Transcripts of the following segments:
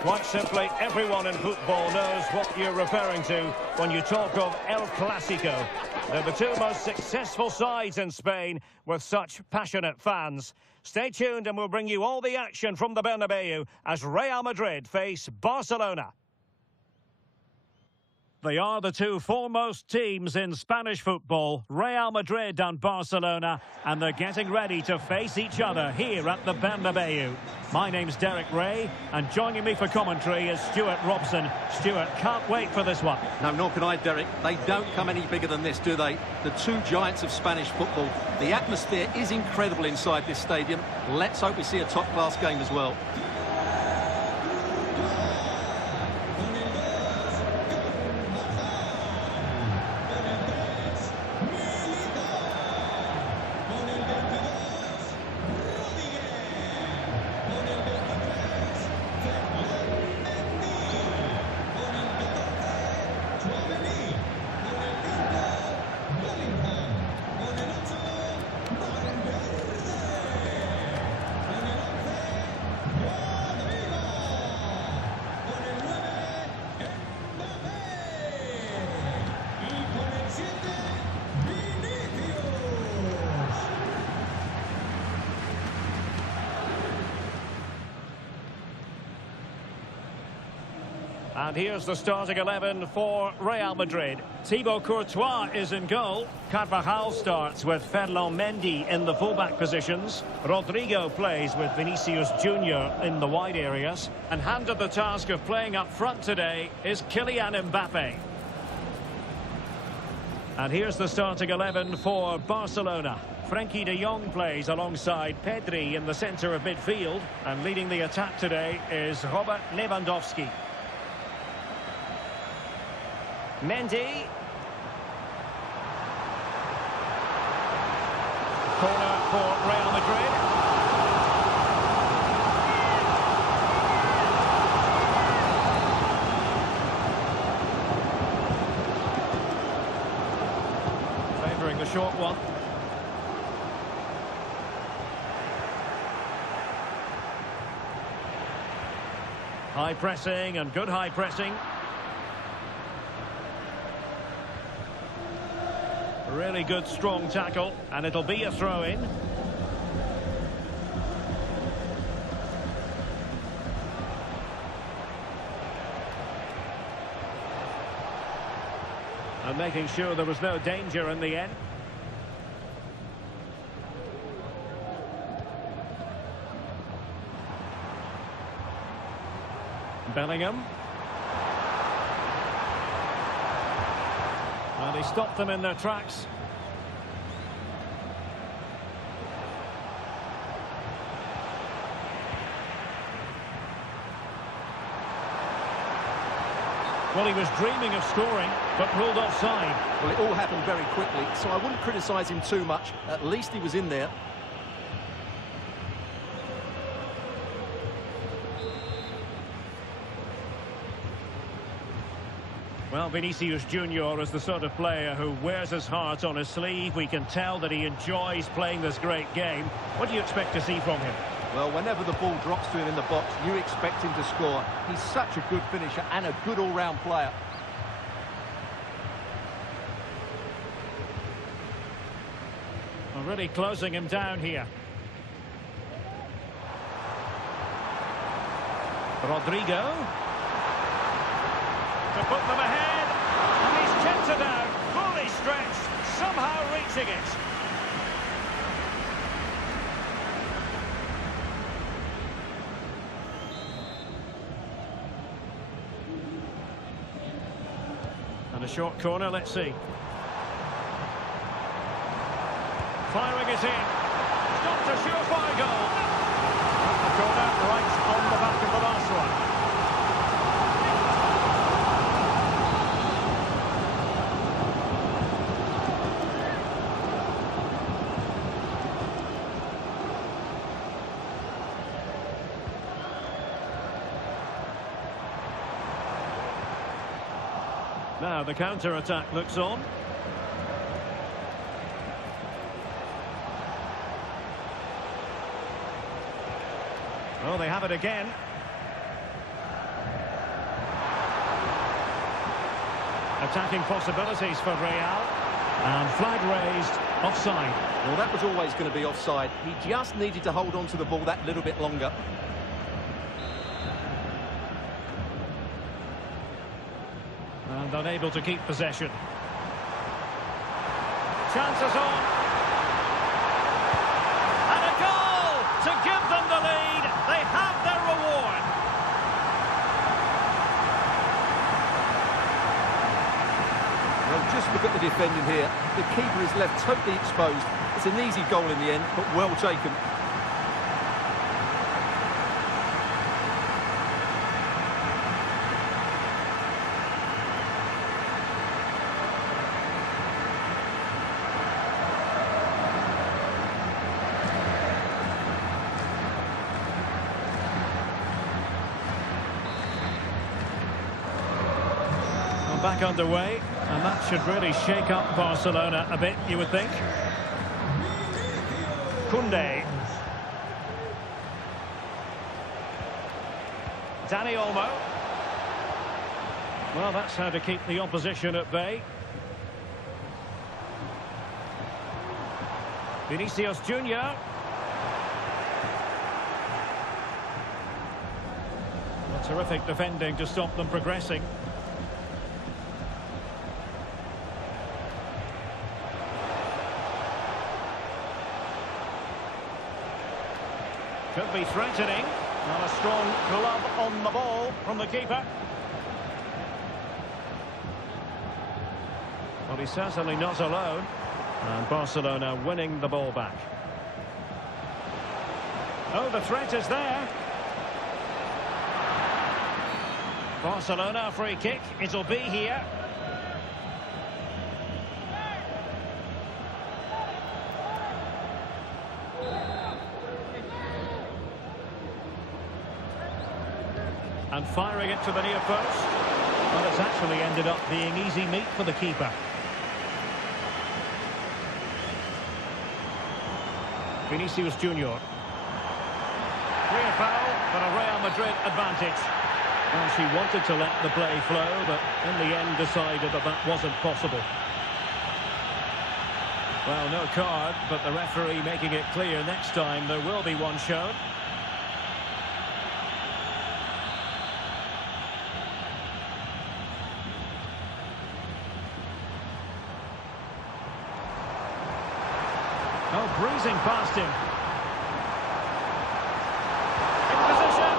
Quite simply, everyone in football knows what you're referring to when you talk of El Clásico. They're the two most successful sides in Spain with such passionate fans. Stay tuned and we'll bring you all the action from the Bernabeu as Real Madrid face Barcelona. They are the two foremost teams in Spanish football, Real Madrid and Barcelona, and they're getting ready to face each other here at the Bernabeu. My name's Derek Ray, and joining me for commentary is Stuart Robson. Stuart, can't wait for this one. No, nor can I, Derek. They don't come any bigger than this, do they? The two giants of Spanish football. The atmosphere is incredible inside this stadium. Let's hope we see a top-class game as well. And here's the starting 11 for Real Madrid. Thibaut Courtois is in goal. Carvajal starts with Ferland Mendy in the fullback positions. Rodrigo plays with Vinicius Junior in the wide areas. And handed the task of playing up front today is Kylian Mbappe. And here's the starting 11 for Barcelona. Frenkie de Jong plays alongside Pedri in the centre of midfield. And leading the attack today is Robert Lewandowski. Mendy. Corner for Real Madrid. Favouring the short one. High pressing and good high pressing. Really good, strong tackle, and it'll be a throw-in. And making sure there was no danger in the end. Bellingham. And he stopped them in their tracks. Well, he was dreaming of scoring, but ruled offside. Well, it all happened very quickly, so I wouldn't criticise him too much. At least he was in there. Well, Vinicius Junior is the sort of player who wears his heart on his sleeve. We can tell that he enjoys playing this great game. What do you expect to see from him? Well, whenever the ball drops to him in the box, you expect him to score. He's such a good finisher and a good all-round player. Already closing him down here. Rodrigo. To put them ahead, and he's kept it out, fully stretched, somehow reaching it. And a short corner, let's see. Firing it in. Stopped a surefire goal. The corner right on the back of the last one. Now the counter-attack looks on. Oh, they have it again. Attacking possibilities for Real. And flag raised, offside. Well, that was always going to be offside. He just needed to hold on to the ball that little bit longer. And unable to keep possession. Chances on. And a goal to give them the lead. They have their reward. Well, just look at the defending here. The keeper is left totally exposed. It's an easy goal in the end, but well taken. Back underway, and that should really shake up Barcelona a bit, you would think. Koundé. Dani Olmo. Well, that's how to keep the opposition at bay. Vinicius Junior. Terrific defending to stop them progressing. Could be threatening. And a strong glove on the ball from the keeper. Well, he's certainly not alone. And Barcelona winning the ball back. Oh, the threat is there. Barcelona free kick. It'll be here. And firing it to the near post. Well, it's actually ended up being easy meat for the keeper. Vinicius Junior. Clear foul for a Real Madrid advantage. Well, she wanted to let the play flow, but in the end decided that that wasn't possible. Well, no card, but the referee making it clear next time there will be one shown. Oh, breezing past him. In position.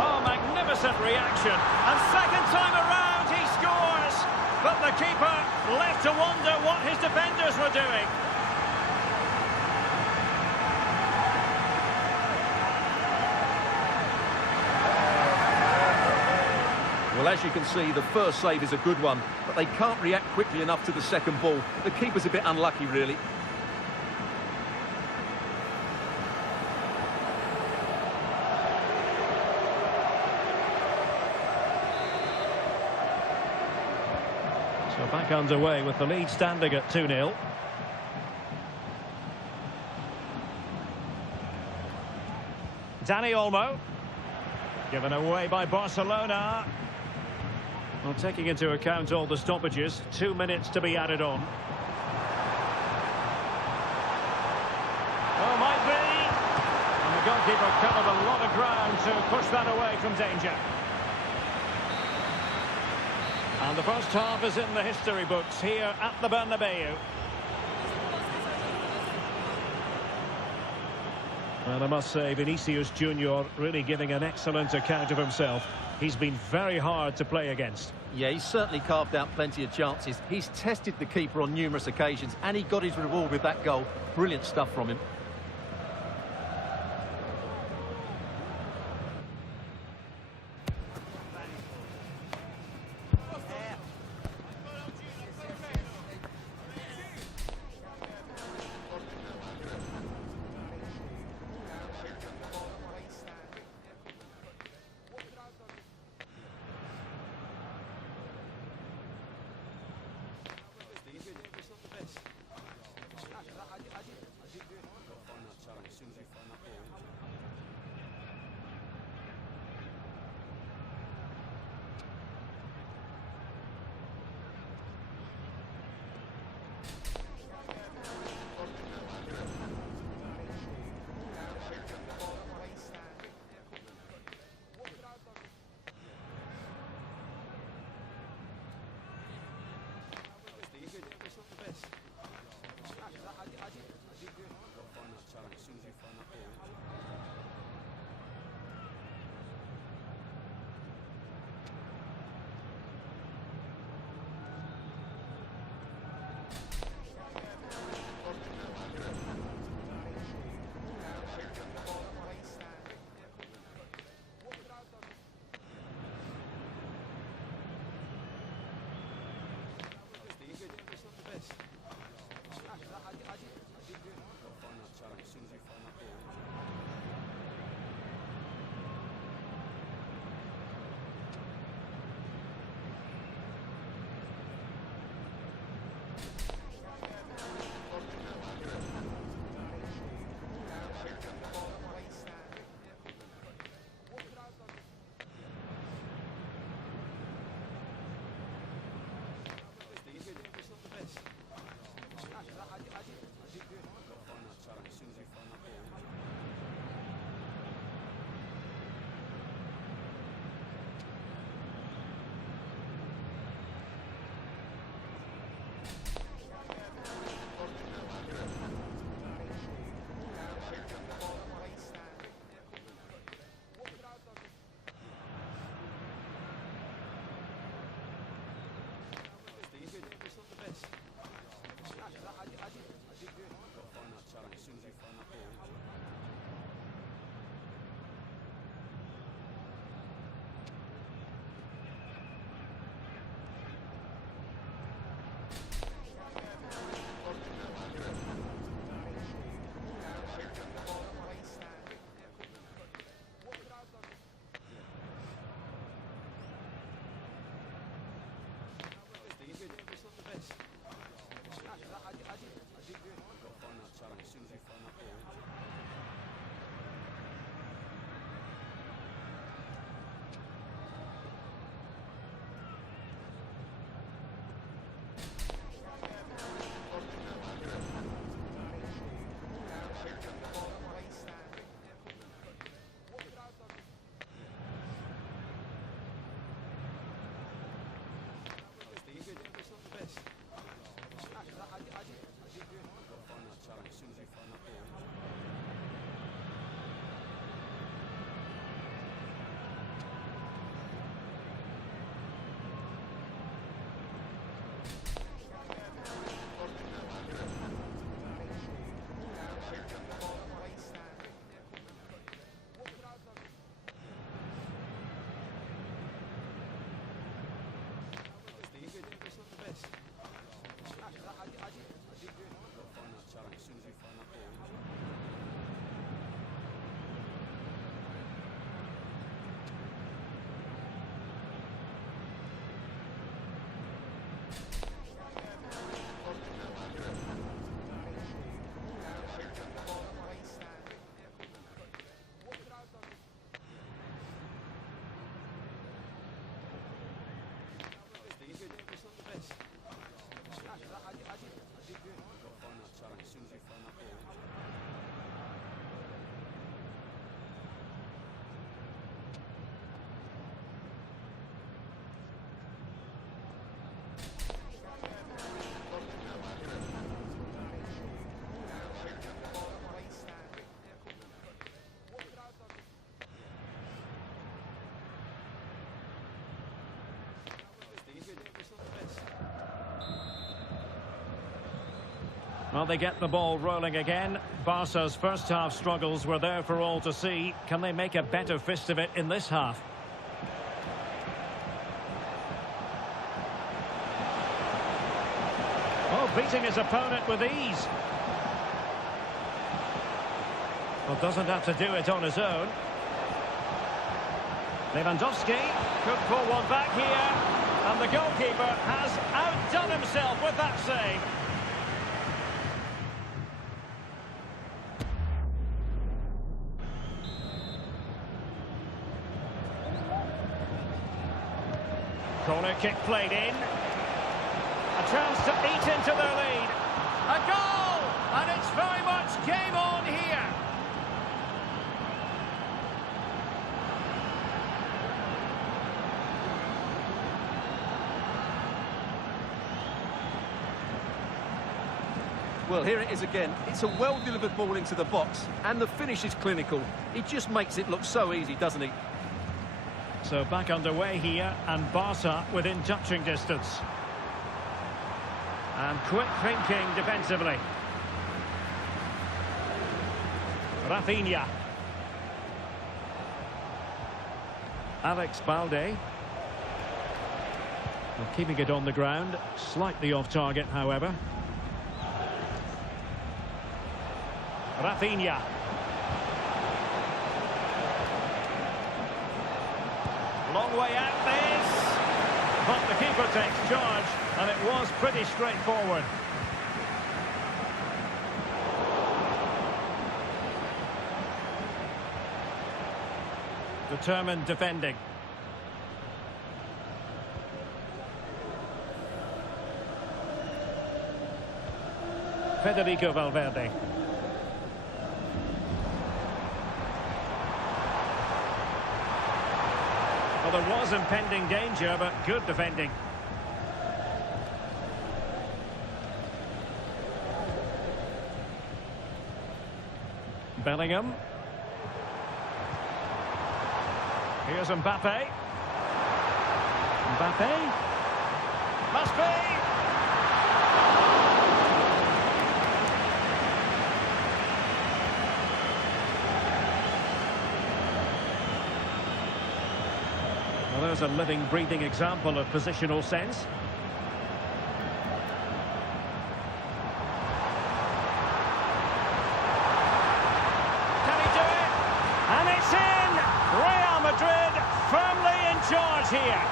Oh, magnificent reaction. And second time around, he scores. But the keeper left to wonder what his defenders were doing. Well, as you can see, the first save is a good one, but they can't react quickly enough to the second ball. The keeper's a bit unlucky, really. So back underway with the lead standing at 2-0. Dani Olmo. Given away by Barcelona. Well, taking into account all the stoppages, 2 minutes to be added on. Oh, might be. And the goalkeeper covered a lot of ground to push that away from danger. And the first half is in the history books here at the Bernabeu. And I must say, Vinicius Junior really giving an excellent account of himself. He's been very hard to play against. Yeah, he's certainly carved out plenty of chances. He's tested the keeper on numerous occasions, and he got his reward with that goal. Brilliant stuff from him. Well, they get the ball rolling again. Barca's first half struggles were there for all to see. Can they make a better fist of it in this half? Oh, beating his opponent with ease. Well, doesn't have to do it on his own. Lewandowski could pull one back here. And the goalkeeper has outdone himself with that save. Corner kick played in. A chance to eat into their lead. A goal! And it's very much game on here. Well, here it is again. It's a well-delivered ball into the box, and the finish is clinical. He just makes it look so easy, doesn't he? So back underway here, and Barca within touching distance. And quick thinking defensively. Rafinha. Alex Balde. Well, keeping it on the ground, slightly off target, however. Rafinha. Long way out this. But the keeper takes charge, and it was pretty straightforward. Determined defending. Federico Valverde. Well, there was impending danger, but good defending. Bellingham. Here's Mbappe. Mbappe. Must be. Well, there's a living, breathing example of positional sense. Can he do it? And it's in! Real Madrid firmly in charge here.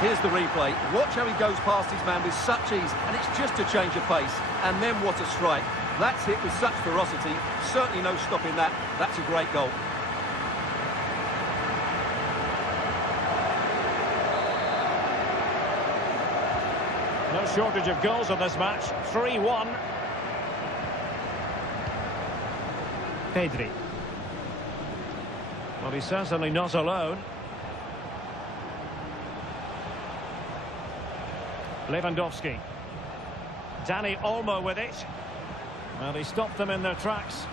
Here's the replay. Watch how he goes past his man with such ease, and it's just a change of pace. And then what a strike. That's hit with such ferocity. Certainly no stopping that. That's a great goal. No shortage of goals on this match. 3-1. Pedri. Well, he's certainly not alone. Lewandowski. Dani Olmo with it. Well, he stopped them in their tracks.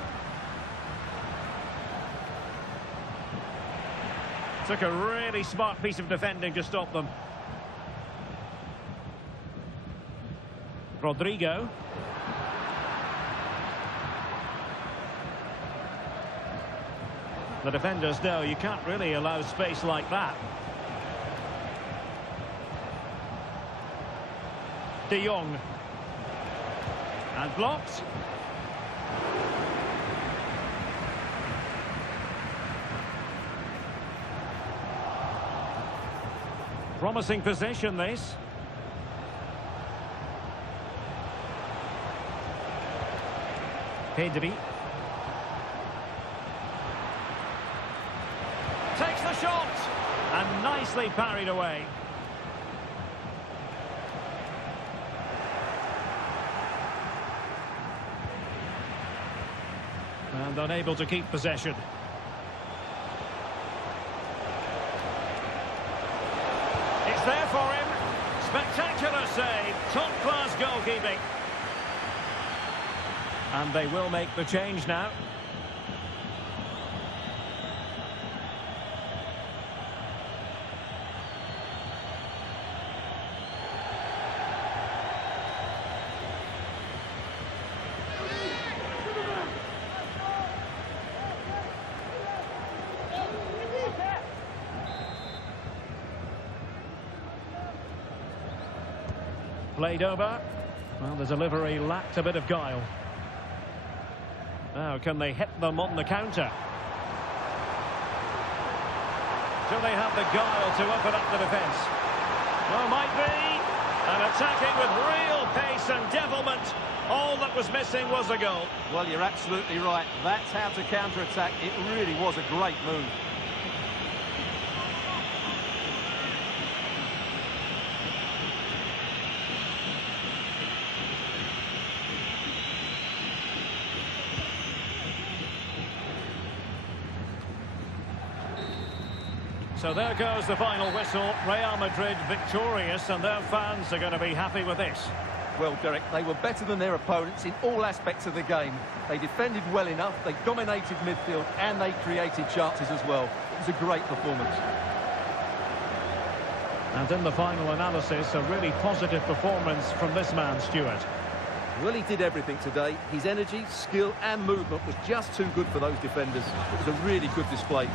Took a really smart piece of defending to stop them. Rodrigo. The defenders know you can't really allow space like that. De Jong. And blocked. Promising position, this. Pedri. Takes the shot. And nicely parried away. And unable to keep possession. It's there for him. Spectacular save. Top-class goalkeeping. And they will make the change now. Played over. Well, the delivery lacked a bit of guile. Now, can they hit them on the counter? Do they have the guile to open up the defence? Well, might be. And attacking with real pace and devilment. All that was missing was a goal. Well, you're absolutely right. That's how to counter-attack. It really was a great move. So there goes the final whistle. Real Madrid victorious, and their fans are going to be happy with this. Well, Derek, they were better than their opponents in all aspects of the game. They defended well enough, they dominated midfield, and they created chances as well. It was a great performance. And in the final analysis, a really positive performance from this man, Stuart. Well, he did everything today. His energy, skill, and movement was just too good for those defenders. It was a really good display.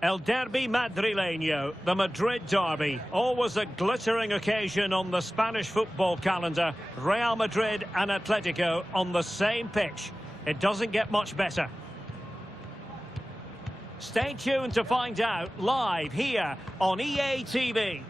El Derbi Madrileño, the Madrid derby. Always a glittering occasion on the Spanish football calendar. Real Madrid and Atletico on the same pitch. It doesn't get much better. Stay tuned to find out live here on EA TV.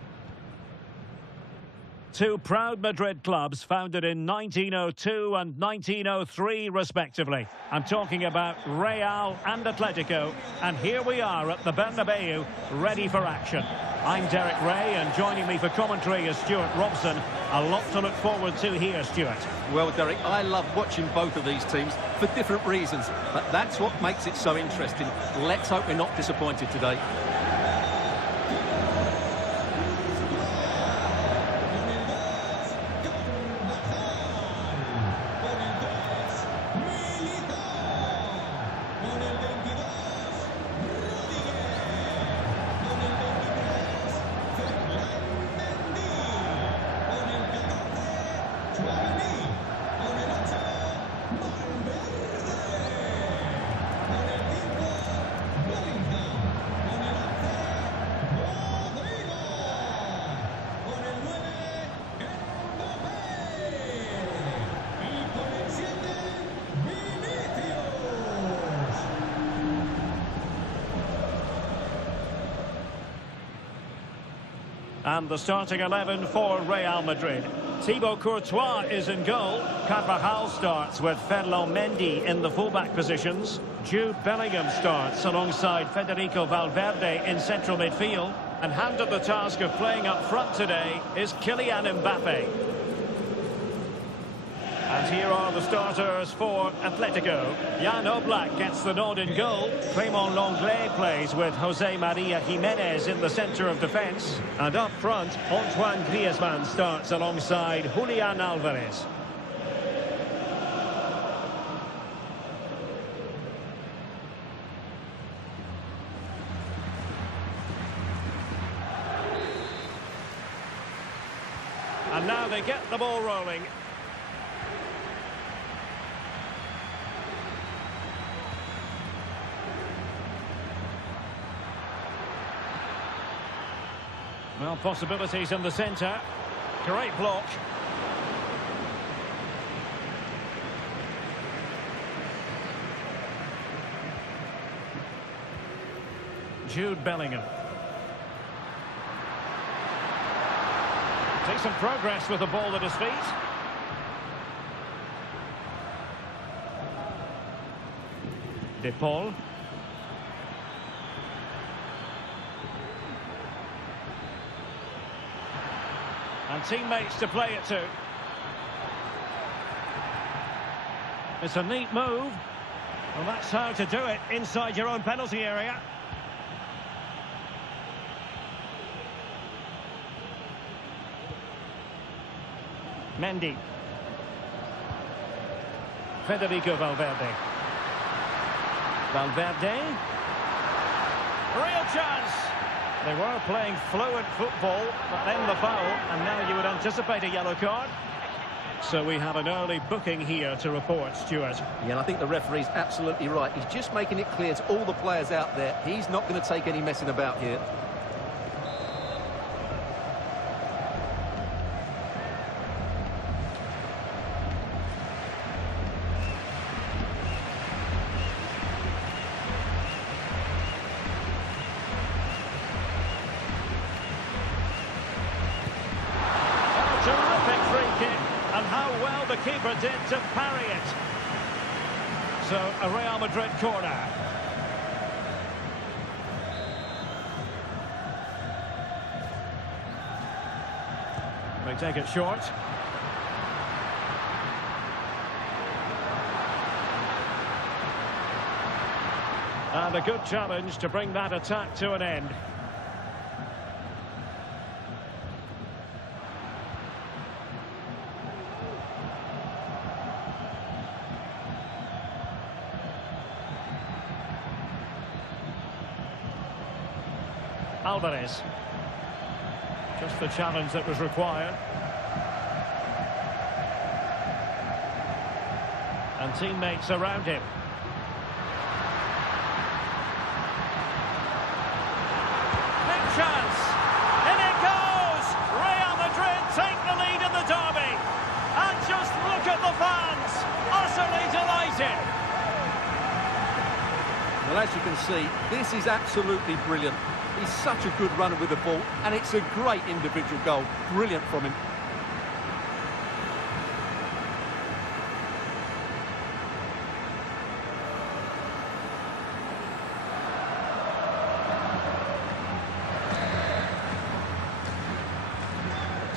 Two proud Madrid clubs founded in 1902 and 1903 respectively. I'm talking about Real and Atletico, and here we are at the Bernabeu, ready for action. I'm Derek Ray, and joining me for commentary is Stuart Robson. A lot to look forward to here, Stuart. Well, Derek, I love watching both of these teams for different reasons, but that's what makes it so interesting. Let's hope we're not disappointed today. And the starting 11 for Real Madrid. Thibaut Courtois is in goal. Carvajal starts with Ferland Mendy in the fullback positions. Jude Bellingham starts alongside Federico Valverde in central midfield. And handed the task of playing up front today is Kylian Mbappe. And here are the starters for Atletico. Jan Oblak gets the nod in goal. Clément Lenglet plays with José María Jiménez in the centre of defence. And up front, Antoine Griezmann starts alongside Julián Álvarez. And now they get the ball rolling. Well, possibilities in the centre. Great block. Jude Bellingham. Decent progress with the ball at his feet. De Paul. And teammates to play it to. It's a neat move. Well, that's how to do it inside your own penalty area. Mendy. Federico Valverde. Valverde. Real chance. They were playing fluent football, but then the foul, and now you would anticipate a yellow card. So we have an early booking here to report, Stuart. Yeah, and I think the referee's absolutely right. He's just making it clear to all the players out there, he's not going to take any messing about here. Terrific free kick, and how well the keeper did to parry it. So, a Real Madrid corner. They take it short. And a good challenge to bring that attack to an end. Álvarez. Just the challenge that was required. And teammates around him. can see, this is absolutely brilliant. He's such a good runner with the ball, and it's a great individual goal. Brilliant from him.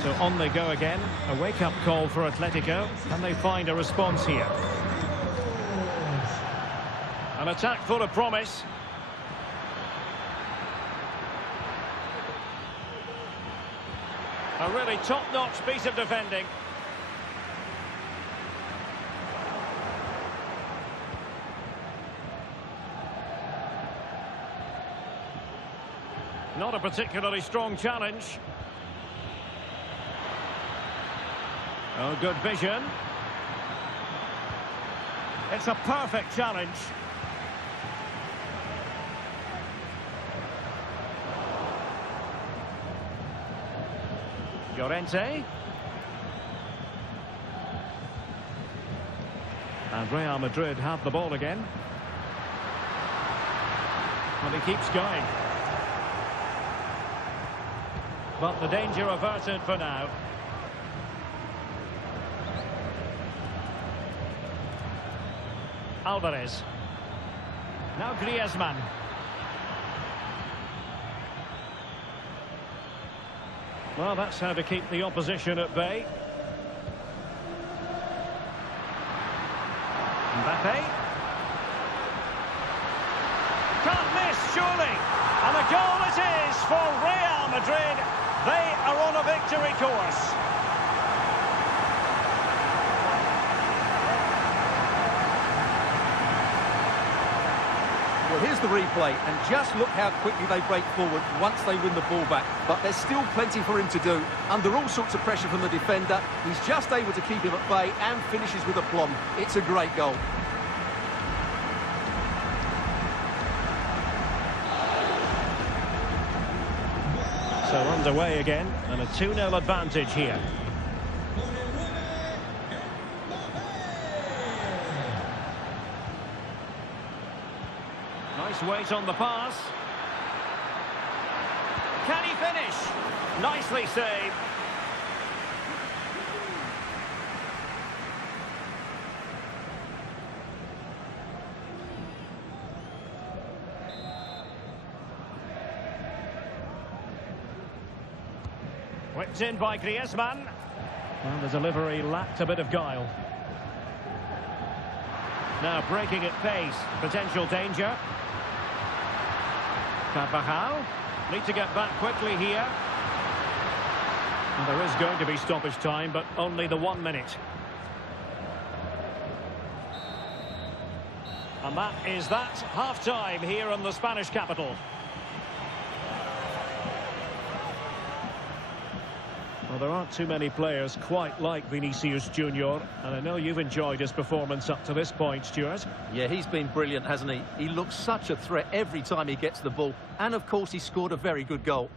So on they go again. A wake-up call for Atletico. Can they find a response here? An attack full of promise. A really top-notch piece of defending. Not a particularly strong challenge. Oh, good vision. It's a perfect challenge. Llorente. And Real Madrid have the ball again. And he keeps going. But the danger averted for now. Alvarez. Now Griezmann. Well, that's how to keep the opposition at bay. Mbappe. Can't miss, surely. And a goal it is for Real Madrid. They are on a victory course. Well, here's the replay, and just look how quickly they break forward once they win the ball back. But there's still plenty for him to do. Under all sorts of pressure from the defender, he's just able to keep him at bay and finishes with aplomb. It's a great goal. So underway again, and a 2-0 advantage here. Nice weight on the pass. Can he finish? Nicely saved. Whipped in by Griezmann. Well, the delivery lacked a bit of guile. Now breaking at pace, potential danger. CARABAO need to get back quickly here. And there is going to be stoppage time, but only the 1 minute. And that is that. Half-time here in the Spanish capital. Well, there aren't too many players quite like Vinicius Junior, and I know you've enjoyed his performance up to this point, Stuart. Yeah, he's been brilliant, hasn't he? He looks such a threat every time he gets the ball. And, of course, he scored a very good goal.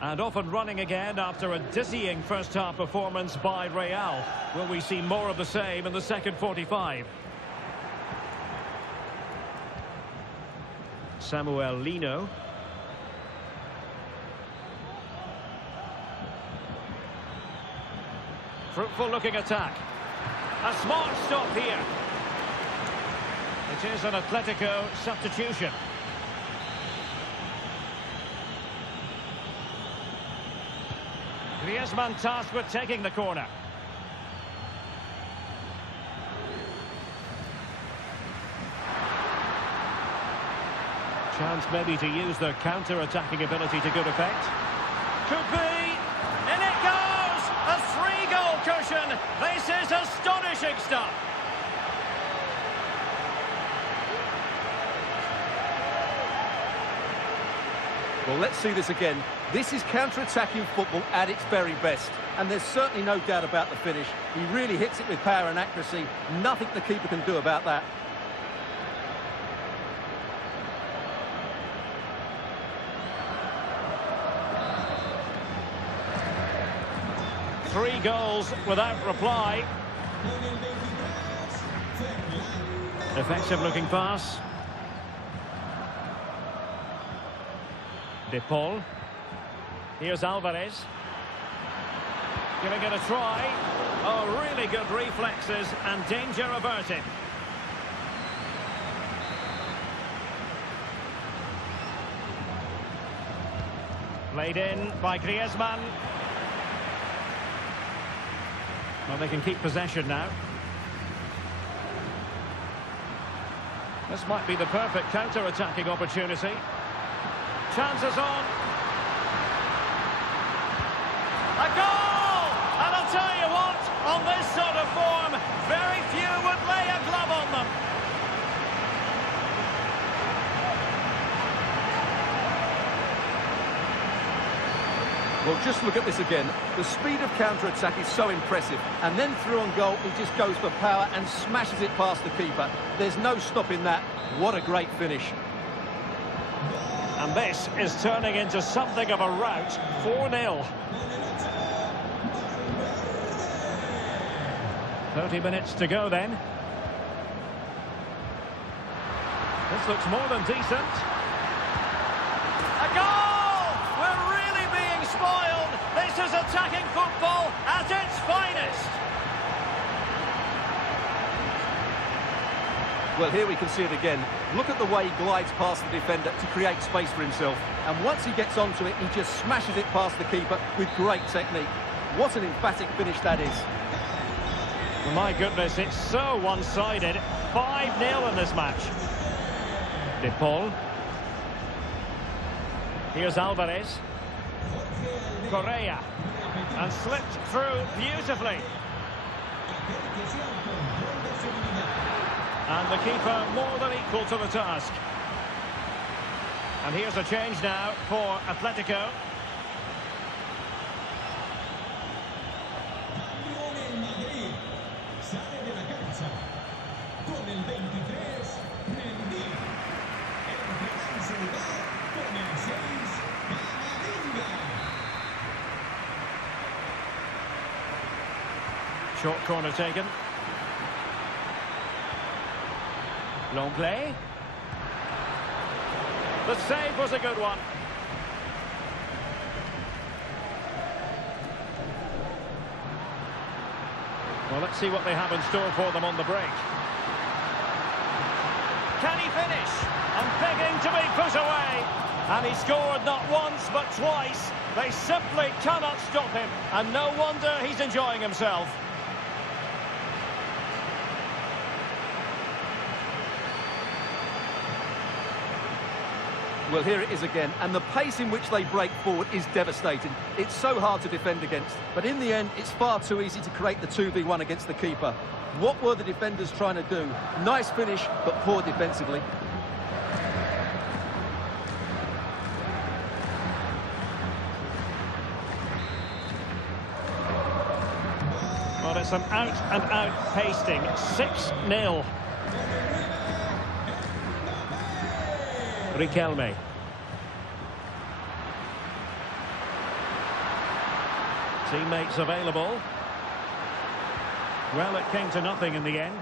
And off and running again after a dizzying first-half performance by Real. Will we see more of the same in the second 45? Samuel Lino. Fruitful-looking attack. A smart stop here. It is an Atletico substitution. Griezmann tasked with taking the corner. Chance maybe to use their counter-attacking ability to good effect. Could be! In it goes! A 3-goal cushion! This is astonishing stuff! Well, let's see this again. This is counter-attacking football at its very best. And there's certainly no doubt about the finish. He really hits it with power and accuracy. Nothing the keeper can do about that. Three goals without reply. Effective-looking pass. De Paul. Here's Alvarez. Giving it a try. Oh, really good reflexes and danger averted. Played in by Griezmann. Well, they can keep possession now. This might be the perfect counter-attacking opportunity. Chances on. A goal! And I'll tell you what, on this sort of form, very few would lay a glove on them. Well, just look at this again. The speed of counter-attack is so impressive. And then through on goal, he just goes for power and smashes it past the keeper. There's no stopping that. What a great finish. And this is turning into something of a rout. 4-0. 30 minutes to go then. This looks more than decent. A goal! We're really being spoiled. This is attacking football at its finest. Well, here we can see it again. Look at the way he glides past the defender to create space for himself. And once he gets onto it, he just smashes it past the keeper with great technique. What an emphatic finish that is. Well, my goodness, it's so one-sided. 5-0 in this match. De Paul. Here's Alvarez. Correa. And slipped through beautifully. And the keeper more than equal to the task. And here's a change now for Atletico. Short corner taken. Long play. The save was a good one. Well, let's see what they have in store for them on the break. Can he finish? And begging to be put away. And he scored not once but twice. They simply cannot stop him. And no wonder he's enjoying himself. Well, here it is again, and the pace in which they break forward is devastating. It's so hard to defend against, but in the end, it's far too easy to create the 2v1 against the keeper. What were the defenders trying to do? Nice finish, but poor defensively. Well, it's an out-and-out pasting. 6-0. Riquelme. Teammates available. Well, it came to nothing in the end.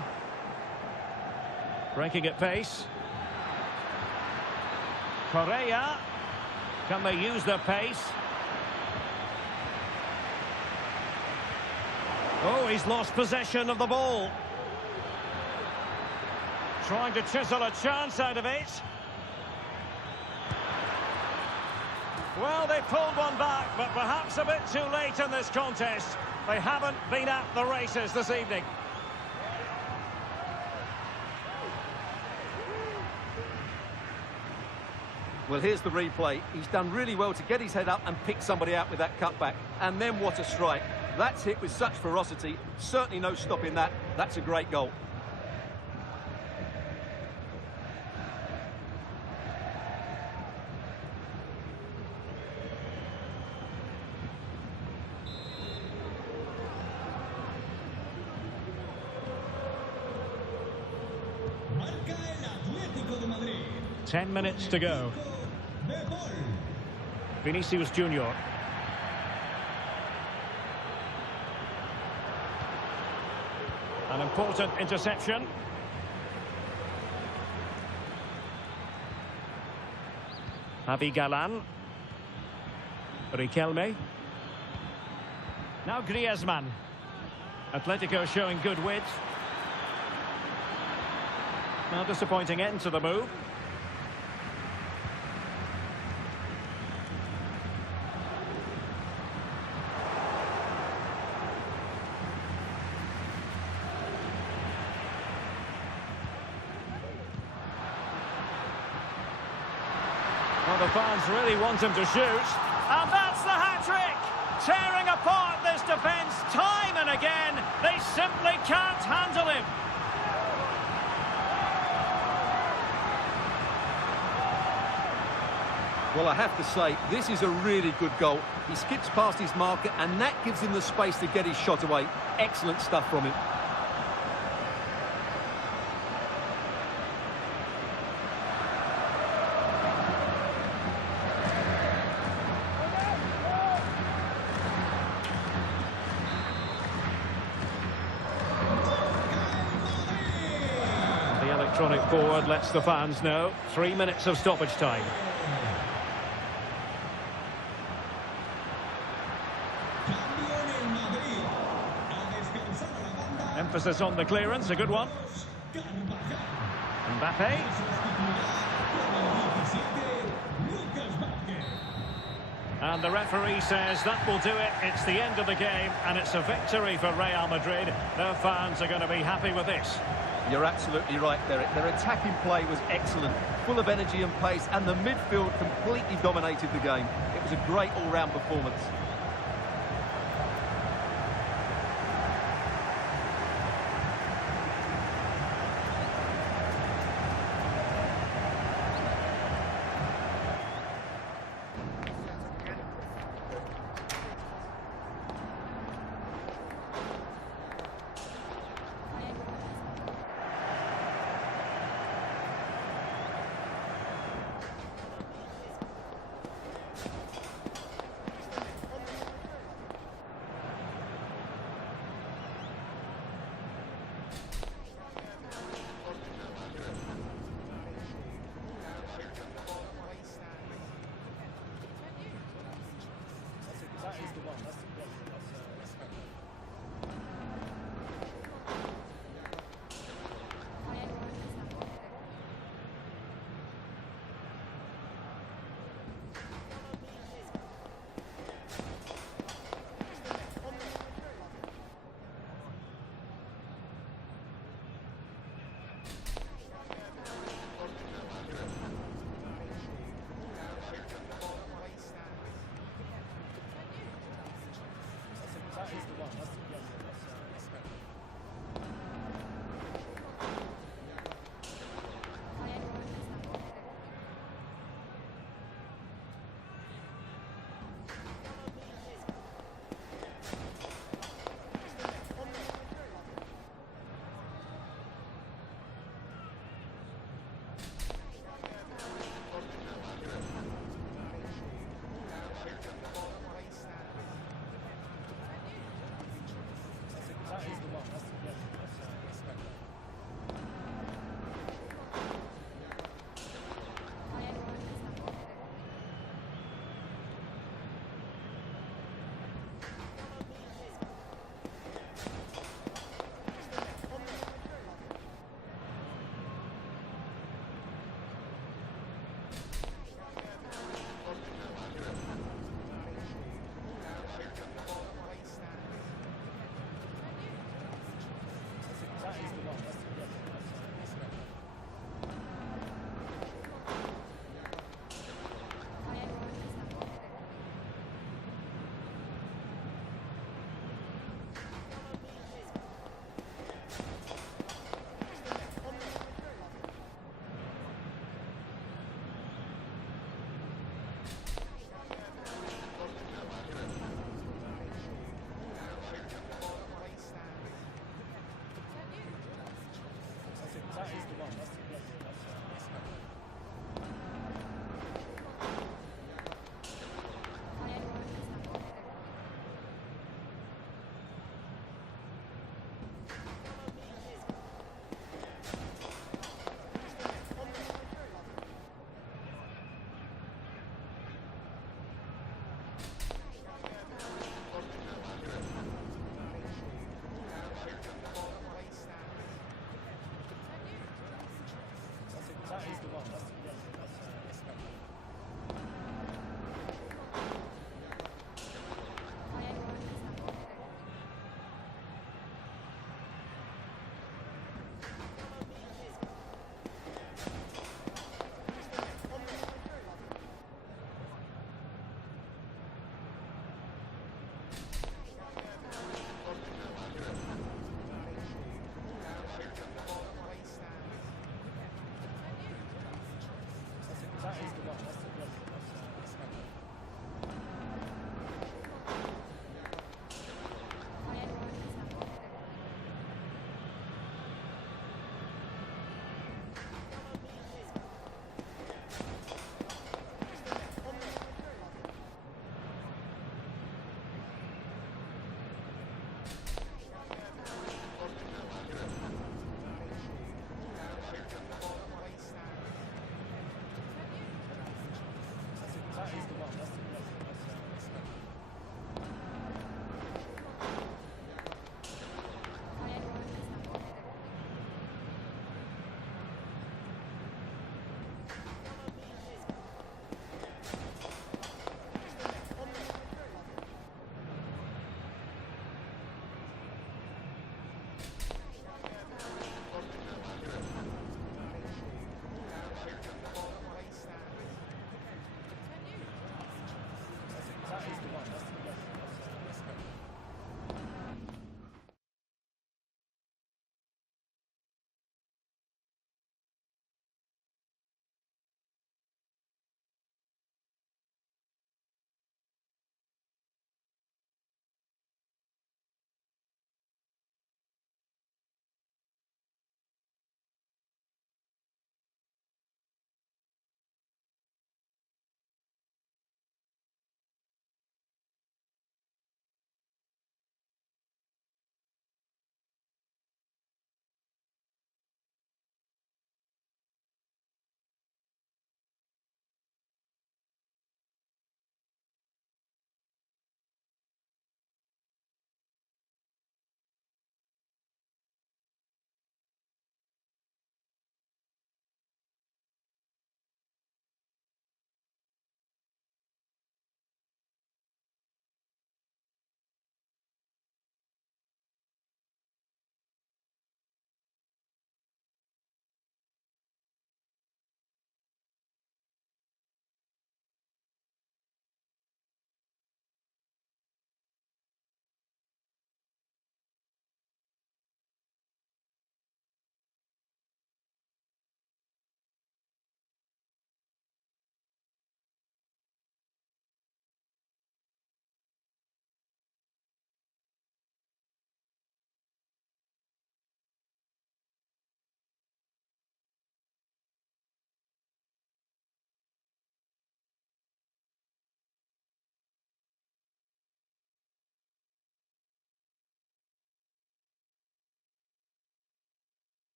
Breaking at pace. Correa. Can they use their pace? Oh, he's lost possession of the ball. Trying to chisel a chance out of it. Well, they pulled one back, but perhaps a bit too late in this contest. They haven't been at the races this evening. Well, here's the replay. He's done really well to get his head up and pick somebody out with that cutback. And then what a strike. That's hit with such ferocity. Certainly no stopping that. That's a great goal. Marca el Atlético de Madrid. 10 minutes to go. Vinicius Junior. An important interception. Javi Galan. Riquelme. Now Griezmann. Atletico showing good width. Now disappointing end to the move. Well, the fans really want him to shoot. And that's the hat-trick! Tearing apart this defence time and again. They simply can't handle him. Well, I have to say, this is a really good goal. He skips past his marker, and that gives him the space to get his shot away. Excellent stuff from him. The electronic board lets the fans know. 3 minutes of stoppage time. Emphasis on the clearance, a good one. Mbappe. And the referee says that will do it. It's the end of the game, and it's a victory for Real Madrid. Their fans are going to be happy with this. You're absolutely right, Derek. Their attacking play was excellent, full of energy and pace, and the midfield completely dominated the game. It was a great all-round performance.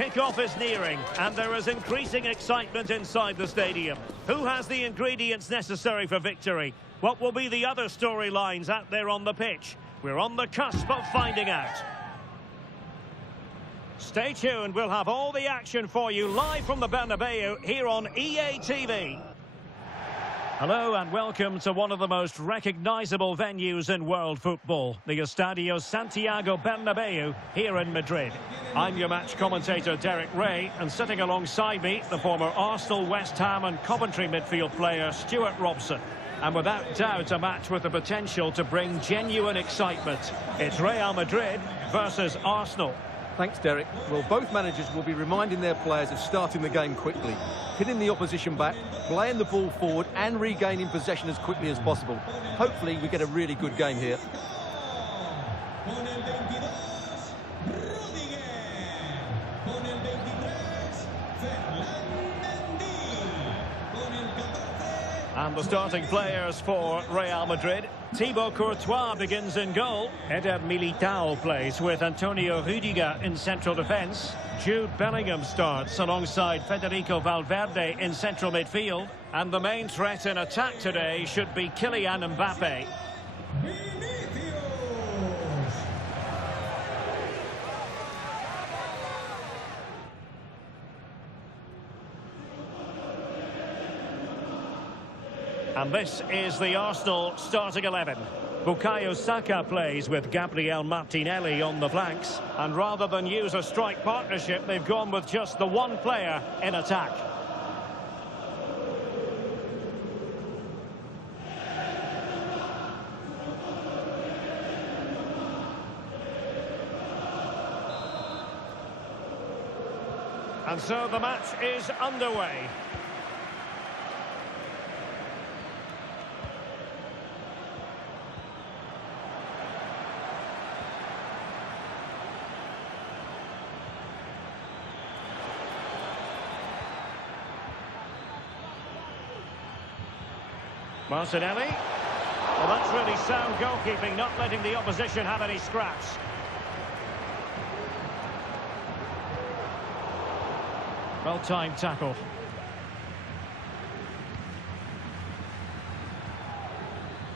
Kick-off is nearing, and there is increasing excitement inside the stadium. Who has the ingredients necessary for victory? What will be the other storylines out there on the pitch? We're on the cusp of finding out. Stay tuned, we'll have all the action for you live from the Bernabeu here on EATV. Hello and welcome to one of the most recognisable venues in world football, the Estadio Santiago Bernabeu here in Madrid. I'm your match commentator Derek Ray, and sitting alongside me, the former Arsenal, West Ham and Coventry midfield player Stuart Robson. And without doubt, a match with the potential to bring genuine excitement. It's Real Madrid versus Arsenal. Thanks, Derek. Well, both managers will be reminding their players of starting the game quickly, hitting the opposition back, playing the ball forward and regaining possession as quickly as possible. Hopefully we get a really good game here. Con el 22, And the starting players for Real Madrid. Thibaut Courtois begins in goal. Eder Militao plays with Antonio Rüdiger in central defence. Jude Bellingham starts alongside Federico Valverde in central midfield. And the main threat in attack today should be Kylian Mbappe. And this is the Arsenal starting 11. Bukayo Saka plays with Gabriel Martinelli on the flanks. And rather than use a strike partnership, they've gone with just the one player in attack. And so the match is underway. Martinelli. Well, that's really sound goalkeeping, not letting the opposition have any scraps. Well-timed tackle.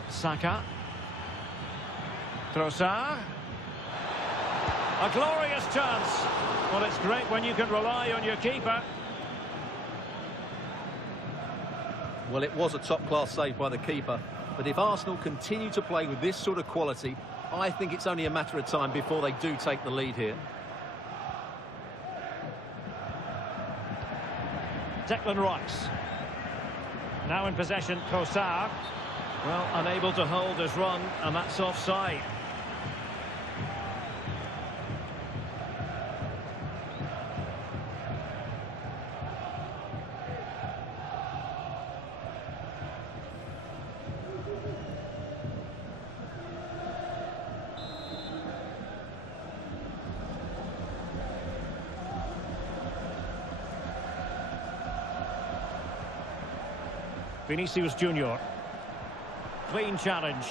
Saka. Trossard. A glorious chance. Well, it's great when you can rely on your keeper. Well, it was a top-class save by the keeper, but if Arsenal continue to play with this sort of quality, I think it's only a matter of time before they do take the lead here. Declan Rice. Now in possession, Trossard. Well, unable to hold his run, and that's offside. Vinicius Junior. Clean challenge.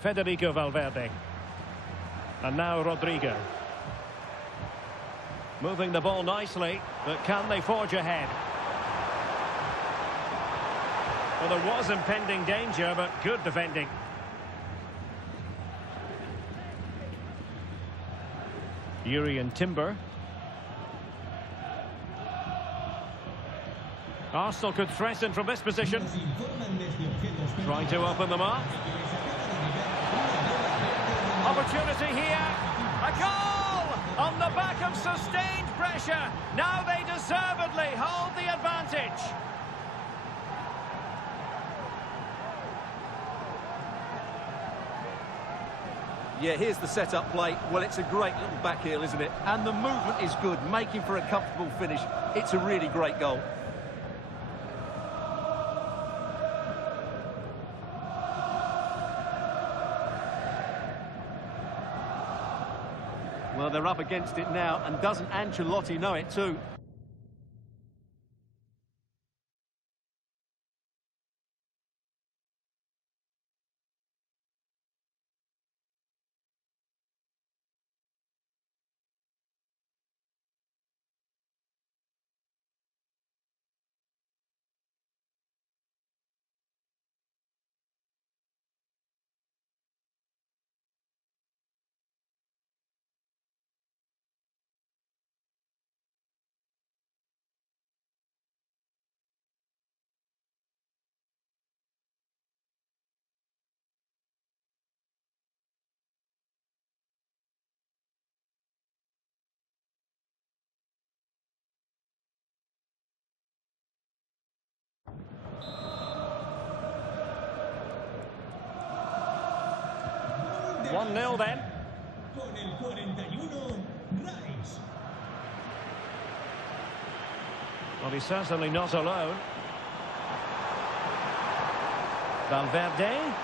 Federico Valverde. And now Rodrigo. Moving the ball nicely, but can they forge ahead? Well, there was impending danger, but good defending. Urian Timber. Arsenal could threaten from this position. Trying to open them up. Opportunity here. A goal! On the back of sustained pressure. Now they deservedly hold the advantage. Yeah, here's the set-up play. Well, it's a great little back heel, isn't it? And the movement is good, making for a comfortable finish. It's a really great goal. Well, they're up against it now, and doesn't Ancelotti know it too? Del 1-0 then. Con el 41, Rice. Well, he's certainly not alone. Valverde.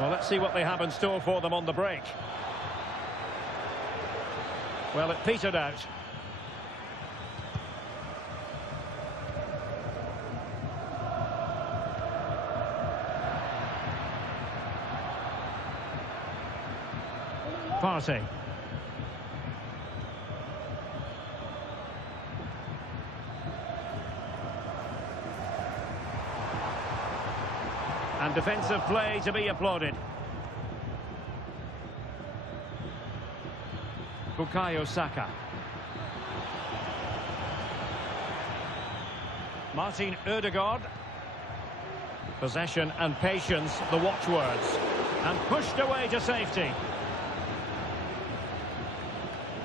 Well, let's see what they have in store for them on the break. Well, it petered out. Partey. And defensive play to be applauded. Bukayo Saka. Martin Ødegaard. Possession and patience, the watchwords. And pushed away to safety.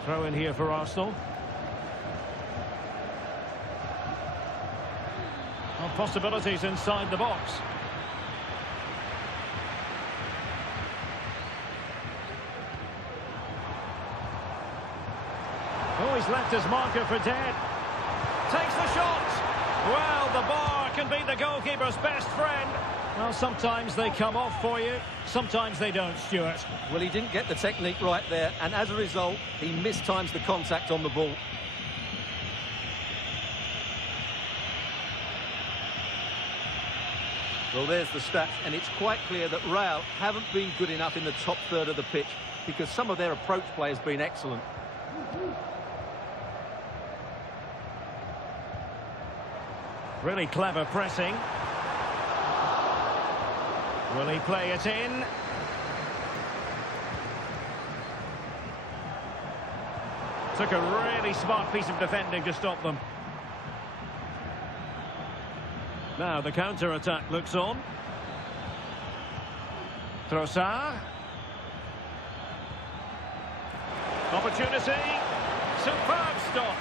Throw in here for Arsenal. Well, possibilities inside the box. Oh, he's left his marker for dead. Takes the shot. Well, the bar can be the goalkeeper's best friend. Well, sometimes they come off for you, sometimes they don't, Stuart. Well, he didn't get the technique right there, and as a result, he mistimes the contact on the ball. Well, there's the stats, and it's quite clear that Real haven't been good enough in the top third of the pitch because some of their approach play has been excellent. Really clever pressing. Will he play it in? Took a really smart piece of defending to stop them. Now the counter-attack looks on. Trossard. Opportunity. Superb stop.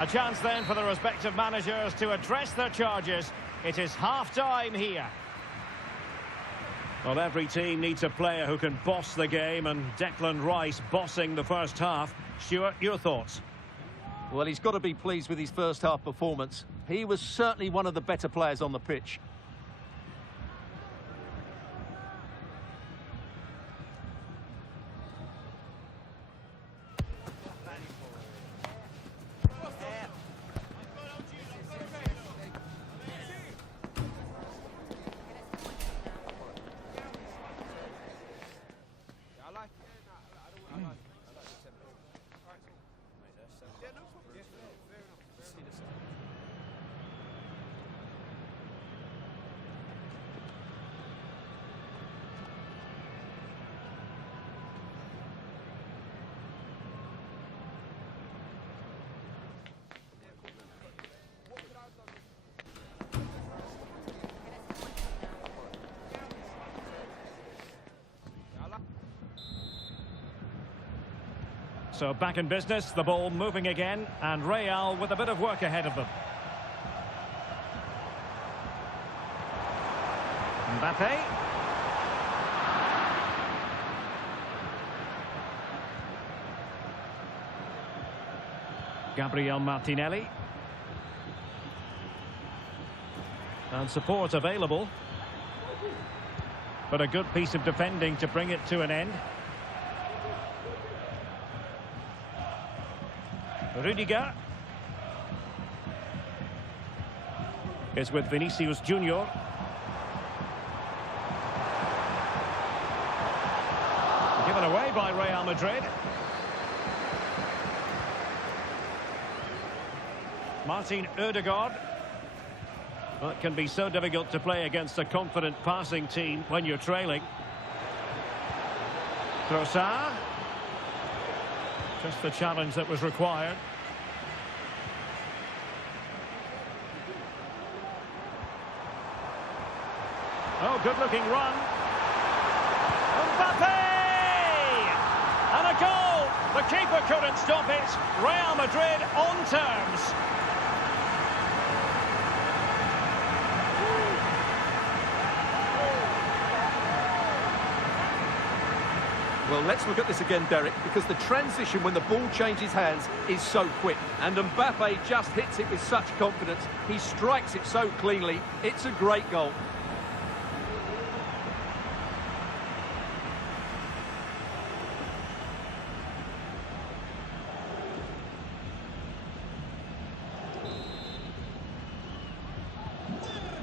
A chance then for the respective managers to address their charges. It is half-time here. Well, every team needs a player who can boss the game, and Declan Rice bossing the first half. Stuart, your thoughts? Well, he's got to be pleased with his first half performance. He was certainly one of the better players on the pitch. So back in business, the ball moving again, and Real with a bit of work ahead of them. Mbappe. Gabriel Martinelli. And support available. But a good piece of defending to bring it to an end. Rudiger is with Vinicius Junior. Given away by Real Madrid. Martin Ødegaard. Well, it can be so difficult to play against a confident passing team when you're trailing. Trossard. Just the challenge that was required. Oh, good-looking run. Mbappe! And a goal! The keeper couldn't stop it. Real Madrid on terms. Well, let's look at this again, Derek, because the transition when the ball changes hands is so quick. And Mbappe just hits it with such confidence. He strikes it so cleanly. It's a great goal.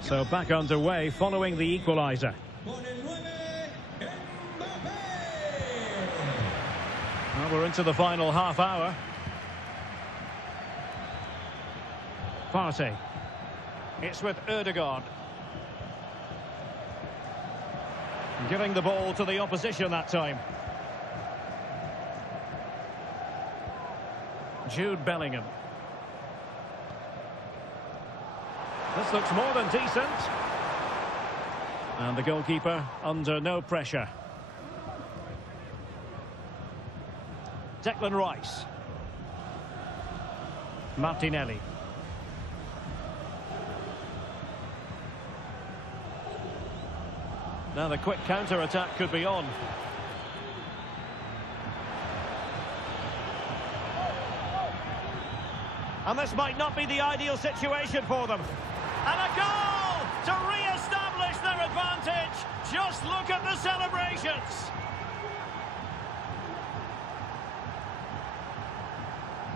So back underway following the equaliser. Con el 9, Mbappé. Well, we're into the final half hour. Partey. It's with Ødegaard. Giving the ball to the opposition that time. Jude Bellingham. This looks more than decent. And the goalkeeper under no pressure. Declan Rice. Martinelli. Now the quick counter-attack could be on. And this might not be the ideal situation for them. And a goal to re-establish their advantage. Just look at the celebrations.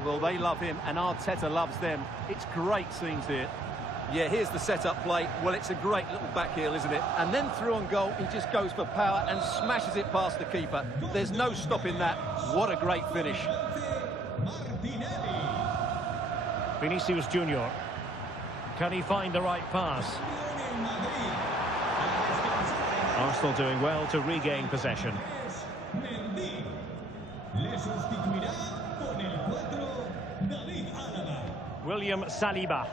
Well, they love him, and Arteta loves them. It's great scenes here. Yeah, here's the set-up play. Well, it's a great little back heel, isn't it? And then through on goal, he just goes for power and smashes it past the keeper. There's no stopping that. What a great finish. Vinicius Junior. Can he find the right pass? Arsenal doing well to regain possession. William Saliba.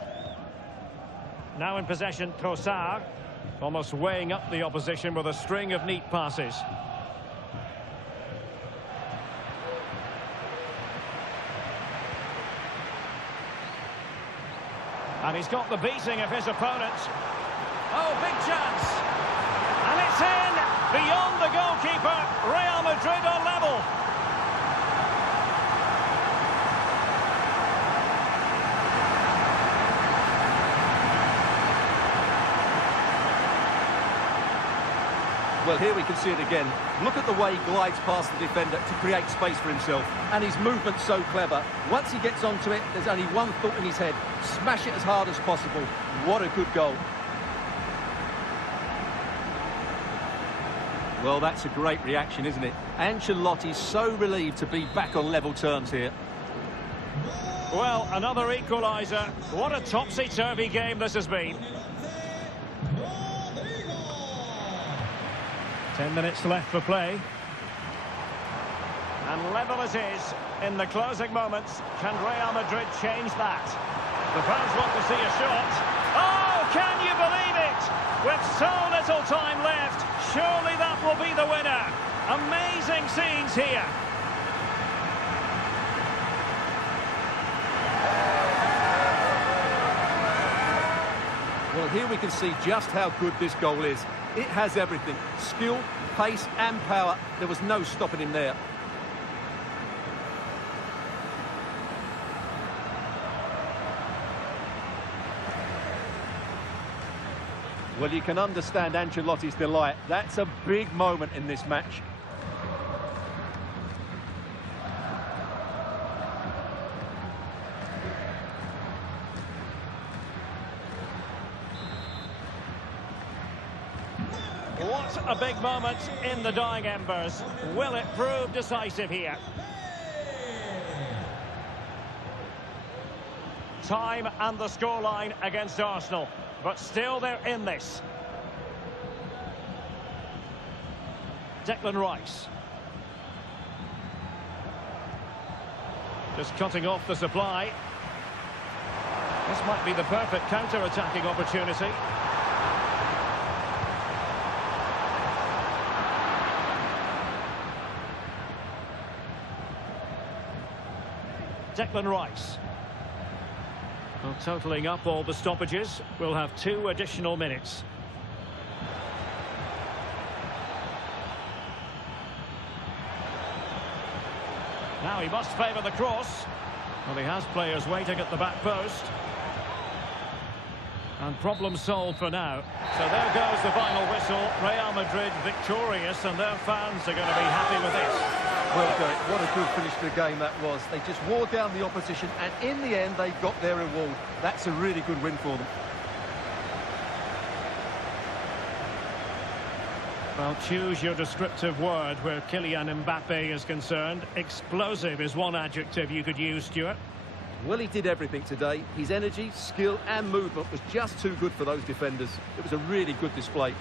Now in possession, Trossard. Almost weighing up the opposition with a string of neat passes. And he's got the beating of his opponent. Oh, big chance. And it's in. Beyond the goalkeeper. Real Madrid are level. Well, here we can see it again. Look at the way he glides past the defender to create space for himself. And his movement's so clever. Once he gets onto it, there's only one thought in his head. Smash it as hard as possible. What a good goal. Well, that's a great reaction, isn't it? Ancelotti's so relieved to be back on level terms here. Well, another equaliser. What a topsy-turvy game this has been. 10 minutes left for play. And level it is in the closing moments. Can Real Madrid change that? The fans want to see a shot. Oh, can you believe it? With so little time left, surely that will be the winner. Amazing scenes here. Well, here we can see just how good this goal is. It has everything. Skill, pace and power. There was no stopping him there. Well, you can understand Ancelotti's delight. That's a big moment in this match. What a big moment in the dying embers. Will it prove decisive here? Time and the scoreline against Arsenal, but still they're in this. Declan Rice. Just cutting off the supply. This might be the perfect counter-attacking opportunity. Declan Rice. Well, totalling up all the stoppages, we'll have 2 additional minutes. Now he must favour the cross. Well, he has players waiting at the back post. And problem solved for now. So there goes the final whistle. Real Madrid victorious, and their fans are going to be happy with this. Well, Derek, what a good finish to the game that was. They just wore down the opposition, and in the end, they got their reward. That's a really good win for them. Well, choose your descriptive word where Kylian Mbappe is concerned. Explosive is one adjective you could use, Stuart. Well, he did everything today. His energy, skill and movement was just too good for those defenders. It was a really good display.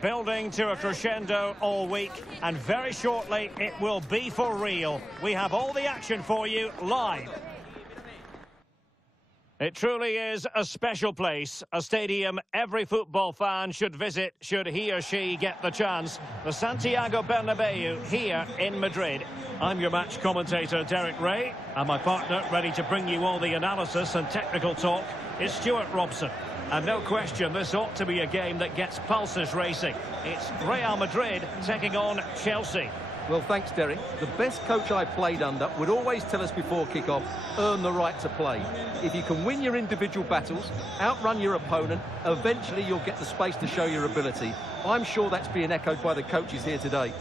building to a crescendo all week, and very shortly it will be for real. We have all the action for you live. It truly is a special place, a stadium every football fan should visit should he or she get the chance. The Santiago Bernabeu here in Madrid. I'm your match commentator, Derek Ray, and my partner ready to bring you all the analysis and technical talk is Stuart Robson. And no question, this ought to be a game that gets pulses racing. It's Real Madrid taking on Chelsea. Well, thanks, Derek. The best coach I played under would always tell us before kick-off, earn the right to play. If you can win your individual battles, outrun your opponent, eventually you'll get the space to show your ability. I'm sure that's being echoed by the coaches here today.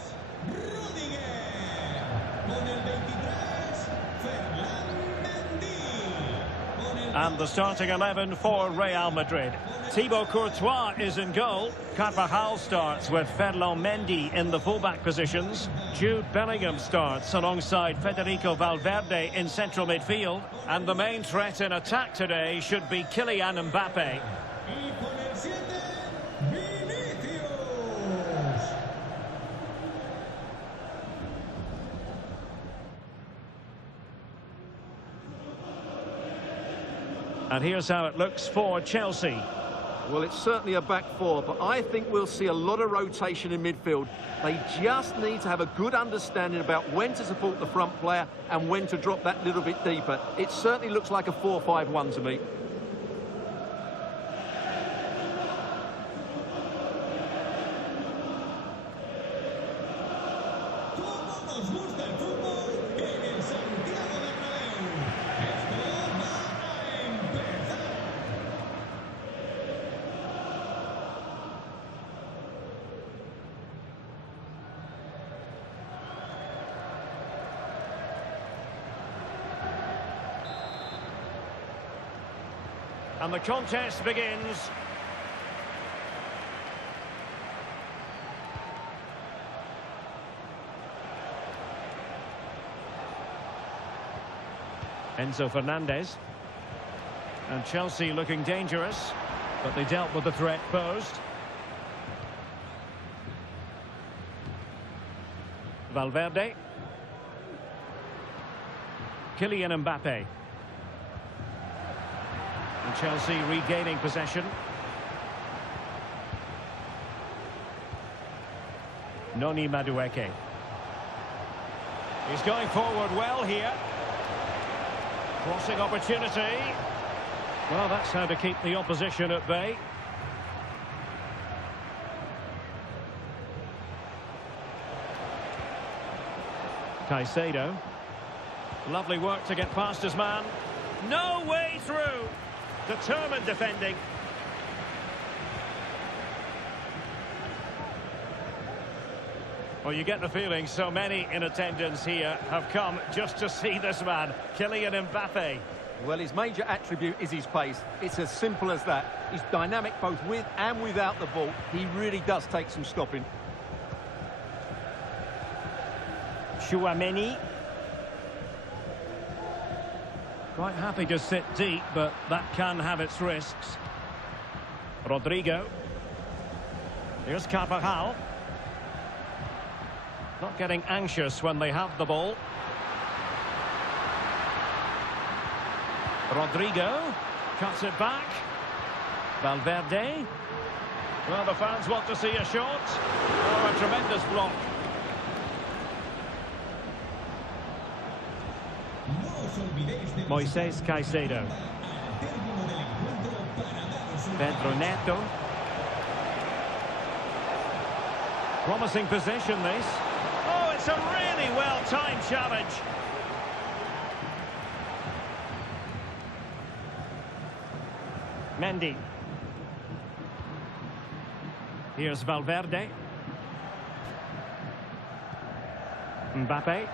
And the starting 11 for Real Madrid. Thibaut Courtois is in goal. Carvajal starts with Ferland Mendy in the fullback positions. Jude Bellingham starts alongside Federico Valverde in central midfield. And the main threat in attack today should be Kylian Mbappe. And here's how it looks for Chelsea. Well, it's certainly a back four, but I think we'll see a lot of rotation in midfield. They just need to have a good understanding about when to support the front player and when to drop that little bit deeper. It certainly looks like a 4-5-1 to me. And the contest begins. Enzo Fernandez. And Chelsea looking dangerous, but they dealt with the threat posed. Valverde. Kylian Mbappe. And Chelsea regaining possession. Noni Madueke. He's going forward well here. Crossing opportunity. Well, that's how to keep the opposition at bay. Caicedo. Lovely work to get past his man. No way through. Determined defending. Well, you get the feeling so many in attendance here have come just to see this man, Kylian Mbappe. Well, his major attribute is his pace. It's as simple as that. He's dynamic both with and without the ball. He really does take some stopping. Chouameni. Quite happy to sit deep, but that can have its risks. Rodrigo. Here's Carvajal. Not getting anxious when they have the ball. Rodrigo cuts it back. Valverde. Well, the fans want to see a shot. Oh, a tremendous block. Moisés Caicedo. Pedro Neto. Promising position, this. Oh, it's a really well-timed challenge. Mendy. Here's Valverde. Mbappe.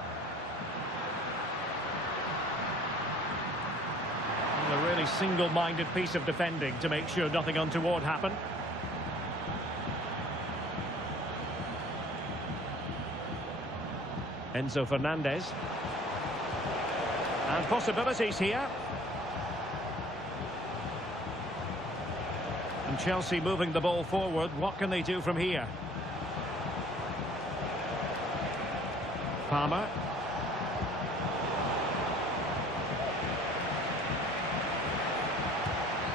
And a really single-minded piece of defending to make sure nothing untoward happened. Enzo Fernandez. And possibilities here. And Chelsea moving the ball forward. What can they do from here? Palmer.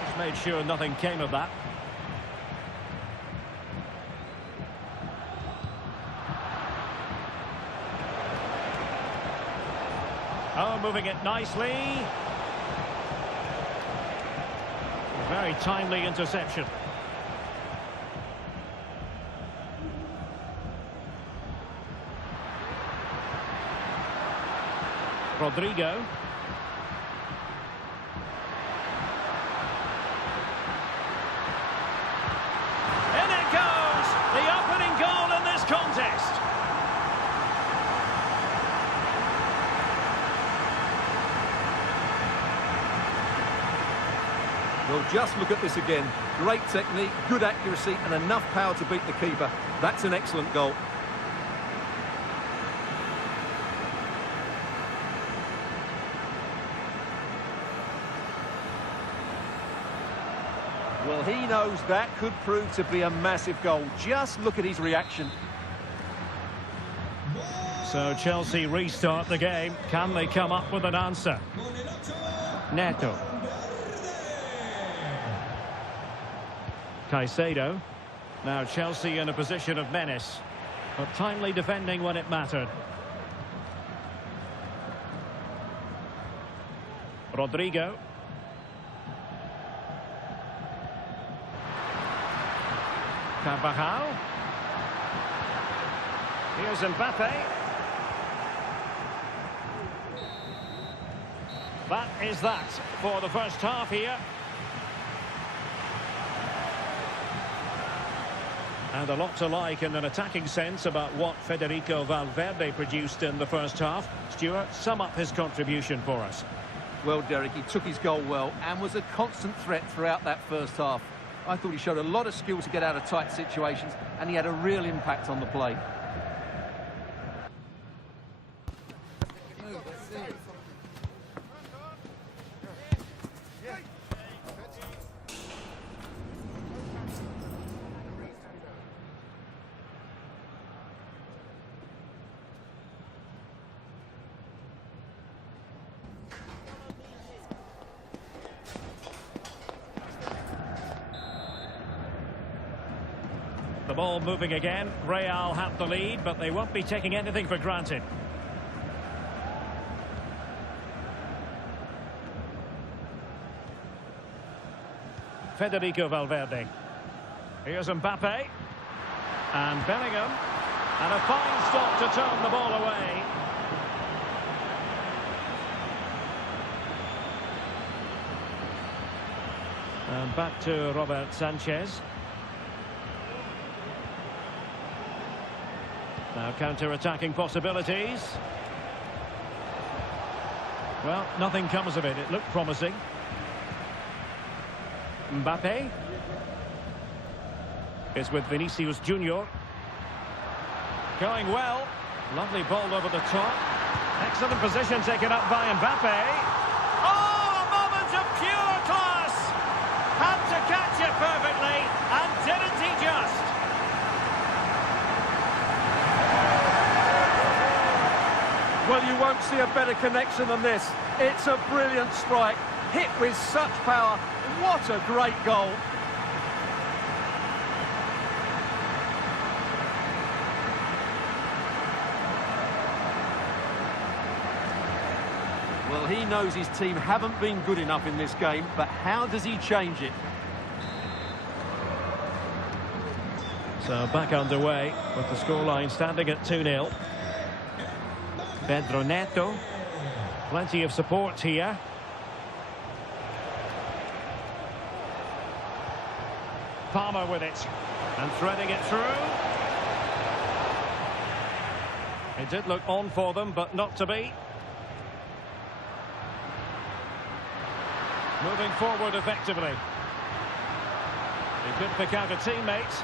Just made sure nothing came of that. Oh, moving it nicely. Very timely interception. Rodrigo. In it goes! The opening goal in this contest. Well, just look at this again. Great technique, good accuracy, and enough power to beat the keeper. That's an excellent goal. Well, he knows that could prove to be a massive goal. Just look at his reaction. So Chelsea restart the game. Can they come up with an answer? Neto. Caicedo. Now Chelsea in a position of menace, but timely defending when it mattered. Rodrigo. CARABAO. Here's Mbappe. That is that for the first half here. And a lot to like in an attacking sense about what Federico Valverde produced in the first half. Stuart, sum up his contribution for us. Well, Derek, he took his goal well and was a constant threat throughout that first half. I thought he showed a lot of skill to get out of tight situations, and he had a real impact on the play. The ball moving again. Real have the lead, but they won't be taking anything for granted. Federico Valverde. Here's Mbappe. And Bellingham. And a fine stop to turn the ball away. And back to Robert Sanchez. Now counter-attacking possibilities. Well, nothing comes of it. It looked promising. Mbappe. It's with Vinicius Junior. Going well. Lovely ball over the top. Excellent position taken up by Mbappe. Oh, a moment of pure class! Had to catch it perfectly, and didn't he just? Well, you won't see a better connection than this. It's a brilliant strike, hit with such power. What a great goal. Well, he knows his team haven't been good enough in this game, but how does he change it? So back underway with the scoreline standing at 2-0. Pedro Neto. Plenty of support here. Palmer with it. And threading it through. It did look on for them, but not to be. Moving forward effectively. He could pick out a teammate.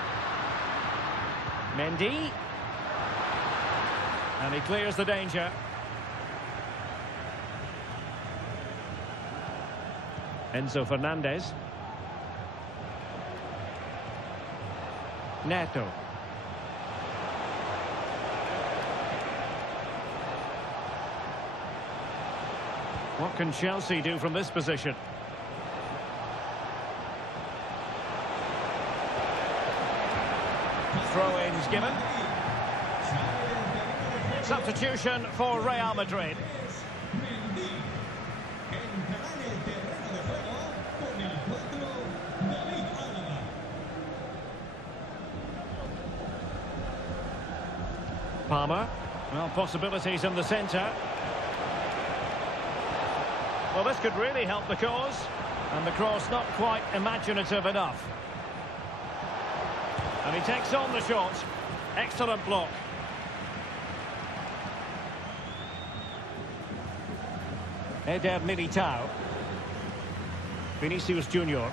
Mendy. And he clears the danger. Enzo Fernandez. Neto. What can Chelsea do from this position? Throw-ins given. Substitution for Real Madrid. Palmer. Well, possibilities in the centre. Well, this could really help the cause. And the cross not quite imaginative enough. And he takes on the shot. Excellent block. Eder Militao. Vinicius Junior.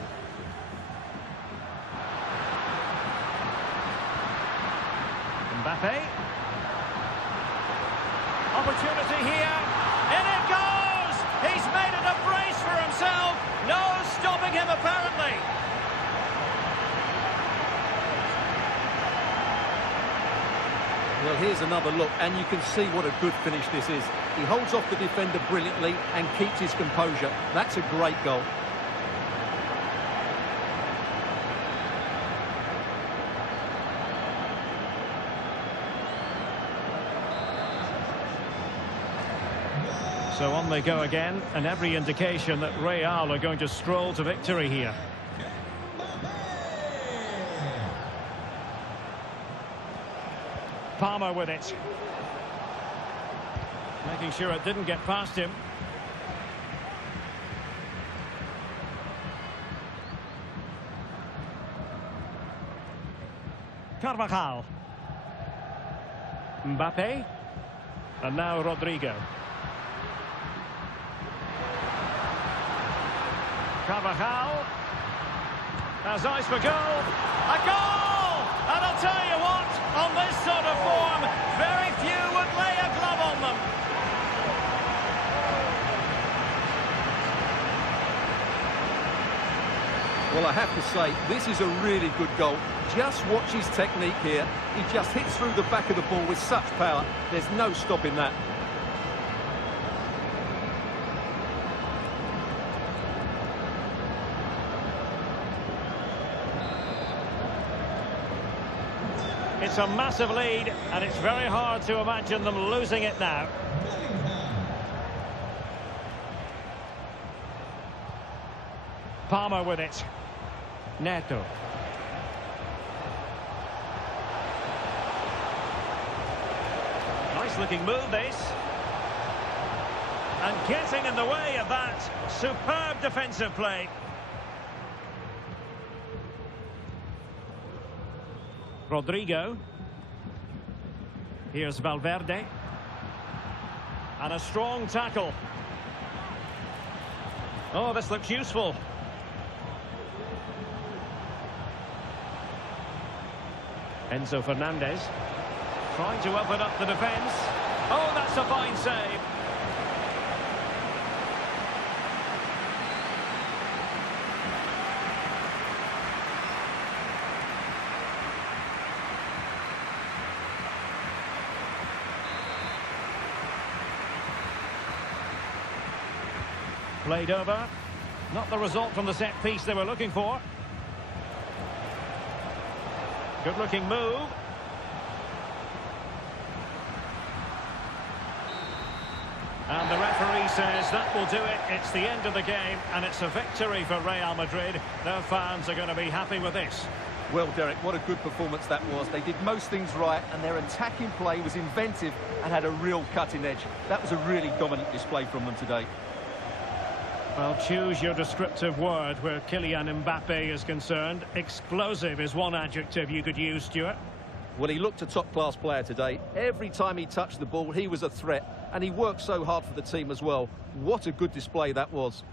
Mbappe. Opportunity here. In it goes! He's made it a brace for himself. No stopping him, apparently. Well, here's another look, and you can see what a good finish this is. He holds off the defender brilliantly and keeps his composure. That's a great goal. So on they go again, and every indication that Real are going to stroll to victory here. Palmer with it. Making sure it didn't get past him. Carvajal. Mbappe. And now Rodrigo. Carvajal has eyes for goal. A goal! And I'll tell you what, on this sort of form, very few would lay a glove on them. Well, I have to say, this is a really good goal. Just watch his technique here. He just hits through the back of the ball with such power. There's no stopping that. It's a massive lead, and it's very hard to imagine them losing it now. Palmer with it. Neto. Nice looking move, this. And getting in the way of that. Superb defensive play. Rodrigo. Here's Valverde. And a strong tackle. Oh, this looks useful. Enzo Fernandez. Trying to open up the defence. Oh, that's a fine save. Played over. Not the result from the set piece they were looking for. Good looking move. And the referee says that will do it. It's the end of the game, and it's a victory for Real Madrid. Their fans are going to be happy with this. Well, Derek, what a good performance that was. They did most things right, and their attacking play was inventive and had a real cutting edge. That was a really dominant display from them today. Well, choose your descriptive word where Kylian Mbappe is concerned. Explosive is one adjective you could use, Stuart. Well, he looked a top-class player today. Every time he touched the ball, he was a threat, and he worked so hard for the team as well. What a good display that was.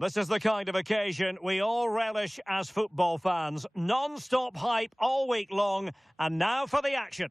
This is the kind of occasion we all relish as football fans. Non-stop hype all week long, and now for the action.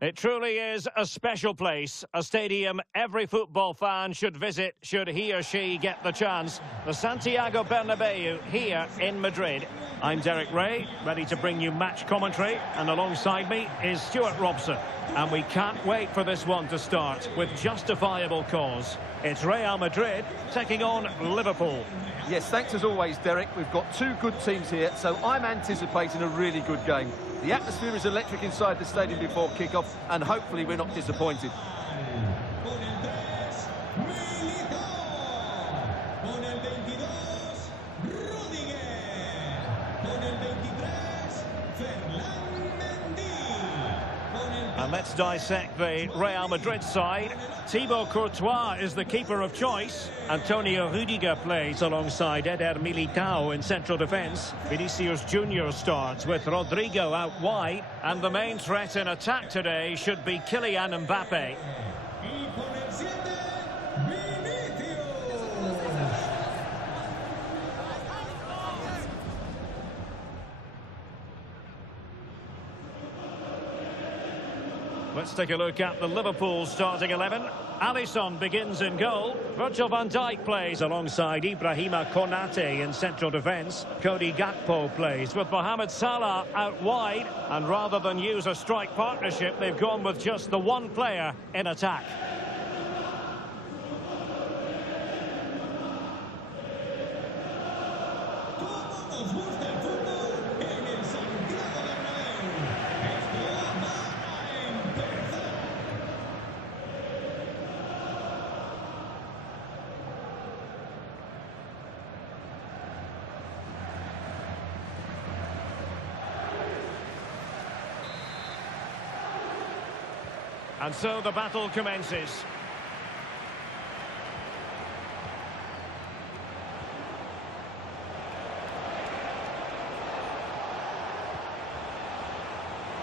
It truly is a special place, a stadium every football fan should visit should he or she get the chance. The Santiago Bernabeu here in Madrid. I'm Derek Ray, ready to bring you match commentary, and alongside me is Stuart Robson. And we can't wait for this one to start with justifiable cause. It's Real Madrid taking on Liverpool. Yes, thanks as always, Derek. We've got two good teams here, so I'm anticipating a really good game. The atmosphere is electric inside the stadium before kick-off, and hopefully we're not disappointed. And let's dissect the Real Madrid side. Thibaut Courtois is the keeper of choice. Antonio Rudiger plays alongside Eder Militao in central defence. Vinicius Junior starts with Rodrigo out wide. And the main threat in attack today should be Kylian Mbappe. Let's take a look at the Liverpool starting 11. Alisson begins in goal. Virgil van Dijk plays alongside Ibrahima Konate in central defence. Cody Gakpo plays with Mohamed Salah out wide. And rather than use a strike partnership, they've gone with just the one player in attack. And so the battle commences.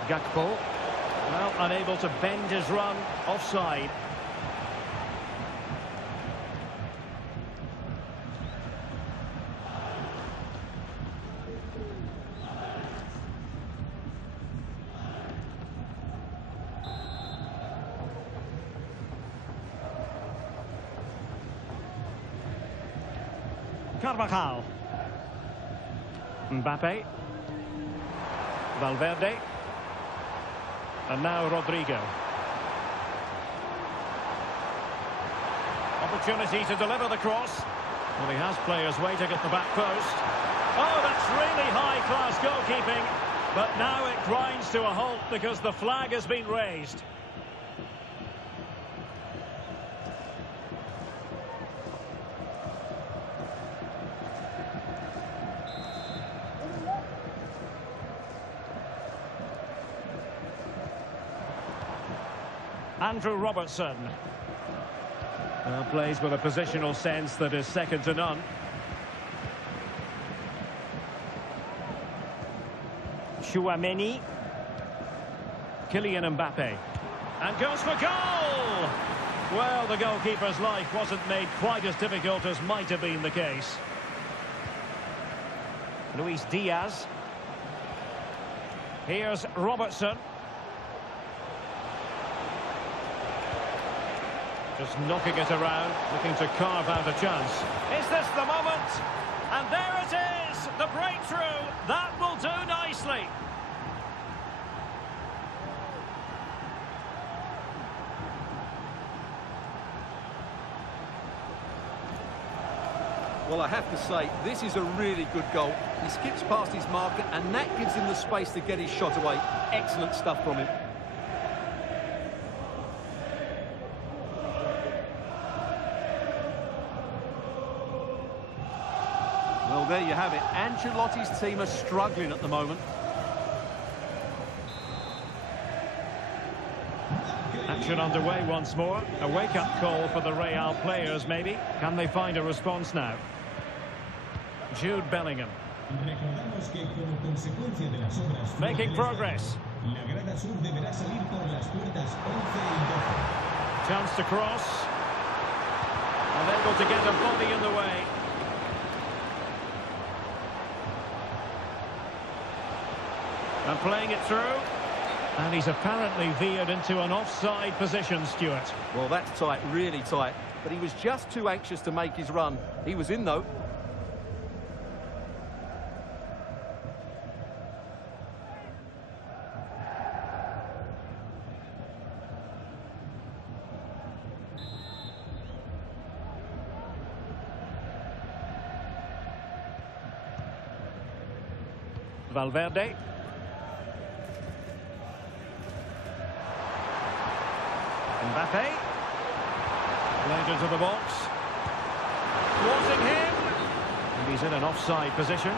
Gakpo, well, unable to bend his run, offside. Carvajal. Mbappe. Valverde. And now Rodrigo. Opportunity to deliver the cross. Well, he has players waiting at the back post. Oh, that's really high-class goalkeeping. But now it grinds to a halt because the flag has been raised. Andrew Robertson plays with a positional sense that is second to none. Chouameni. Kylian Mbappe. And goes for goal! Well, the goalkeeper's life wasn't made quite as difficult as might have been the case. Luis Diaz. Here's Robertson. Just knocking it around, looking to carve out a chance. Is this the moment? And there it is, the breakthrough. That will do nicely. Well, I have to say, this is a really good goal. He skips past his marker, and that gives him the space to get his shot away. Excellent stuff from him. Well, there you have it. Ancelotti's team are struggling at the moment. Action underway once more. A wake-up call for the Real players, maybe. Can they find a response now? Jude Bellingham. Making progress. Chance to cross. Unable to get a body in the way. And playing it through. And he's apparently veered into an offside position, Stuart. Well, that's tight, really tight. But he was just too anxious to make his run. He was in, though. Valverde. Mbappe. Played into the box. Thwarting him. And he's in an offside position.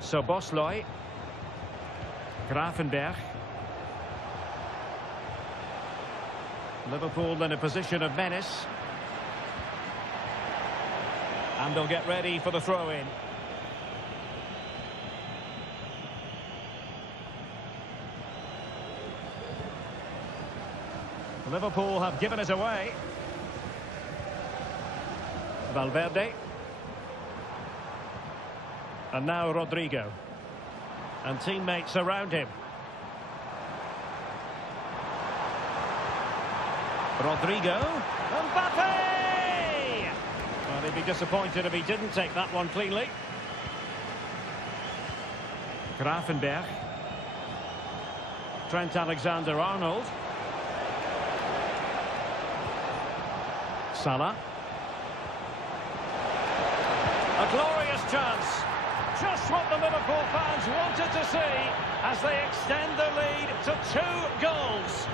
So Bosloy, Grafenberg. Liverpool in a position of menace. And they'll get ready for the throw-in. Liverpool have given it away. Valverde. And now Rodrigo. And teammates around him. Rodrigo. Mbappe! Well, he'd be disappointed if he didn't take that one cleanly. Grafenberg. Trent Alexander-Arnold. Salah. A glorious chance. Just what the Liverpool fans wanted to see as they extend their lead to 2 goals.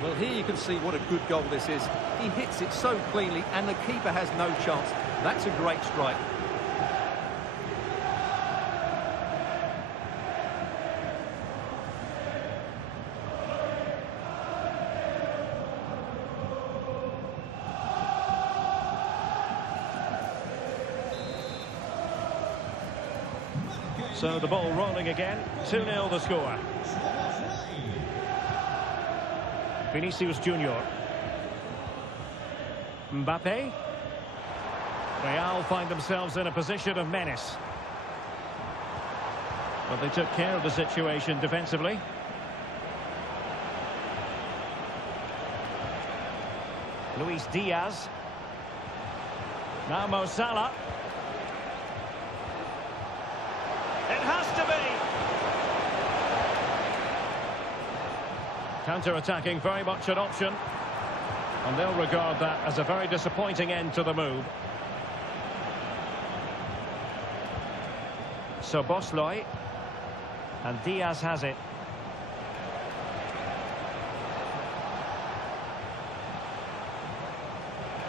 Well, here you can see what a good goal this is. He hits it so cleanly and the keeper has no chance. That's a great strike. So the ball rolling again, 2-0 the score. Vinicius Junior. Mbappe. Real find themselves in a position of menace. But they took care of the situation defensively. Luis Diaz. Now Mo Salah. It has to be. Counter-attacking, very much an option. And they'll regard that as a very disappointing end to the move. So Bosloy. And Diaz has it.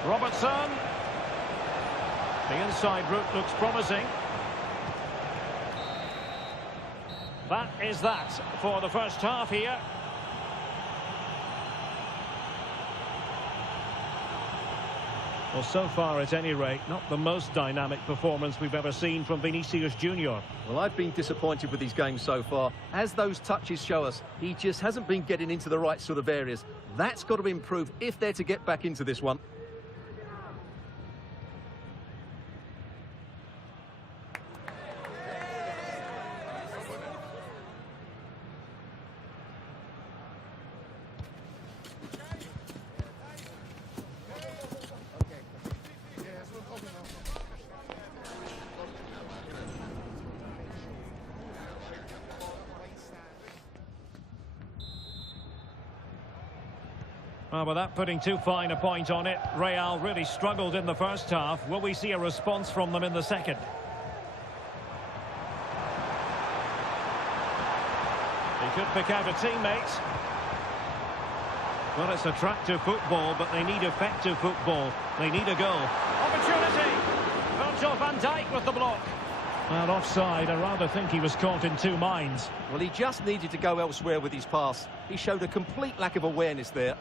Robertson. The inside route looks promising. That is that for the first half here. Well, so far, at any rate, not the most dynamic performance we've ever seen from Vinicius Junior. Well, I've been disappointed with his game so far. As those touches show us, he just hasn't been getting into the right sort of areas. That's got to improve if they're to get back into this one. Well, without putting too fine a point on it, Real really struggled in the first half. Will we see a response from them in the second? He could pick out a teammate. Well, it's attractive football, but they need effective football. They need a goal. Opportunity! Virgil van Dijk with the block. Well, offside. I rather think he was caught in two minds. Well, he just needed to go elsewhere with his pass. He showed a complete lack of awareness there.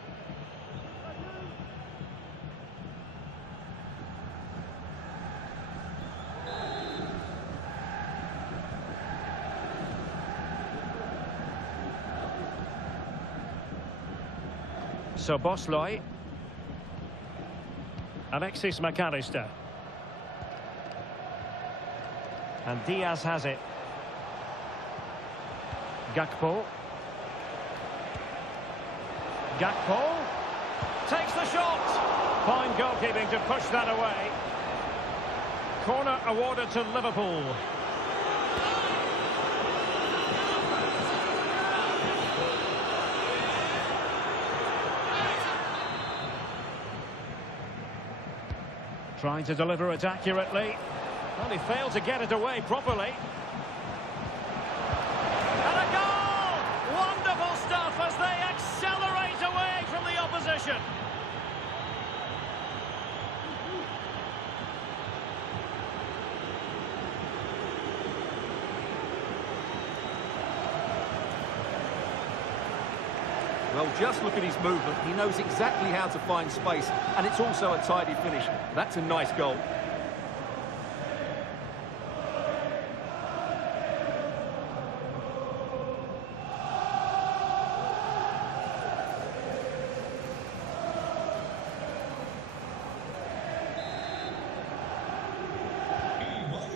So Bosloy. Alexis McAllister. And Diaz has it. Gakpo. Gakpo takes the shot. Fine goalkeeping to push that away. Corner awarded to Liverpool. Trying to deliver it accurately. Well, he failed to get it away properly. And a goal! Wonderful stuff as they accelerate away from the opposition. Well, just look at his movement. He knows exactly how to find space, and it's also a tidy finish. That's a nice goal.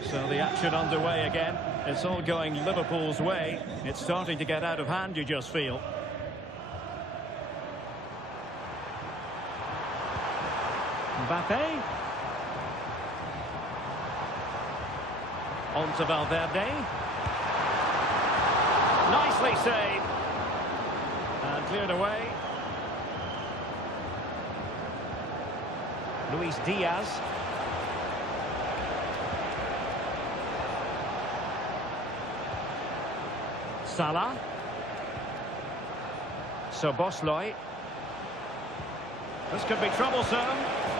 So the action underway again. It's all going Liverpool's way. It's starting to get out of hand, you just feel. Mbappe. On to Valverde. Nicely saved. And cleared away. Luis Diaz. Salah. So Bosloy. This could be troublesome.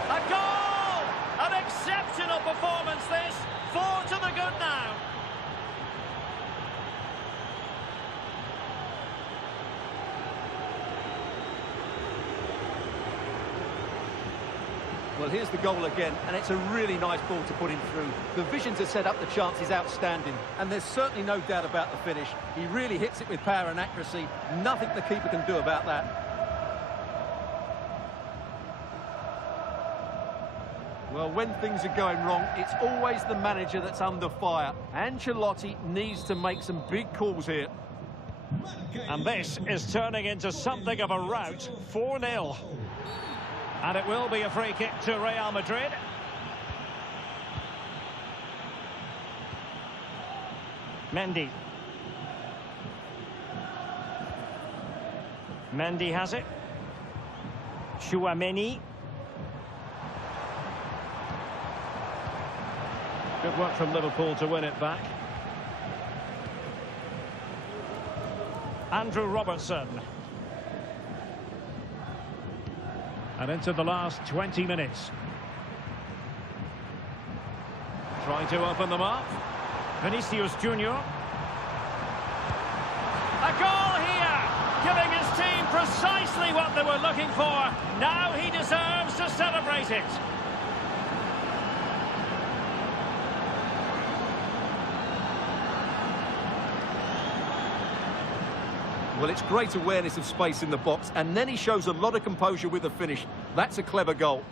A goal! An exceptional performance this. 4 to the good now. Well, here's the goal again, and it's a really nice ball to put him through. The vision to set up the chance is outstanding, and there's certainly no doubt about the finish. He really hits it with power and accuracy. Nothing the keeper can do about that. Well, when things are going wrong, it's always the manager that's under fire. Ancelotti needs to make some big calls here. And this is turning into something of a rout. 4-0. And it will be a free kick to Real Madrid. Mendy. Mendy has it. Tchouaméni. Good work from Liverpool to win it back. Andrew Robertson. And into the last 20 minutes. Trying to open them up. Vinicius Junior. A goal here! Giving his team precisely what they were looking for. Now he deserves to celebrate it. Well, it's great awareness of space in the box, and then he shows a lot of composure with the finish. That's a clever goal.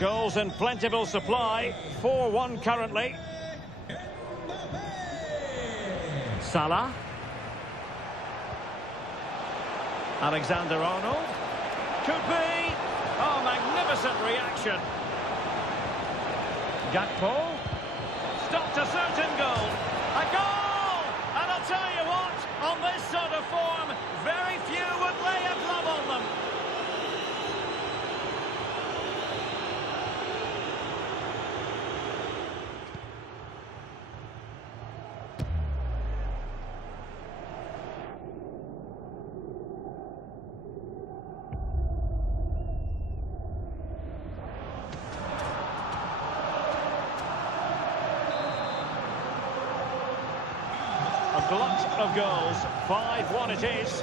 Goals in plentiful supply. 4-1 currently. Salah. Alexander-Arnold. Could be. Oh, magnificent reaction. Gakpo. Stopped a certain goal. A goal! And I'll tell you what, on this sort of form, very few would lay a glove on them. glut of goals. 5-1 it is.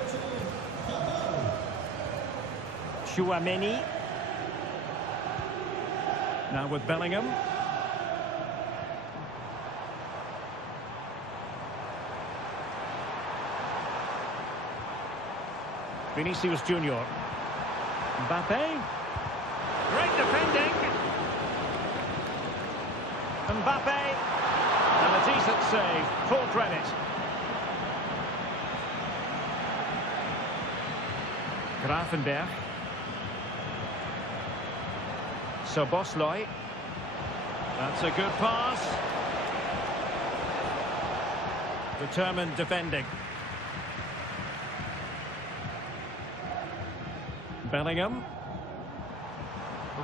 Tchouaméni. Now with Bellingham. Vinicius Junior. Mbappe. Great defending. Mbappe. And a decent save. Full credit. Grafenberg. Szoboszlai. That's a good pass. Determined defending. Bellingham.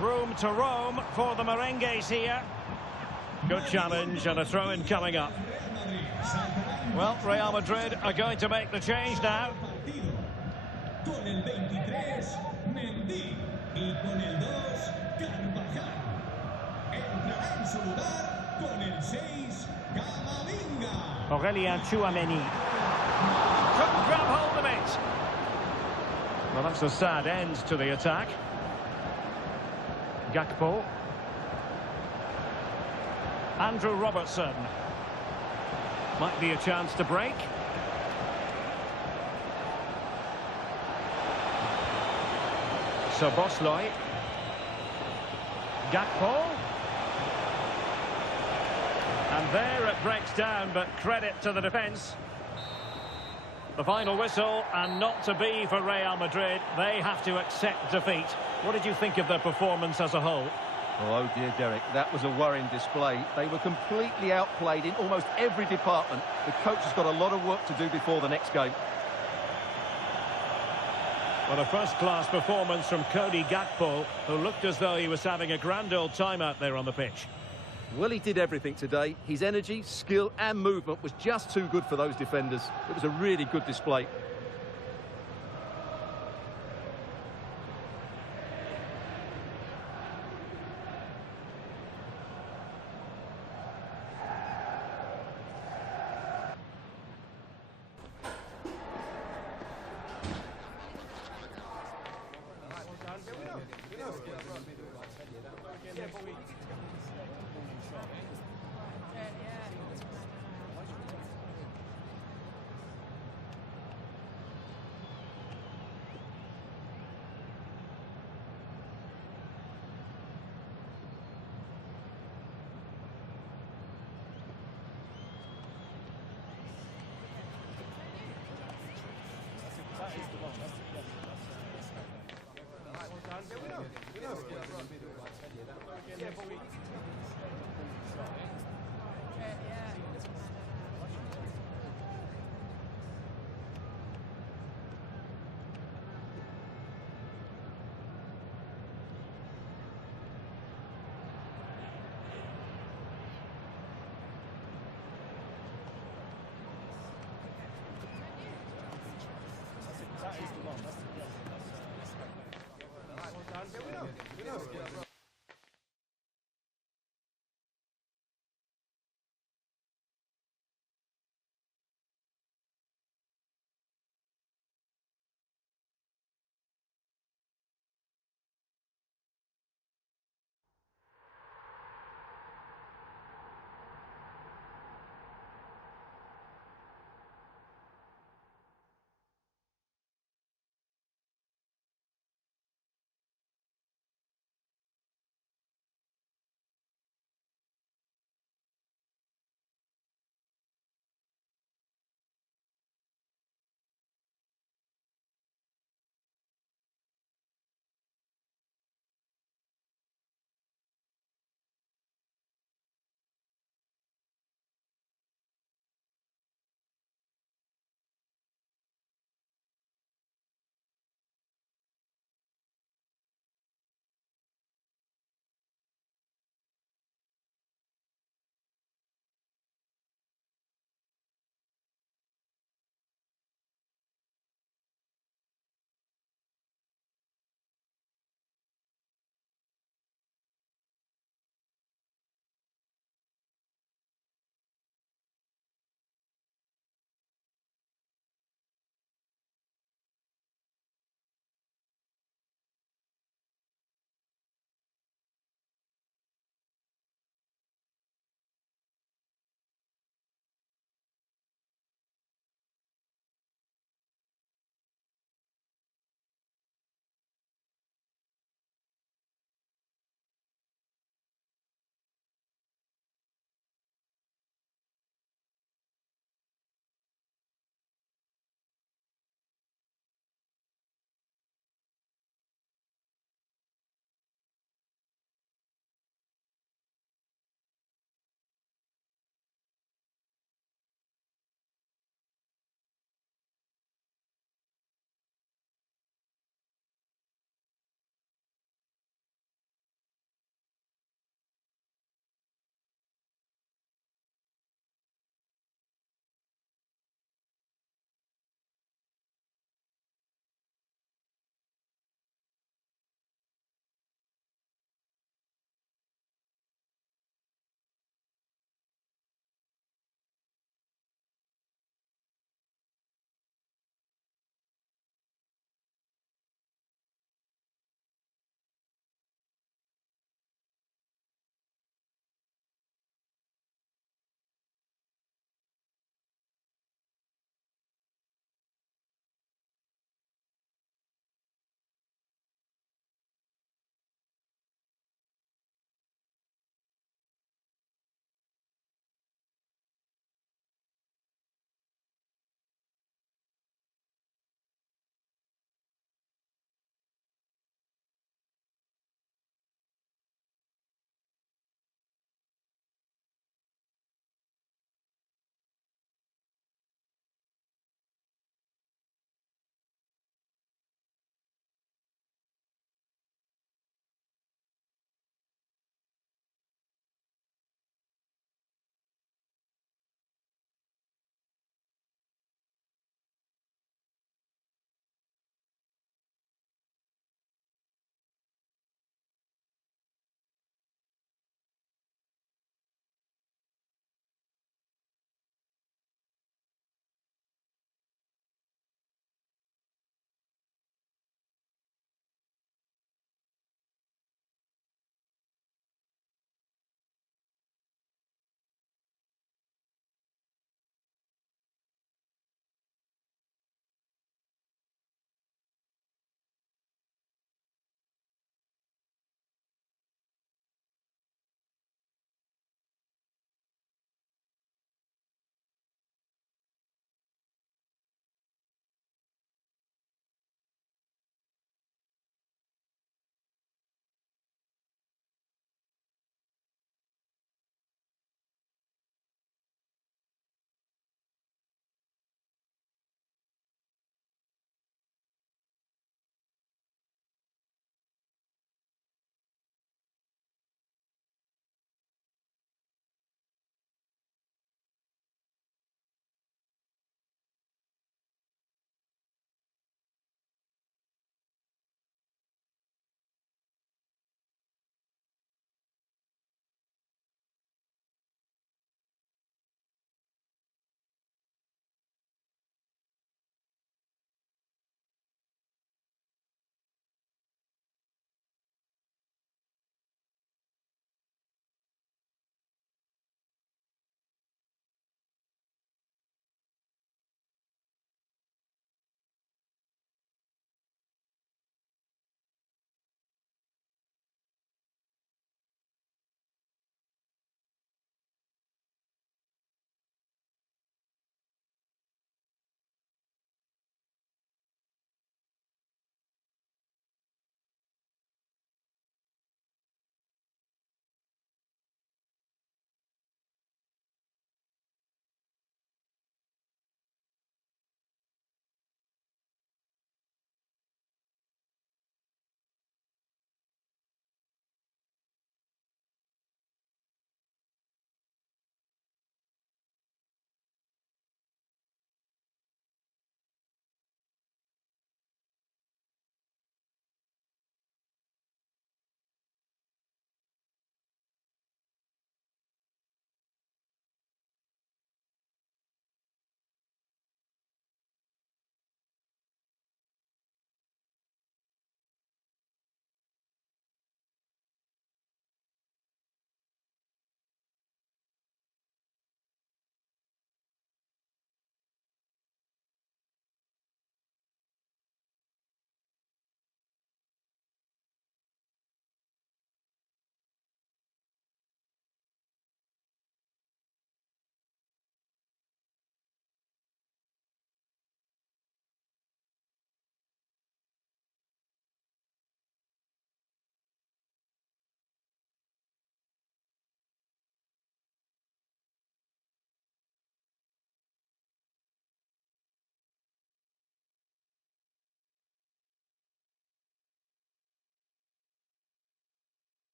Room to roam for the merengues here. Good challenge and a throw-in coming up. Well, Real Madrid are going to make the change now. Con el 23, Mendy. Y con el 2, Carvajal. Entrará en su lugar con el 6, Camavinga. Aurélien Tchouaméni. Couldn't grab hold of it. Well, that's a sad end to the attack. Gakpo. Andrew Robertson. Might be a chance to break. Szoboszlai. Gakpo. And there it breaks down, but credit to the defence. The final whistle, and not to be for Real Madrid. They have to accept defeat. What did you think of their performance as a whole? Oh dear, Derek, that was a worrying display. They were completely outplayed in almost every department. The coach has got a lot of work to do before the next game. Well, a first-class performance from Cody Gakpo, who looked as though he was having a grand old time out there on the pitch. Well, he did everything today. His energy, skill and movement was just too good for those defenders. It was a really good display.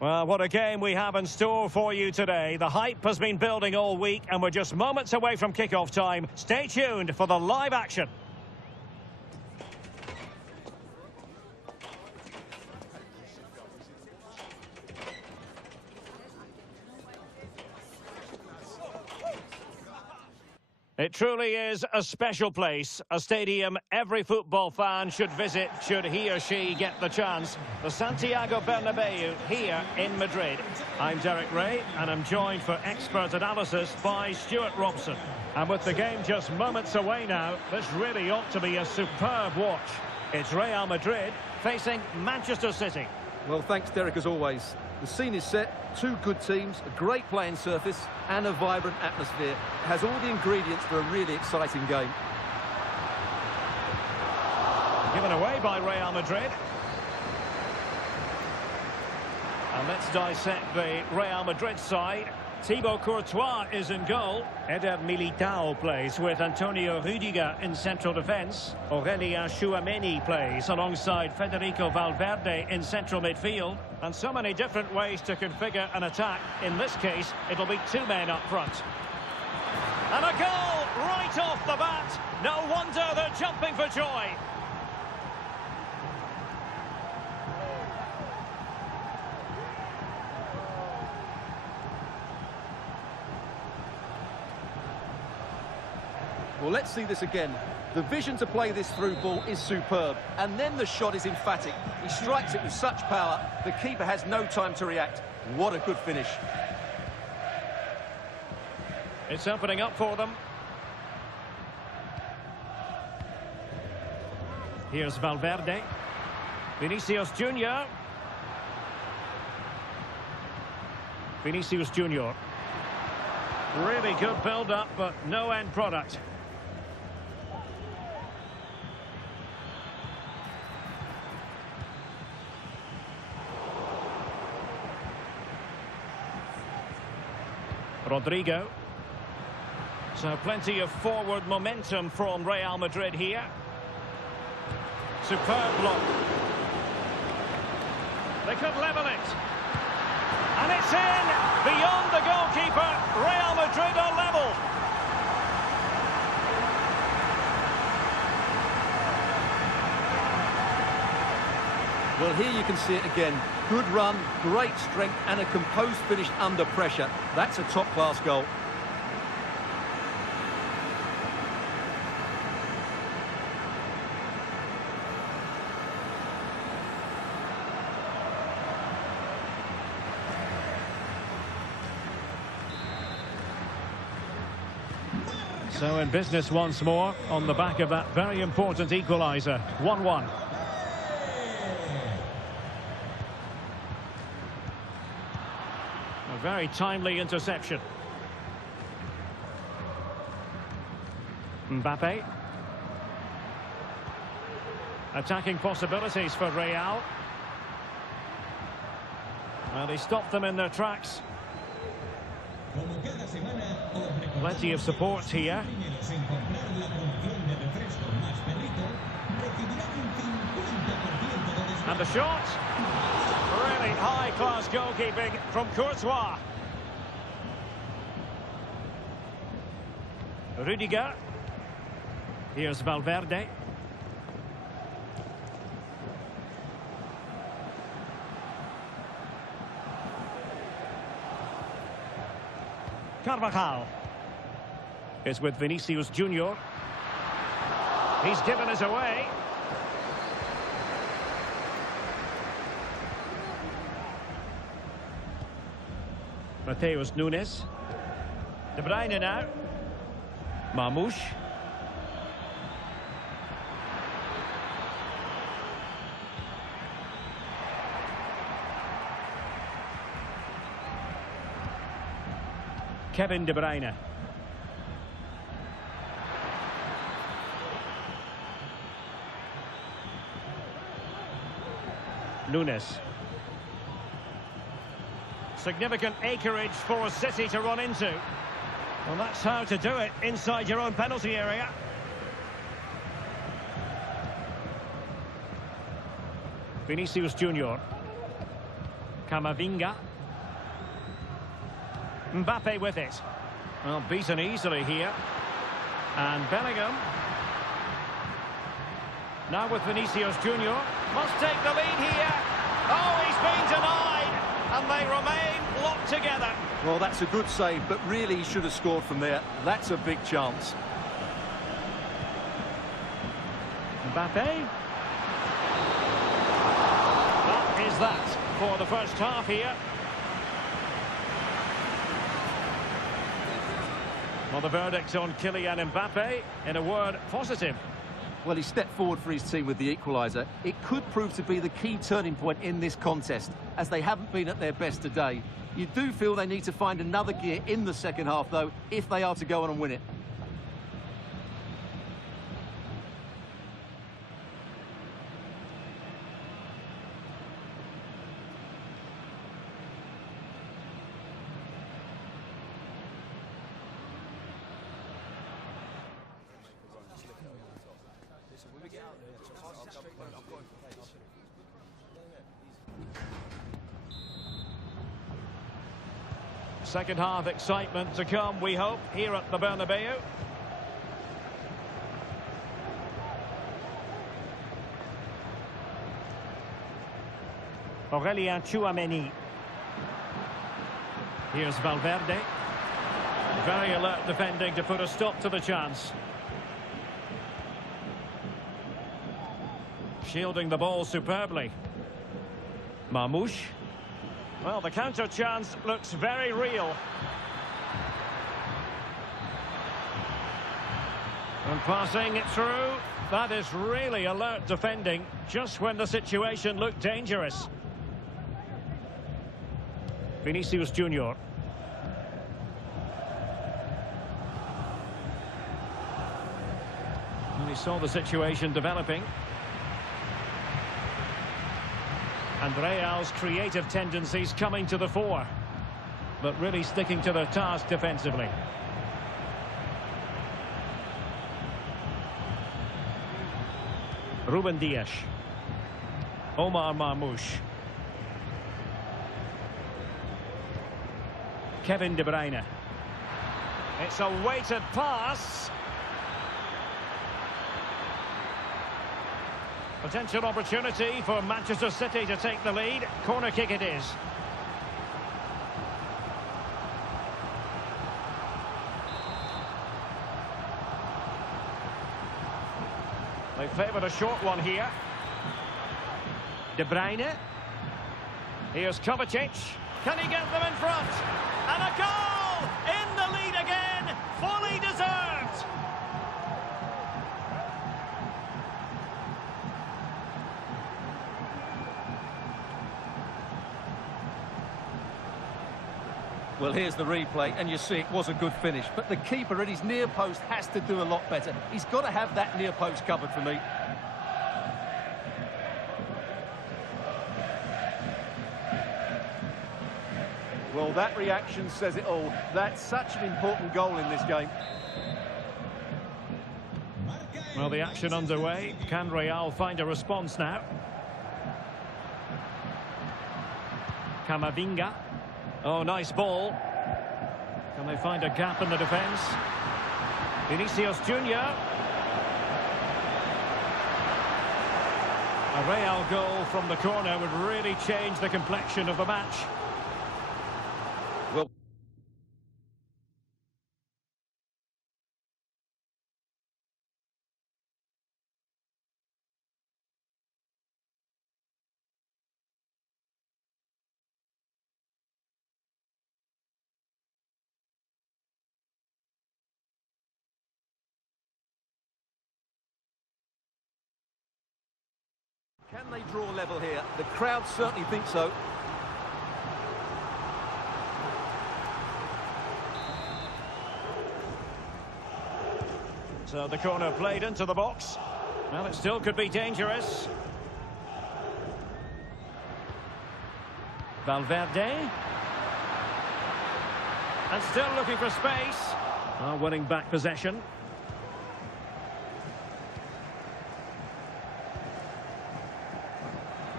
Well, what a game we have in store for you today. The hype has been building all week and we're just moments away from kick-off time. Stay tuned for the live action. It truly is a special place, a stadium every football fan should visit should he or she get the chance. The Santiago Bernabeu here in Madrid. I'm Derek Ray and I'm joined for expert analysis by Stuart Robson. And with the game just moments away now, this really ought to be a superb watch. It's Real Madrid facing Manchester City. Well, thanks, Derek, as always. The scene is set, two good teams, a great playing surface and a vibrant atmosphere. It has all the ingredients for a really exciting game. Given away by Real Madrid. And let's dissect the Real Madrid side. Thibaut Courtois is in goal. Eder Militao plays with Antonio Rudiger in central defence. Aurelien Tchouameni plays alongside Federico Valverde in central midfield. And so many different ways to configure an attack. In this case, it'll be two men up front. And a goal right off the bat. No wonder they're jumping for joy. Well, let's see this again. The vision to play this through ball is superb. And then the shot is emphatic. He strikes it with such power, the keeper has no time to react. What a good finish. It's opening up for them. Here's Valverde. Vinicius Junior. Vinicius Junior. Really good build-up, but no end product. Rodrigo. So plenty of forward momentum from Real Madrid here. Superb block. They could level it. And it's in! Beyond the goalkeeper, Real Madrid are level. Well, here you can see it again. Good run, great strength, and a composed finish under pressure. That's a top-class goal. So in business once more, on the back of that very important equaliser. 1-1. A very timely interception. Mbappe. Attacking possibilities for Real. Well, he stopped them in their tracks. Plenty of support here. And the shot. Really high-class goalkeeping from Courtois. Rudiger. Here's Valverde. Carvajal is with Vinicius Junior. He's given us away. Mateus Nunes. De Bruyne now. Mamouche. Kevin De Bruyne. Nunes. Significant acreage for City to run into. Well, that's how to do it inside your own penalty area. Vinicius Junior. Camavinga. Mbappe with it. Well, beaten easily here. And Bellingham. Now with Vinicius Junior. Must take the lead here. Oh, he's been denied. And they remain locked together. Well, that's a good save, but really he should have scored from there. That's a big chance. Mbappe. That is that for the first half here. Well, the verdict on Kylian Mbappe, in a word, positive. Well, he stepped forward for his team with the equaliser. It could prove to be the key turning point in this contest, as they haven't been at their best today. You do feel they need to find another gear in the second half, though, if they are to go on and win it. Second half excitement to come, we hope, here at the Bernabeu. Aurélien Tchouameni. Here's Valverde. Very alert defending to put a stop to the chance. Shielding the ball superbly. Marmoush. Well, the counter chance looks very real. And passing it through. That is really alert defending, just when the situation looked dangerous. Vinicius Junior. And he saw the situation developing. And Real's creative tendencies coming to the fore, but really sticking to their task defensively. Ruben Dias. Omar Marmoush. Kevin De Bruyne. It's a weighted pass. Potential opportunity for Manchester City to take the lead. Corner kick it is. They favoured a short one here. De Bruyne. Here's Kovacic. Can he get them in front? And a goal! In the lead again! Fully deserved! Well, here's the replay, and you see it was a good finish. But the keeper at his near post has to do a lot better. He's got to have that near post covered for me. Well, that reaction says it all. That's such an important goal in this game. Well, the action underway. Can Real find a response now? Camavinga. Oh, nice ball. Can they find a gap in the defence? Vinicius Junior. A Real goal from the corner would really change the complexion of the match. Well, can they draw level here? The crowd certainly think so. So the corner played into the box. Well, it still could be dangerous. Valverde. And still looking for space. Winning back possession.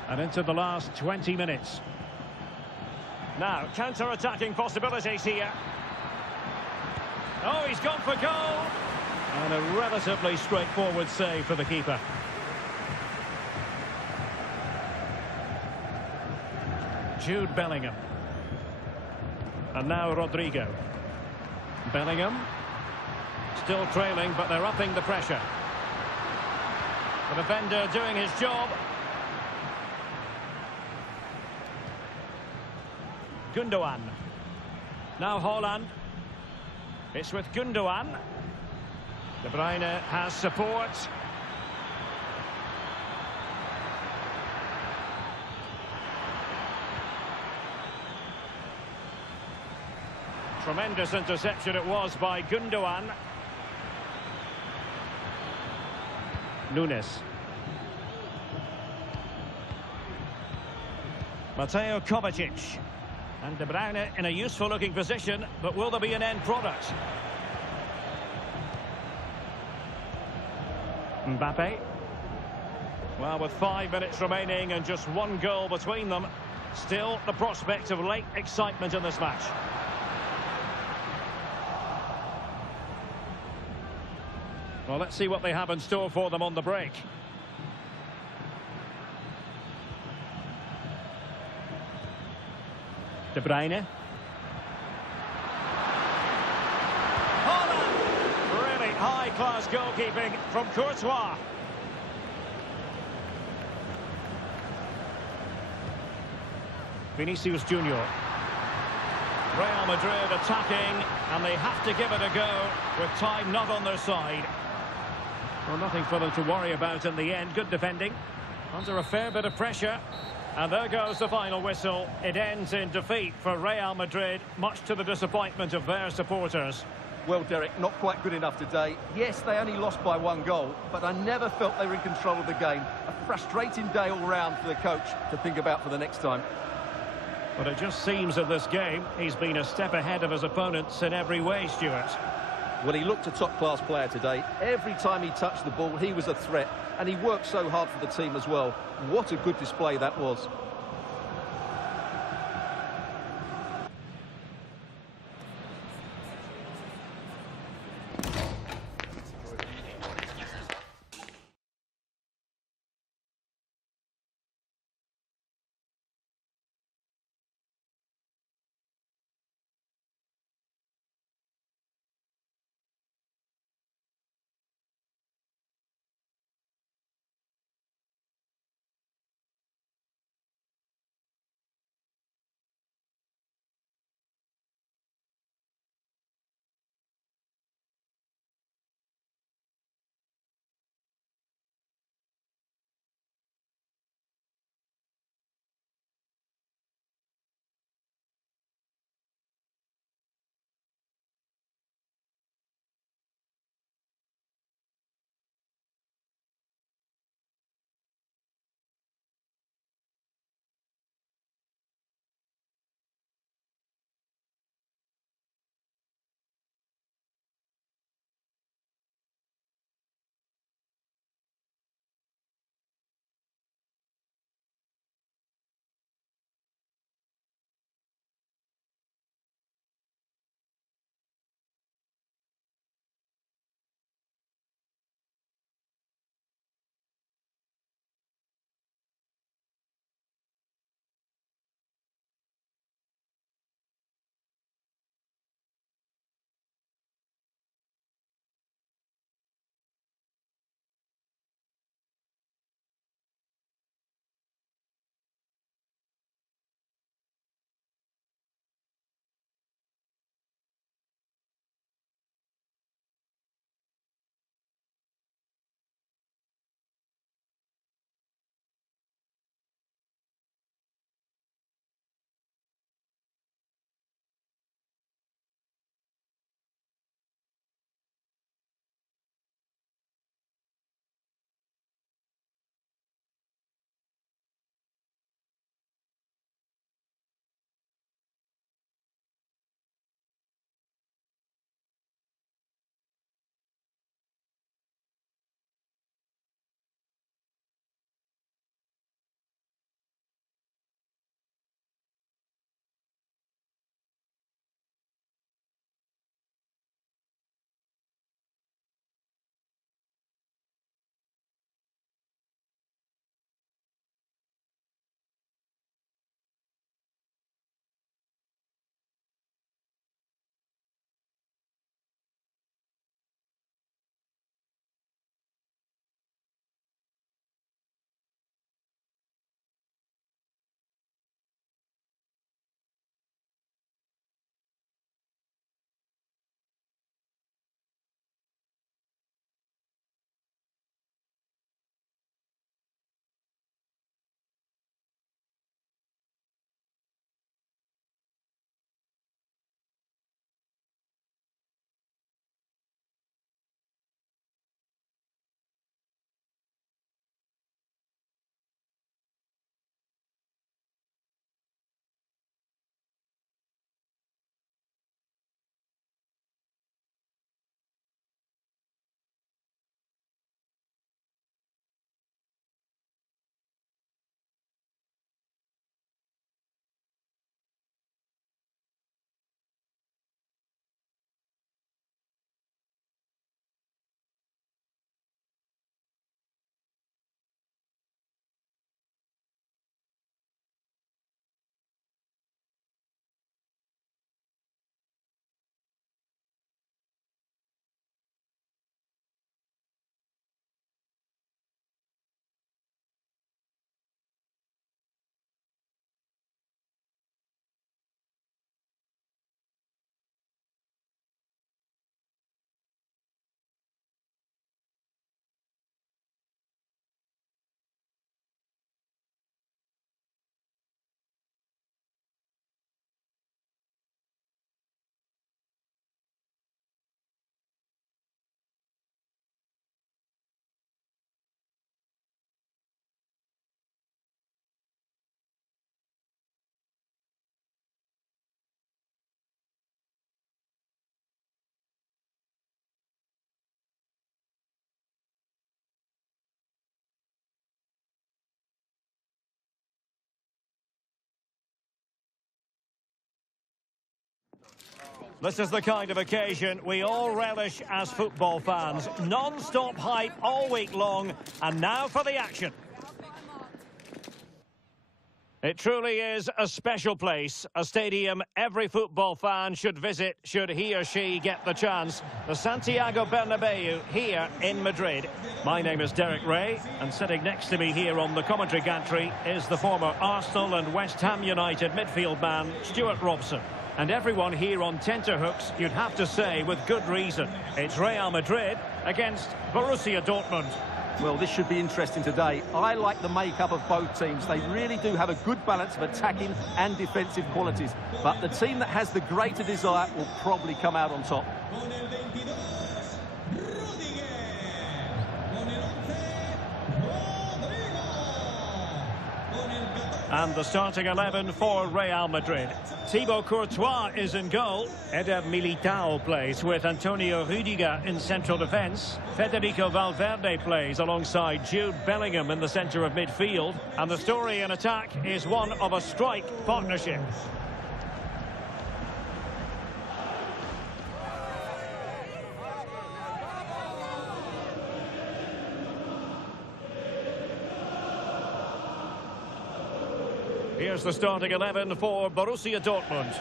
And into the last 20 minutes. Now, counter-attacking possibilities here. Oh, he's gone for goal. And a relatively straightforward save for the keeper. Jude Bellingham. And now Rodrigo. Bellingham. Still trailing, but they're upping the pressure. The defender doing his job. Gundogan. Now Haaland. It's with Gundogan. De Bruyne has support. Tremendous interception it was by Gundogan. Nunes. Mateo Kovacic. And De Bruyne in a useful looking position, but will there be an end product? Mbappe. Well, with 5 minutes remaining and just one goal between them, still the prospect of late excitement in this match. Well, let's see what they have in store for them on the break. De Bruyne. Haaland! Really high-class goalkeeping from Courtois. Vinicius Junior. Real Madrid attacking, and they have to give it a go with time not on their side. Well, nothing for them to worry about in the end. Good defending. Under a fair bit of pressure. And there goes the final whistle. It ends in defeat for Real Madrid, much to the disappointment of their supporters. Well, Derek, not quite good enough today. Yes, they only lost by 1 goal, but I never felt they were in control of the game. A frustrating day all round for the coach to think about for the next time. But it just seems in this game, he's been a step ahead of his opponents in every way, Stuart. Well, he looked a top-class player today. Every time he touched the ball, he was a threat. And he worked so hard for the team as well. What a good display that was. This is the kind of occasion we all relish as football fans. Non-stop hype all week long, and now for the action. It truly is a special place, a stadium every football fan should visit should he or she get the chance. The Santiago Bernabeu here in Madrid. My name is Derek Ray, and sitting next to me here on the commentary gantry is the former Arsenal and West Ham United midfield man, Stuart Robson. And everyone here on tenterhooks, you'd have to say with good reason. It's Real Madrid against Borussia Dortmund. Well, this should be interesting today. I like the makeup of both teams. They really do have a good balance of attacking and defensive qualities. But the team that has the greater desire will probably come out on top. And the starting 11 for Real Madrid. Thibaut Courtois is in goal. Eder Militao plays with Antonio Rüdiger in central defence. Federico Valverde plays alongside Jude Bellingham in the centre of midfield. And the story in attack is one of a strike partnership. Here's the starting 11 for Borussia Dortmund.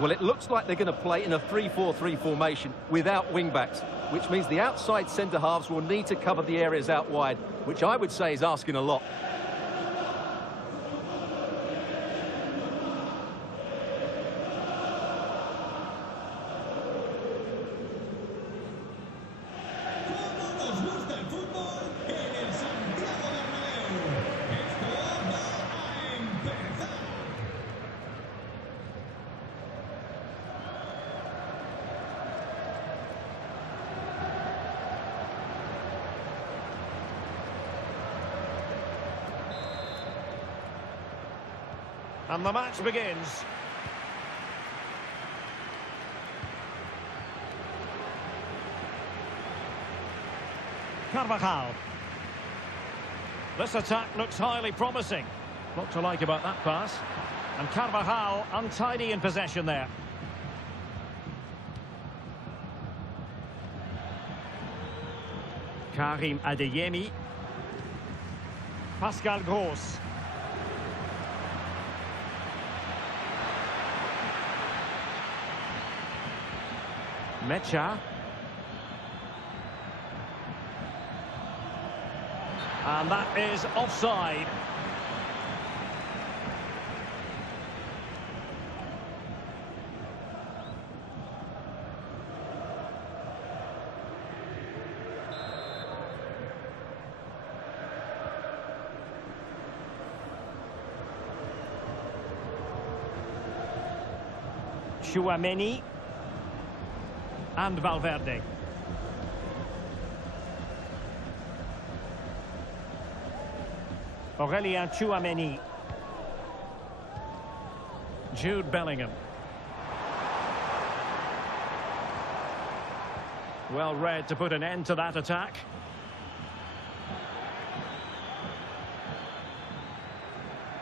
Well, it looks like they're going to play in a 3-4-3 formation without wing-backs, which means the outside centre-halves will need to cover the areas out wide, which I would say is asking a lot. And the match begins. Carvajal. This attack looks highly promising. What to like about that pass. And Carvajal untidy in possession there. Karim Adeyemi. Pascal Gross. Mecha. And that is offside. Tchouaméni. And Valverde. Aurélien Tchouaméni. Jude Bellingham. Well read to put an end to that attack.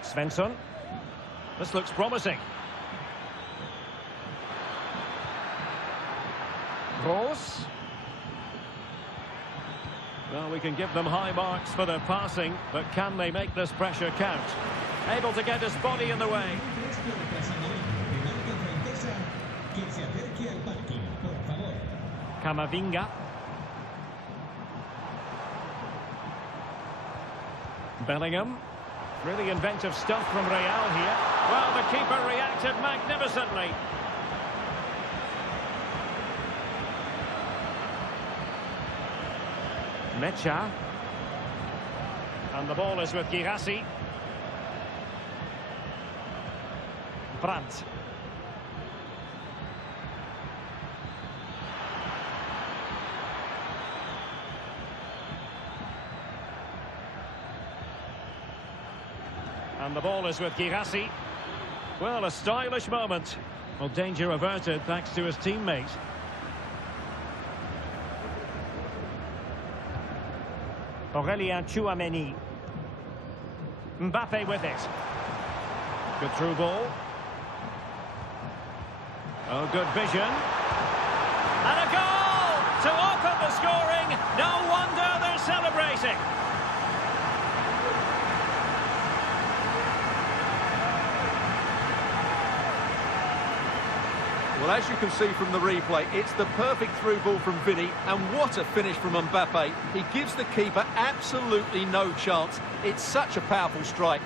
Svensson. This looks promising. Gross. Well, we can give them high marks for their passing, but can they make this pressure count? Able to get his body in the way. Camavinga. Bellingham. Really inventive stuff from Real here. Well, the keeper reacted magnificently. Mecha. And the ball is with Girassi. Brandt. And the ball is with Girassi. Well, a stylish moment. Well, danger averted thanks to his teammate. Aurélien Tchouaméni. Mbappe with it. Good through ball. Oh, good vision. And a goal to open the scoring. No wonder they're celebrating. Well, as you can see from the replay, it's the perfect through ball from Vinny, and what a finish from Mbappe. He gives the keeper absolutely no chance. It's such a powerful strike.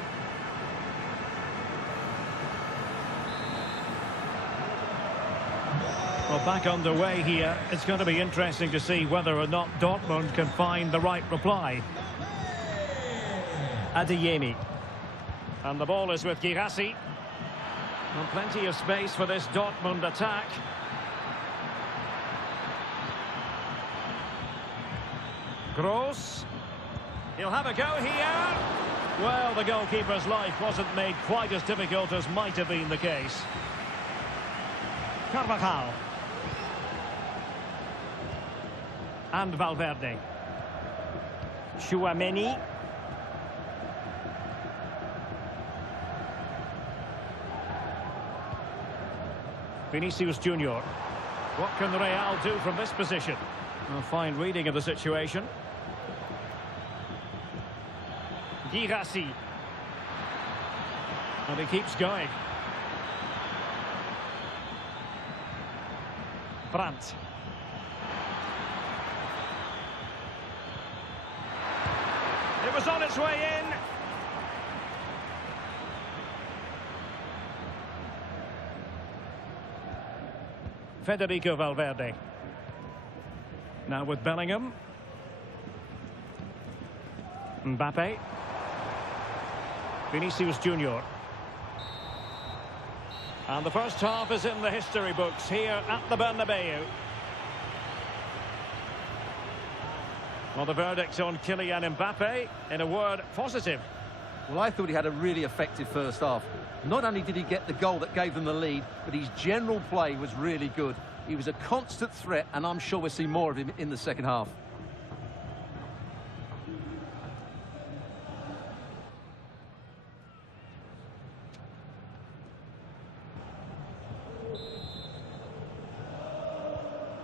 Well, back underway here. It's going to be interesting to see whether or not Dortmund can find the right reply. Adeyemi. And the ball is with Girassi. Well, plenty of space for this Dortmund attack. Gross. He'll have a go here. Well, the goalkeeper's life wasn't made quite as difficult as might have been the case. Carvajal. And Valverde. Tchouaméni. Vinicius Junior. What can Real do from this position? A fine reading of the situation. Girassi. And he keeps going. Brandt. It was on its way in. Federico Valverde. Now with Bellingham. Mbappe. Vinicius Junior. And the first half is in the history books here at the Bernabeu. Well, the verdict on Kylian Mbappe, in a word, positive. Well, I thought he had a really effective first half. Not only did he get the goal that gave them the lead, but his general play was really good. He was a constant threat, and I'm sure we'll see more of him in the second half.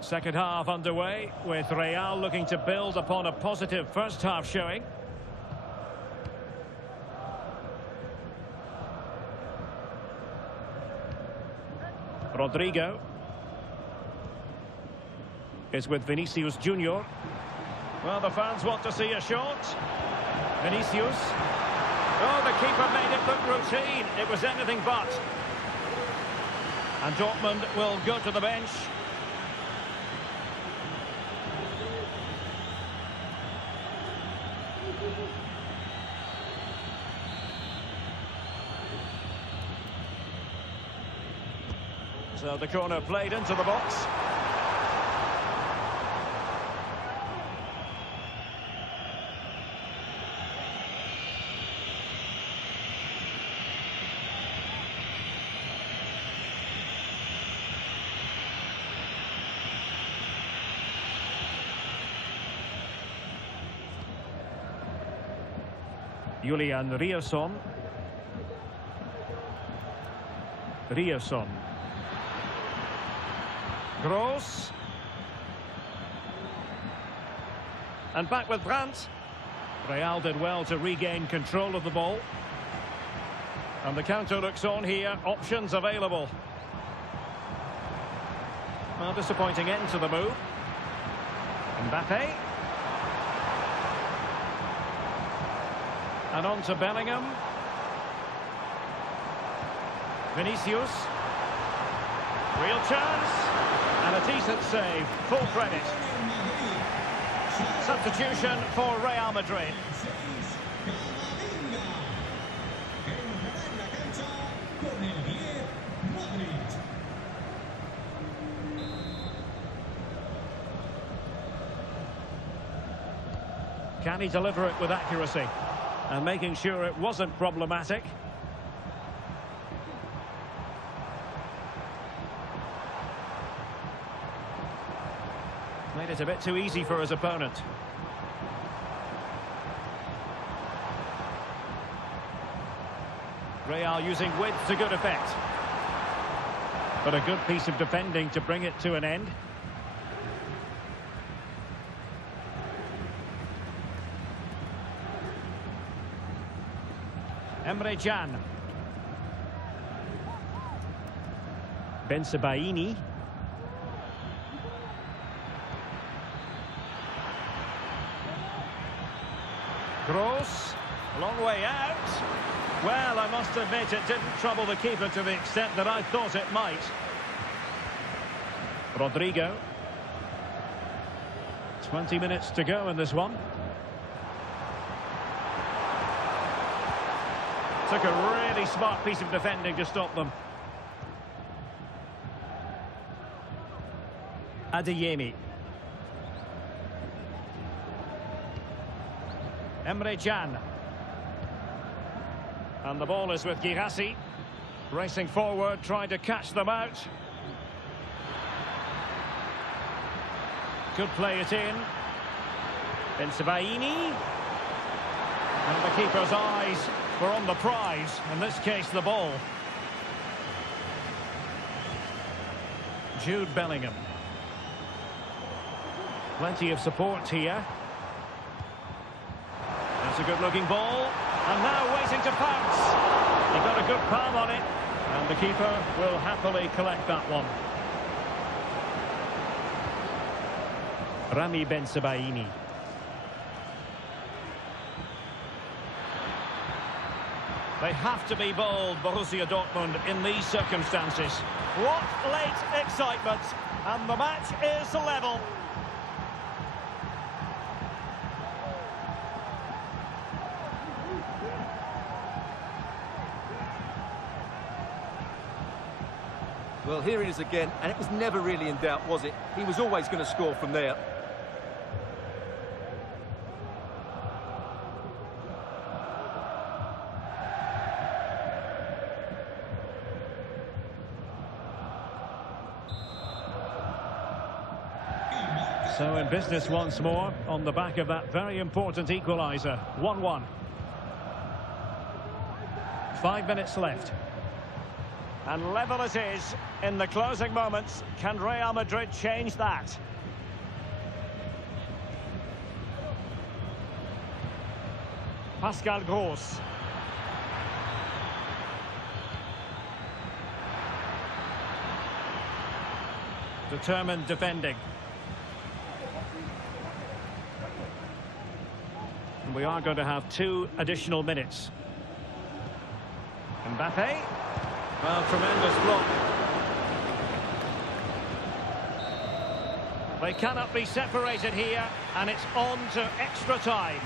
Second half underway, with Real looking to build upon a positive first half showing. Rodrigo is with Vinicius Junior. Well, the fans want to see a shot. Vinicius. Oh, the keeper made it look routine. It was anything but. And Dortmund will go to the bench. So the corner played into the box. Julian Rierson. Gross. And back with Brandt. Real did well to regain control of the ball. And the counter looks on here. Options available. Well, disappointing end to the move. Mbappe. And on to Bellingham. Vinicius. Real chance. And a decent save. Full credit. Substitution for Real Madrid. Can he deliver it with accuracy? And making sure it wasn't problematic. Made it a bit too easy for his opponent. Real using width to good effect. But a good piece of defending to bring it to an end. Emre Can. Bensebaini. Gross, a long way out. Well, I must admit it didn't trouble the keeper to the extent that I thought it might. Rodrigo. 20 minutes to go in this one. Took a really smart piece of defending to stop them. Adeyemi. Emre Can. And the ball is with Girassi. Racing forward, trying to catch them out. Could play it in. Bensebaini. And the keeper's eyes were on the prize, in this case the ball. Jude Bellingham. Plenty of support here. That's a good-looking ball. And now waiting to pounce. He got a good palm on it. And the keeper will happily collect that one. Rami Bensebaini. They have to be bold, Borussia Dortmund, in these circumstances. What late excitement. And the match is level. Well, here it is again, and it was never really in doubt, was it? He was always going to score from there. So in business once more, on the back of that very important equaliser. 1-1. 5 minutes left. And level it is in the closing moments. Can Real Madrid change that? Pascal Gross. Determined defending. And we are going to have 2 additional minutes. Mbappe. Well, tremendous block. They cannot be separated here, and it's on to extra time.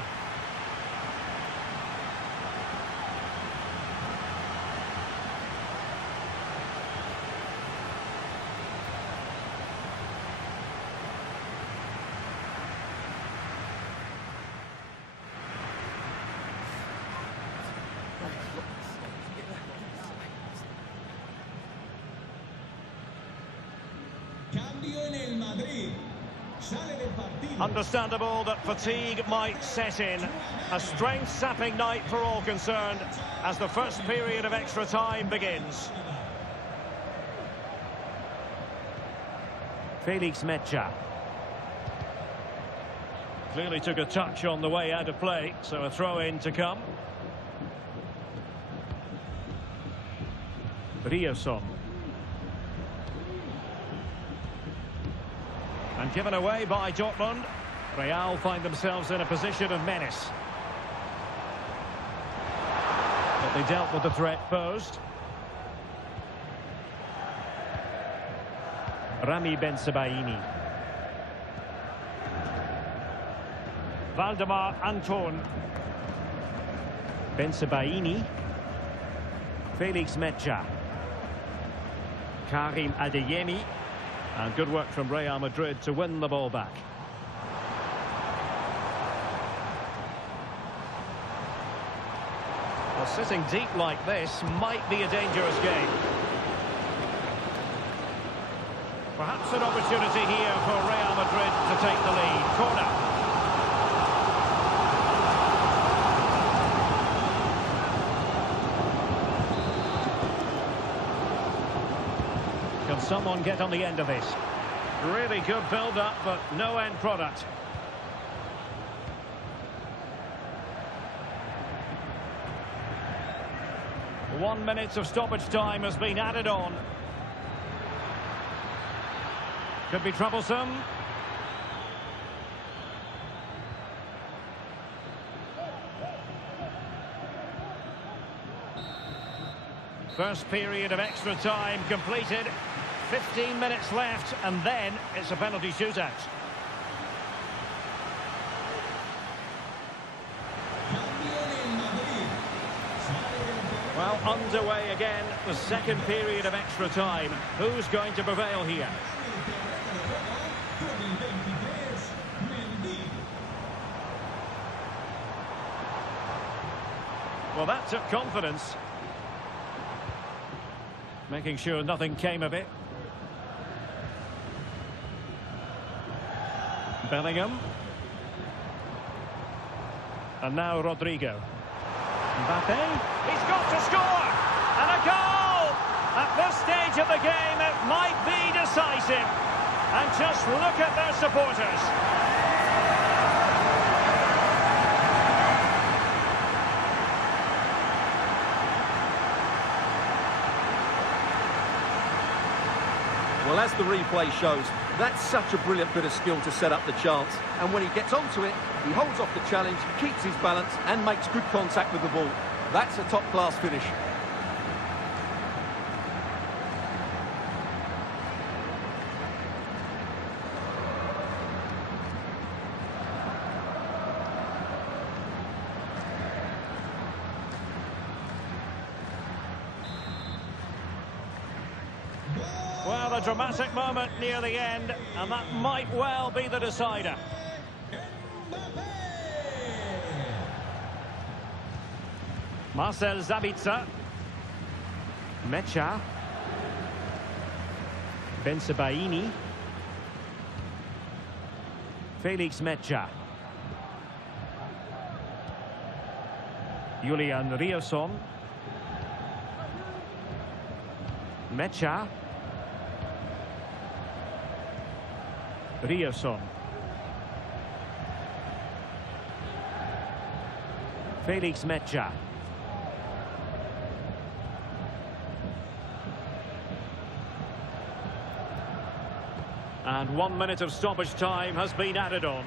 Understandable that fatigue might set in. A strength-sapping night for all concerned as the first period of extra time begins. Felix Mecha. Clearly took a touch on the way out of play, so a throw-in to come. Rioson. And given away by Dortmund. Real find themselves in a position of menace. But they dealt with the threat posed. Rami Bensebaini. Valdemar Anton. Bensebaini. Felix Mecha. Karim Adeyemi. And good work from Real Madrid to win the ball back. Well, sitting deep like this might be a dangerous game. Perhaps an opportunity here for Real Madrid to take the lead. Corner. Can someone get on the end of this? Really good build-up, but no end product. One minute of stoppage time has been added on. Could be troublesome. First period of extra time completed. 15 minutes left, and then it's a penalty shootout. Well, underway again, the second period of extra time. Who's going to prevail here? Well, that took confidence. Making sure nothing came of it. Bellingham. And now Rodrigo. Mbappe. He's got to score! And a goal! At this stage of the game, it might be decisive. And just look at their supporters. Well, as the replay shows, that's such a brilliant bit of skill to set up the chance. And when he gets onto it, he holds off the challenge, keeps his balance, and makes good contact with the ball. That's a top-class finish. Well, a dramatic moment near the end, and that might well be the decider. Marcel Sabitzer. Mecha. Bensebaini. Felix Mecha. Julian Riosson. Mecha. Riosson. Felix Mecha. And 1 minute of stoppage time has been added on.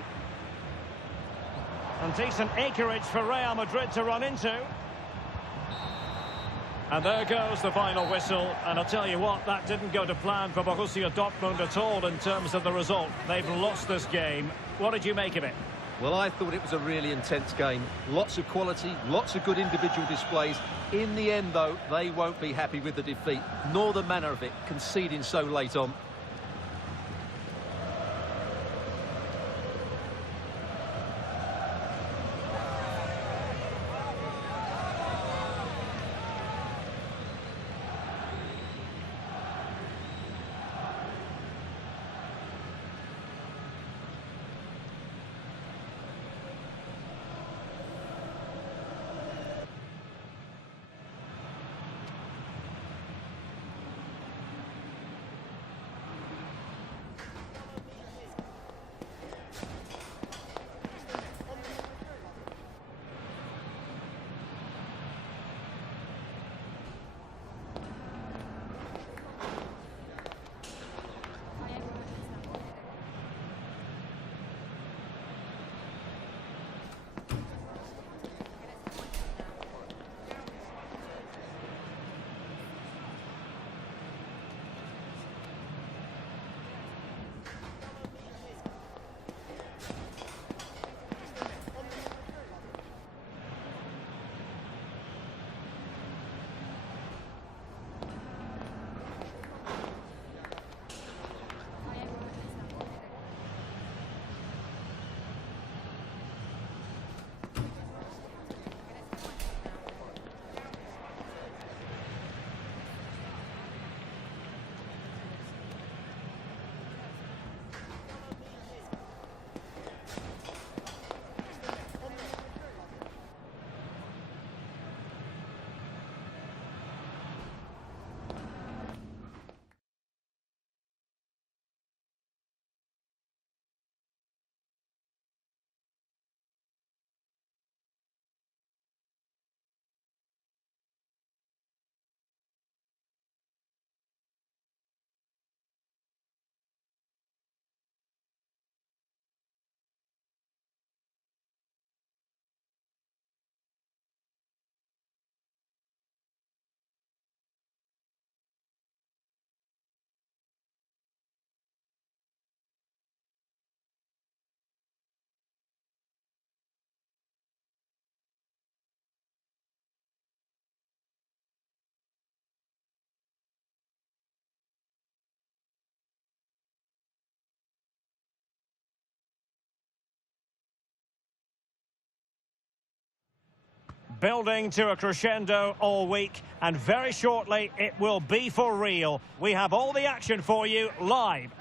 And decent acreage for Real Madrid to run into. And there goes the final whistle. And I'll tell you what, that didn't go to plan for Borussia Dortmund at all in terms of the result. They've lost this game. What did you make of it? Well, I thought it was a really intense game. Lots of quality, lots of good individual displays. In the end, though, they won't be happy with the defeat, nor the manner of it, conceding so late on. building to a crescendo all week, and very shortly it will be for real. We have all the action for you live.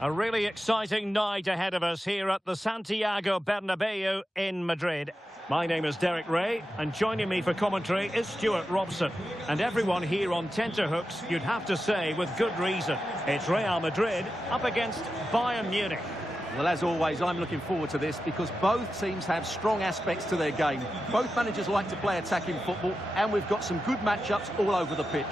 A really exciting night ahead of us here at the Santiago Bernabeu in Madrid. My name is Derek Ray, and joining me for commentary is Stuart Robson. And everyone here on tenterhooks, you'd have to say with good reason. It's Real Madrid up against Bayern Munich. Well, as always, I'm looking forward to this because both teams have strong aspects to their game. Both managers like to play attacking football, and we've got some good matchups all over the pitch.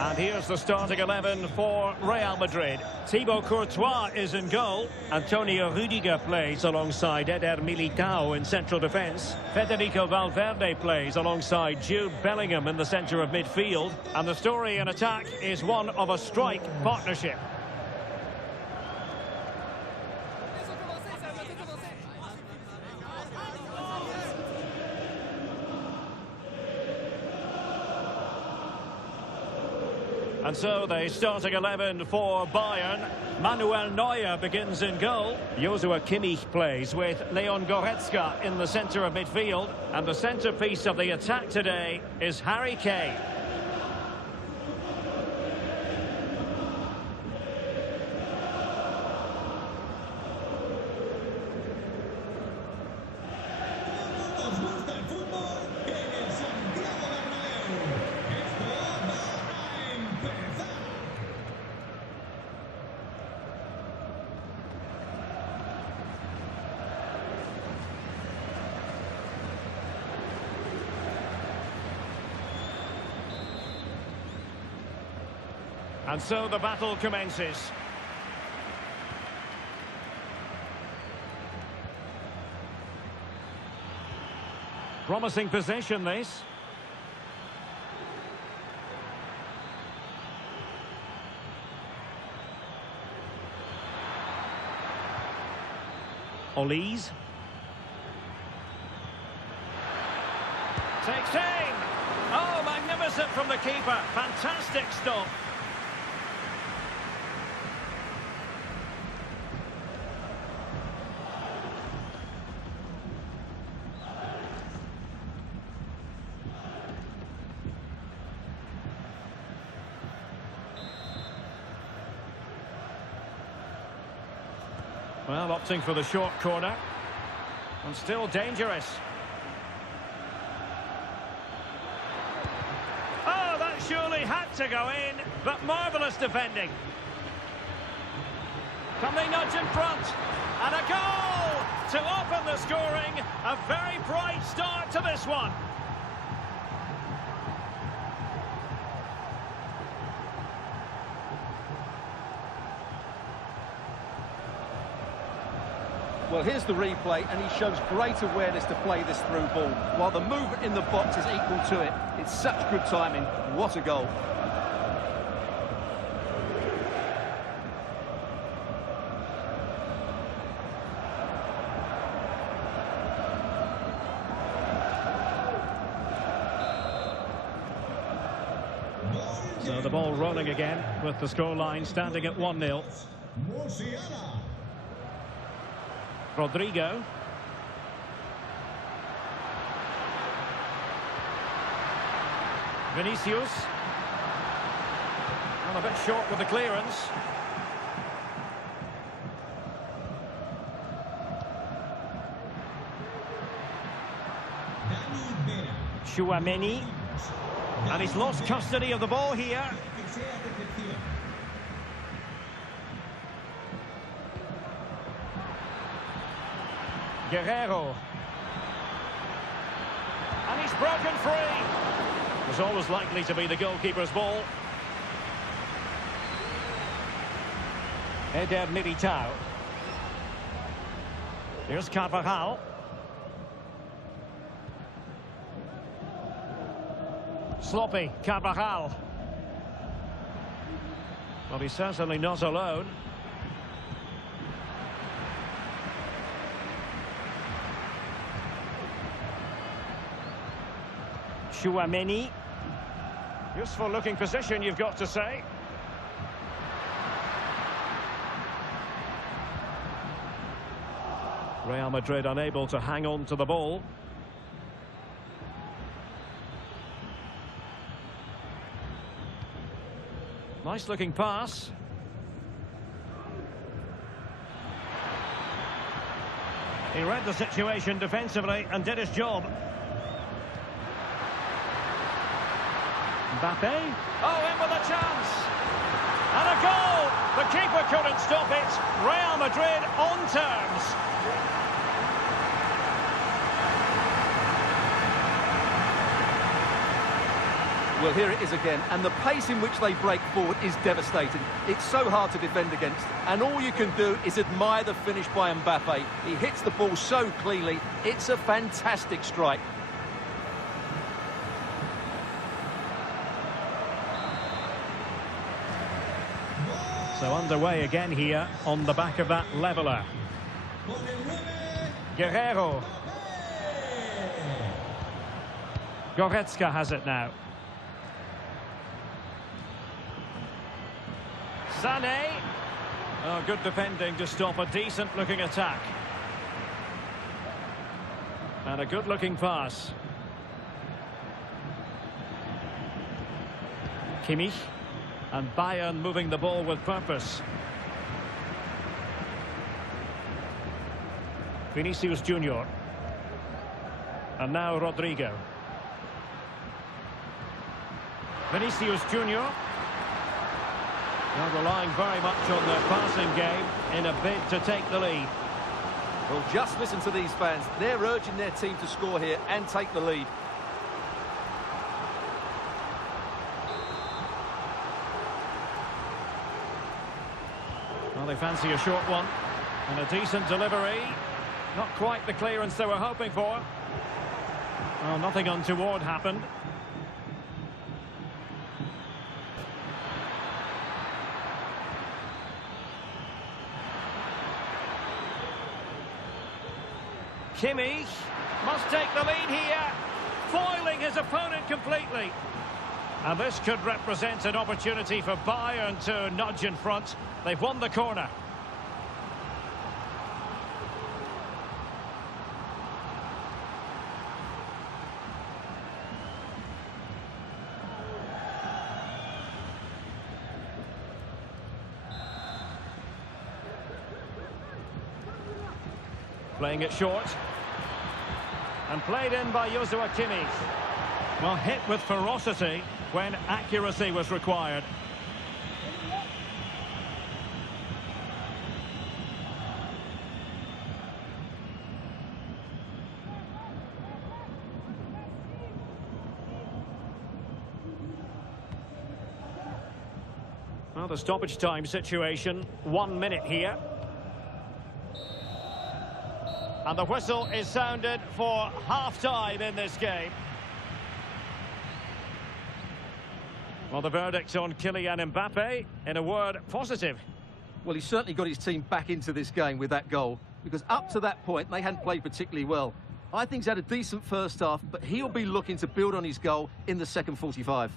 And here's the starting 11 for Real Madrid. Thibaut Courtois is in goal. Antonio Rudiger plays alongside Eder Militao in central defence. Federico Valverde plays alongside Jude Bellingham in the centre of midfield. And the story in attack is one of a strike partnership. And so the starting 11 for Bayern. Manuel Neuer begins in goal. Joshua Kimmich plays with Leon Goretzka in the centre of midfield. And the centrepiece of the attack today is Harry Kane. And so the battle commences. Promising possession, this. Olise. Takes aim. Oh, magnificent from the keeper. Fantastic stop. Well, opting for the short corner. And still dangerous. Oh, that surely had to go in, but marvellous defending. Can they nudge in front? And a goal to open the scoring. A very bright start to this one. Well, here's the replay, and he shows great awareness to play this through ball, while the movement in the box is equal to it. It's such good timing. What a goal. So the ball rolling again, with the scoreline standing at 1-0. Rodrigo. Vinicius. Well, a bit short with the clearance. Tchouaméni. And he's lost custody of the ball here. Guerrero. And he's broken free. It was always likely to be the goalkeeper's ball. Eder Militao. Here's Carvajal. Sloppy, Carvajal. Well, he's certainly not alone. Chouameni. Useful looking position, you've got to say. Real Madrid unable to hang on to the ball. Nice looking pass. He read the situation defensively and did his job. Mbappe. Oh, in with a chance. And a goal. The keeper couldn't stop it. Real Madrid on terms. Well, here it is again, and the pace in which they break forward is devastating. It's so hard to defend against, and all you can do is admire the finish by Mbappe. He hits the ball so cleanly, it's a fantastic strike. So underway again here on the back of that leveller. Guerrero. Goretzka has it now. Sané. Oh, good defending to stop a decent-looking attack. And a good-looking pass. Kimmich. And Bayern moving the ball with purpose. Vinicius Junior. And now Rodrigo. Vinicius Junior. Well, relying very much on their passing game in a bid to take the lead. Well, just listen to these fans. They're urging their team to score here and take the lead. Well, they fancy a short one. And a decent delivery. Not quite the clearance they were hoping for. Well, nothing untoward happened. Kimmich must take the lead here, foiling his opponent completely. And this could represent an opportunity for Bayern to nudge in front. They've won the corner. Playing it short. And played in by Joshua Kimmich. Well, hit with ferocity when accuracy was required. Well, the stoppage time situation, 1 minute here. And the whistle is sounded for half-time in this game. Well, the verdict on Kylian Mbappe, in a word, positive. Well, he certainly got his team back into this game with that goal, because up to that point, they hadn't played particularly well. I think he's had a decent first half, but he'll be looking to build on his goal in the second 45.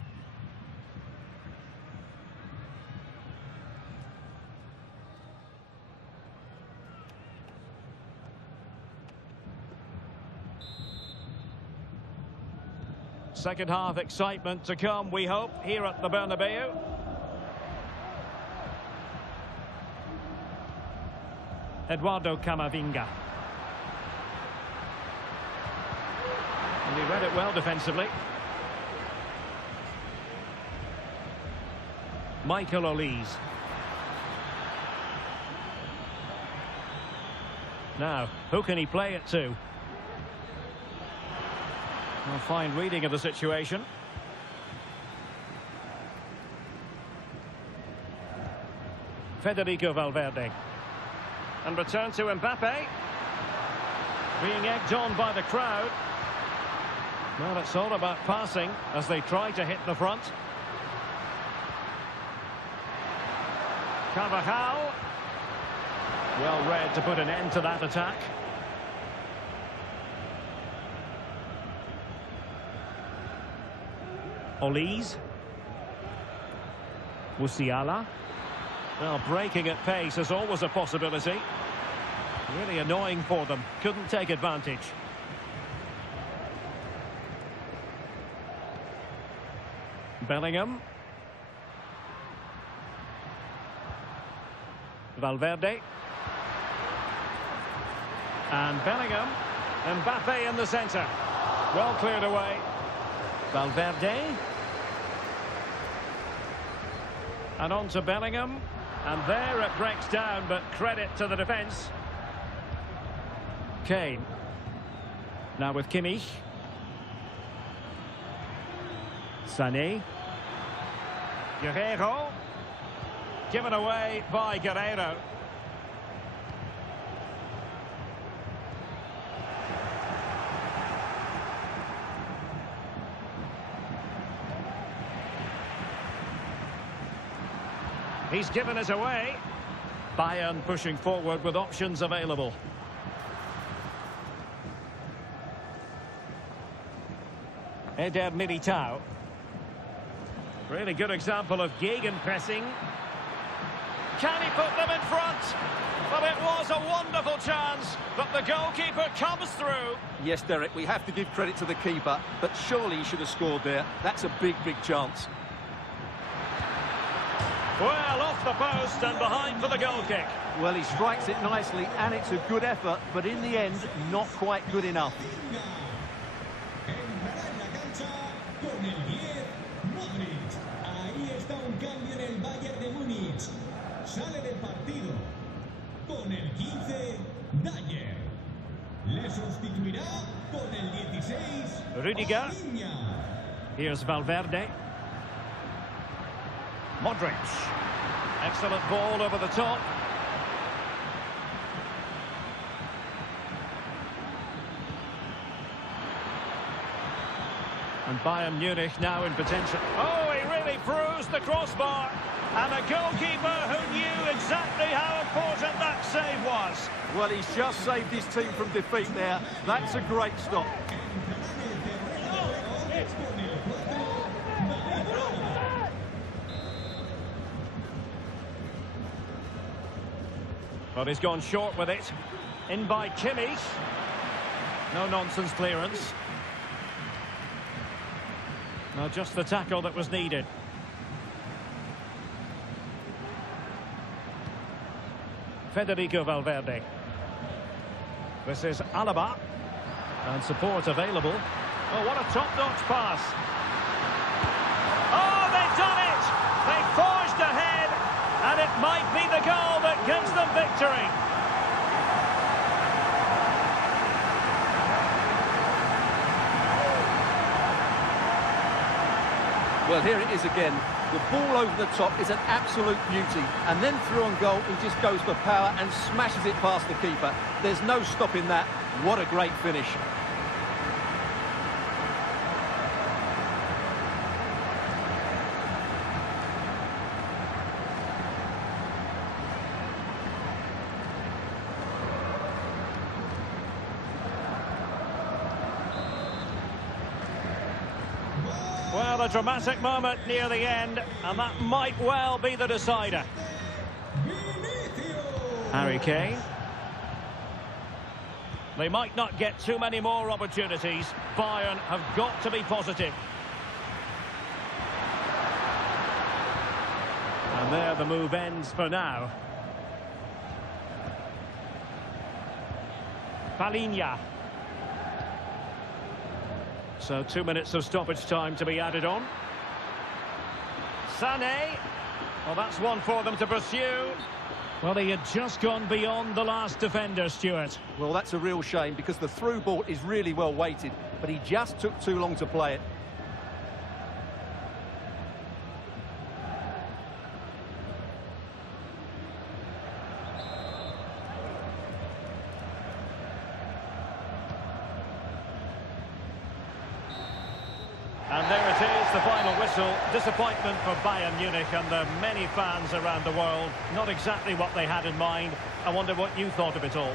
Second half excitement to come, we hope, here at the Bernabeu. Eduardo Camavinga. And he read it well defensively. Michael Olise. Now, who can he play it to? A fine reading of the situation. Federico Valverde. And return to Mbappe. Being egged on by the crowd. Well, it's all about passing as they try to hit the front. Carvajal. Well read to put an end to that attack. Olise. Musiala. Well, breaking at pace is always a possibility. Really annoying for them. Couldn't take advantage. Bellingham. Valverde. And Bellingham. Mbappe in the centre. Well cleared away. Valverde. And on to Bellingham. And there it breaks down, but credit to the defence. Kane. Now with Kimmich. Sané. Guerreiro. Given away by Guerreiro. He's given us away. Bayern pushing forward with options available. Eder Militao. Really good example of gegenpressing. Can he put them in front? Well, it was a wonderful chance, but the goalkeeper comes through. Yes, Derek, we have to give credit to the keeper, but surely he should have scored there. That's a big, big chance. Well, off the post and behind for the goal kick. Well, he strikes it nicely, and it's a good effort, but in the end, not quite good enough. Entrará en la cancha con el 10, Modric. Ahí está un cambio en el Bayern de Múnich. Sale del partido con el 15, Dyer. Le sustituirá con el 16, Rüdiger. Rafinha. Here's Valverde. Modric. Excellent ball over the top. And Bayern Munich now in potential. Oh, he really bruised the crossbar. And a goalkeeper who knew exactly how important that save was. Well, he's just saved his team from defeat there. That's a great stop. But he's gone short with it. In by Kimmich. No nonsense clearance. No, just the tackle that was needed. Federico Valverde. This is Alaba. And support available. Oh, what a top-notch pass. Oh, they've done it! They forged ahead, and it might be the goal that gives them victory. Well, here it is again. The ball over the top is an absolute beauty. And then through on goal, he just goes for power and smashes it past the keeper. There's no stopping that. What a great finish. Well, a dramatic moment near the end, and that might well be the decider. Harry Kane. They might not get too many more opportunities. Bayern have got to be positive. And there the move ends for now. Palinha. So 2 minutes of stoppage time to be added on. Sané. Well, that's one for them to pursue. Well, he had just gone beyond the last defender, Stuart. Well, that's a real shame because the through ball is really well weighted, but he just took too long to play it. And there it is, the final whistle. Disappointment for Bayern Munich and the many fans around the world. Not exactly what they had in mind. I wonder what you thought of it all.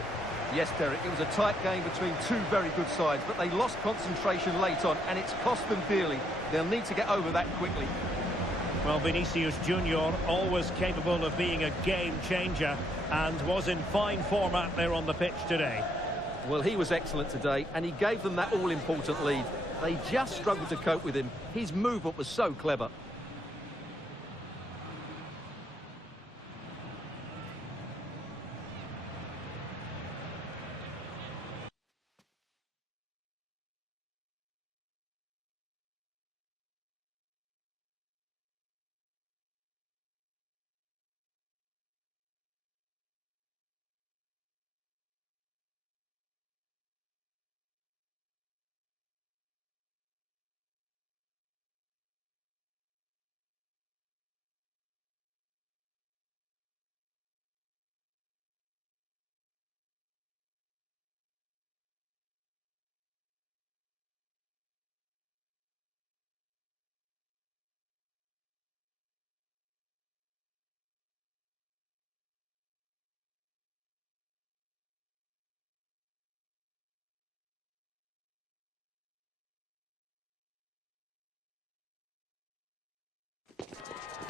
Yes, Derek, it was a tight game between two very good sides, but they lost concentration late on, and it's cost them dearly. They'll need to get over that quickly. Well, Vinicius Junior, always capable of being a game changer, and was in fine form out there on the pitch today. Well, he was excellent today, and he gave them that all-important lead. They just struggled to cope with him. His movement was so clever.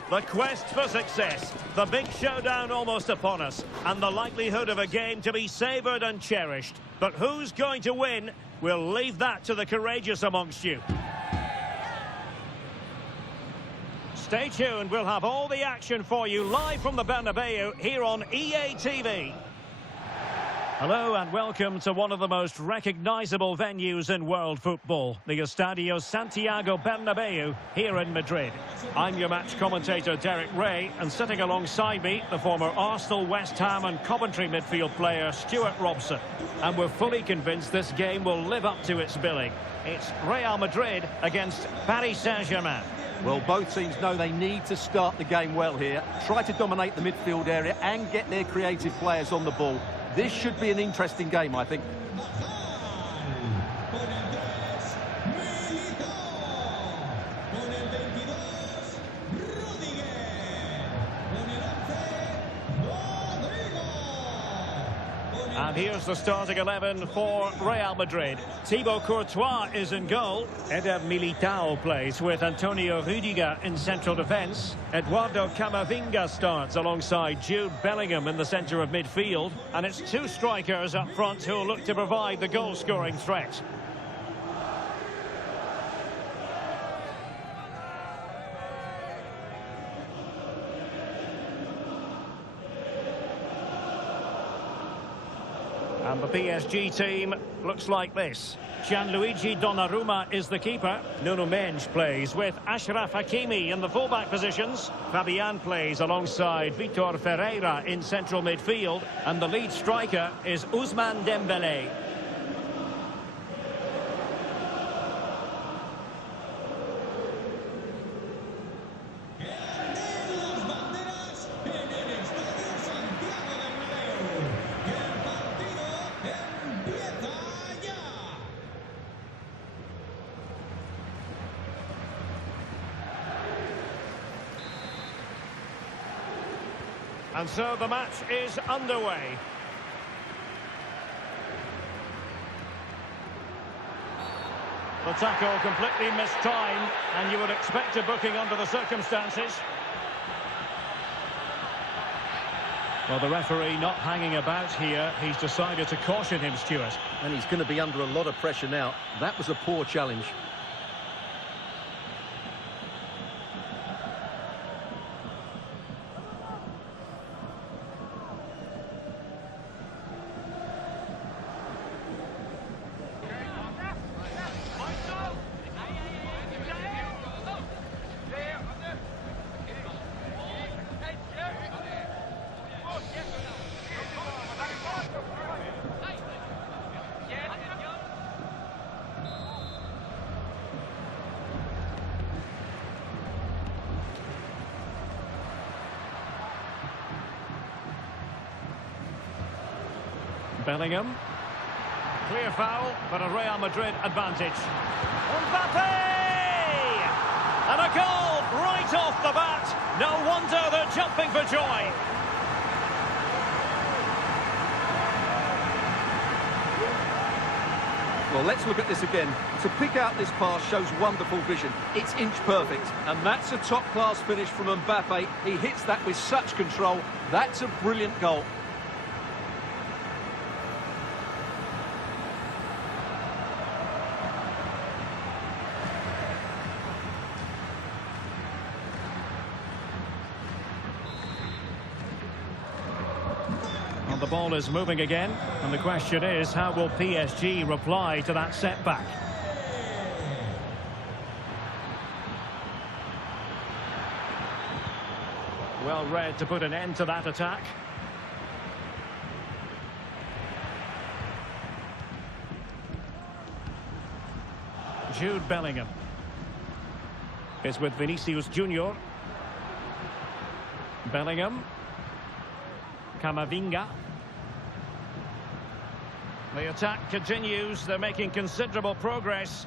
The quest for success, the big showdown almost upon us, and the likelihood of a game to be savoured and cherished. But who's going to win? We'll leave that to the courageous amongst you. Stay tuned, we'll have all the action for you live from the Bernabeu here on EATV. Hello and welcome to one of the most recognisable venues in world football, the Estadio Santiago Bernabeu here in Madrid. I'm your match commentator Derek Ray, and sitting alongside me, the former Arsenal, West Ham and Coventry midfield player Stuart Robson. And we're fully convinced this game will live up to its billing. It's Real Madrid against Paris Saint-Germain. Well, both teams know they need to start the game well here, try to dominate the midfield area and get their creative players on the ball. This should be an interesting game, I think. And here's the starting 11 for Real Madrid. Thibaut Courtois is in goal. Eder Militao plays with Antonio Rüdiger in central defence. Eduardo Camavinga starts alongside Jude Bellingham in the centre of midfield. And it's two strikers up front who will look to provide the goal-scoring threat. And the PSG team looks like this. Gianluigi Donnarumma is the keeper. Nuno Mendes plays with Achraf Hakimi in the fullback positions. Fabian plays alongside Vitor Ferreira in central midfield. And the lead striker is Ousmane Dembélé. And so the match is underway. The tackle completely mistimed, and you would expect a booking under the circumstances. Well, the referee not hanging about here. He's decided to caution him, Stuart. And he's going to be under a lot of pressure now. That was a poor challenge. Bellingham. Clear foul, but a Real Madrid advantage. Mbappe! And a goal right off the bat. No wonder they're jumping for joy. Well, let's look at this again. To pick out this pass shows wonderful vision. It's inch perfect. And that's a top-class finish from Mbappe. He hits that with such control. That's a brilliant goal. And the ball is moving again, and the question is, how will PSG reply to that setback? Well read to put an end to that attack. Jude Bellingham is with Vinicius Junior. Bellingham. Camavinga. The attack continues. They're making considerable progress.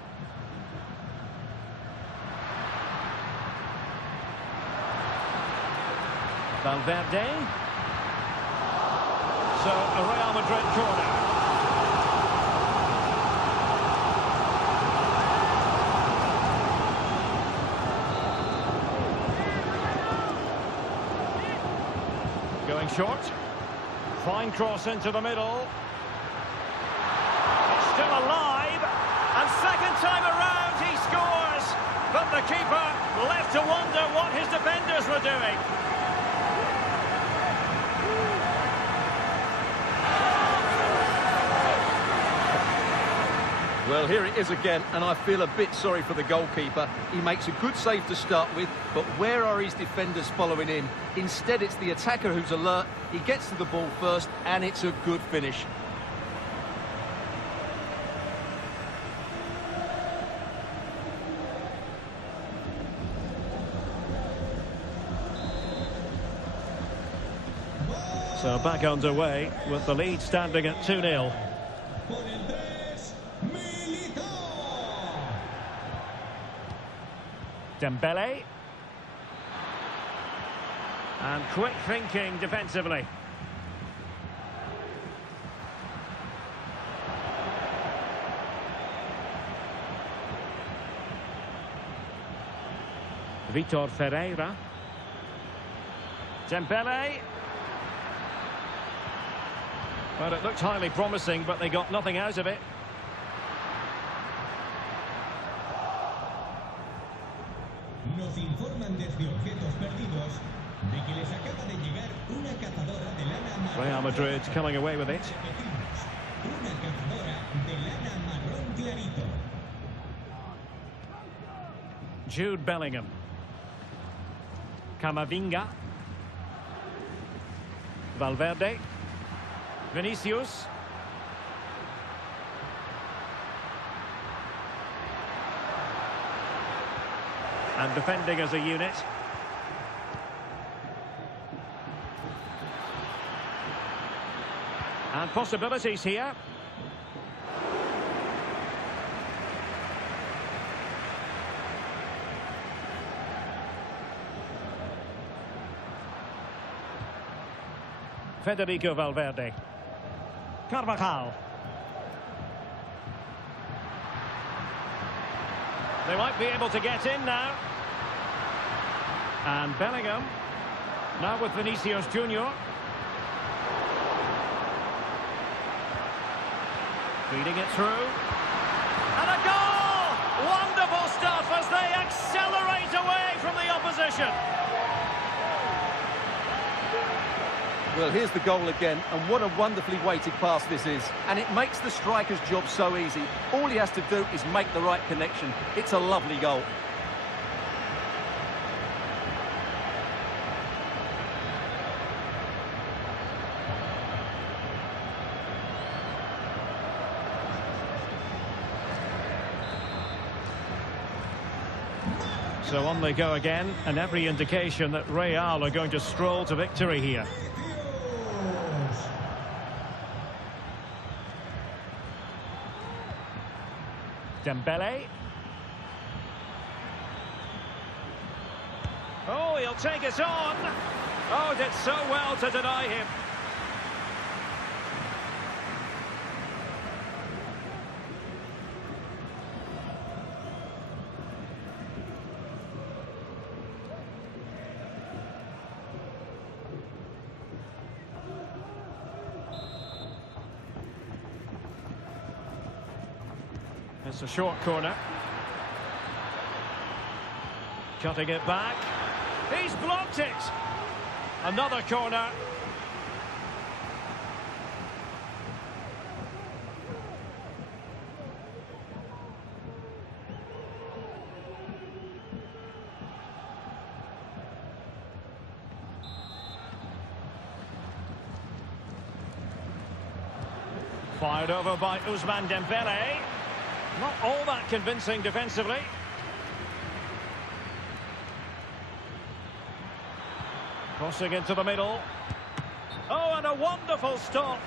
Valverde. So a Real Madrid corner. Going short. Fine cross into the middle. It's still alive. And second time around he scores. But the keeper left to wonder what his defenders were doing. Well, here it is again, and I feel a bit sorry for the goalkeeper. He makes a good save to start with, but where are his defenders following him? Instead, it's the attacker who's alert. He gets to the ball first, and it's a good finish. So back underway with the lead standing at 2-0. Dembele. And quick thinking defensively. Vitor Ferreira. Dembele. Well, it looked highly promising, but they got nothing out of it. Nos informan desde objetos perdidos de que les acaba de llegar una cazadora de lana marrón. Real Madrid coming away with it. Repetimos, una cazadora de lana marrón clarito. Jude Bellingham. Camavinga. Valverde. Vinicius. And defending as a unit. And possibilities here. Federico Valverde. Carvajal. They might be able to get in now. And Bellingham. Now with Vinicius Junior. Feeding it through. And a goal! Wonderful stuff as they accelerate away from the opposition. Well, here's the goal again, and what a wonderfully weighted pass this is. And it makes the striker's job so easy. All he has to do is make the right connection. It's a lovely goal. So on they go again, and every indication that Real are going to stroll to victory here. Dembele. Oh, he'll take it on. Oh, did so well to deny him. It's a short corner. Cutting it back. He's blocked it. Another corner. Fired over by Ousmane Dembele. Not all that convincing defensively. Crossing into the middle. Oh, and a wonderful stop.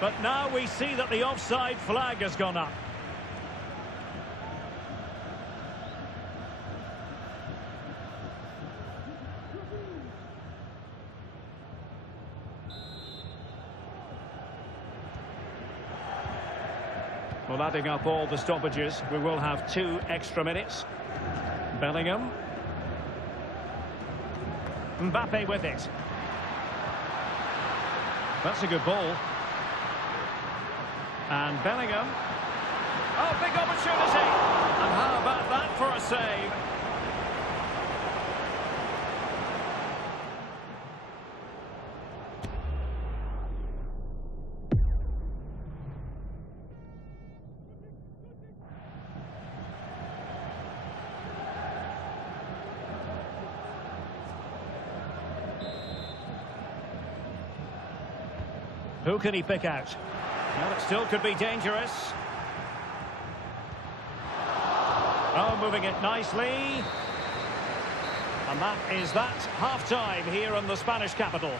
But now we see that the offside flag has gone up. Well, adding up all the stoppages, we will have 2 extra minutes. Bellingham. Mbappe with it. That's a good ball. And Bellingham. Oh, big opportunity. And how about that for a save? Who can he pick out? Well, it still could be dangerous. Oh, moving it nicely. And that is that. Half-time here in the Spanish capital.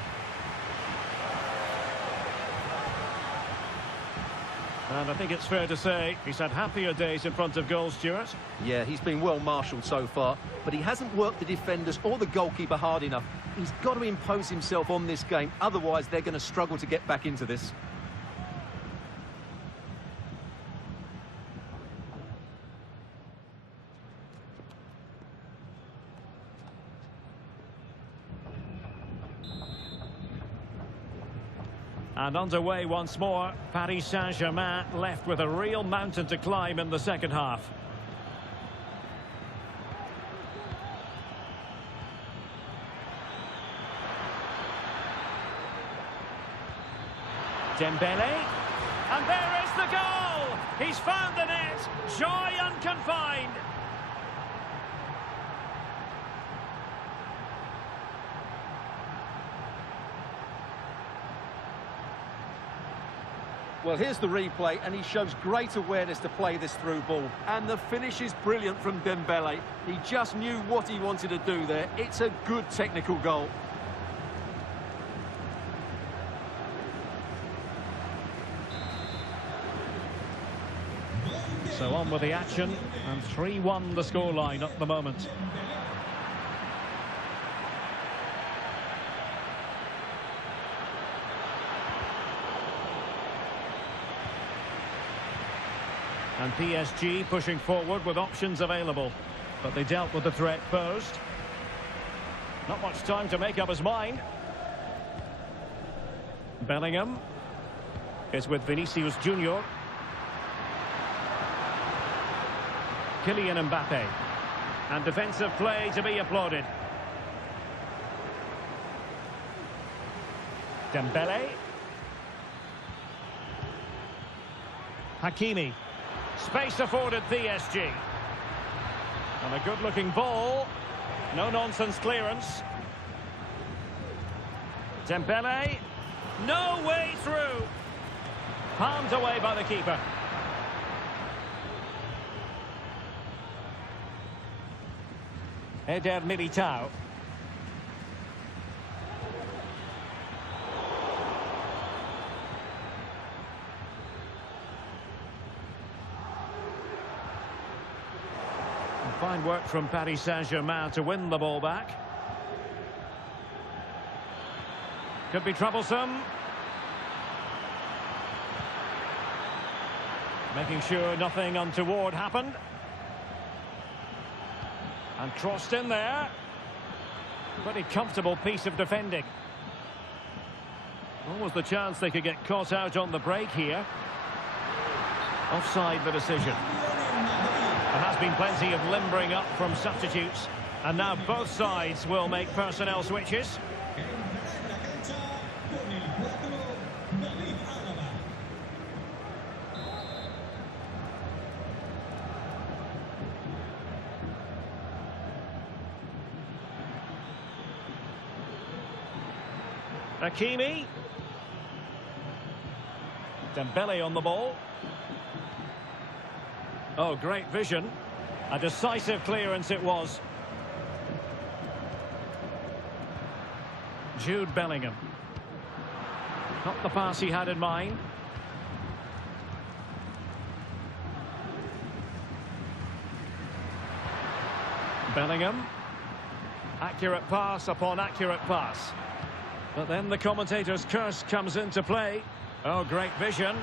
And I think it's fair to say he's had happier days in front of goal, Stuart. Yeah, he's been well marshalled so far, but he hasn't worked the defenders or the goalkeeper hard enough. He's got to impose himself on this game, otherwise they're going to struggle to get back into this. And underway once more. Paris Saint-Germain left with a real mountain to climb in the second half. Dembele. And there is the goal! He's found the net! Joy unconfined! Well, here's the replay, and he shows great awareness to play this through ball. And the finish is brilliant from Dembele. He just knew what he wanted to do there. It's a good technical goal. So on with the action, and 3-1 the scoreline at the moment. And PSG pushing forward with options available. But they dealt with the threat posed. Not much time to make up his mind. Bellingham is with Vinicius Junior. Kylian Mbappe. And defensive play to be applauded. Dembele. Hakimi. Space afforded PSG. And a good-looking ball. No-nonsense clearance. Dembele. No way through. Palmed away by the keeper. Eder Militao. Fine work from Paris Saint-Germain to win the ball back. Could be troublesome. Making sure nothing untoward happened. And crossed in there. Pretty comfortable piece of defending. What was the chance they could get caught out on the break here? Offside the decision. There has been plenty of limbering up from substitutes. And now both sides will make personnel switches. Hakimi. Dembele on the ball. Oh, great vision. A decisive clearance it was. Jude Bellingham. Not the pass he had in mind. Bellingham. Accurate pass upon accurate pass. But then the commentator's curse comes into play. Oh, great vision.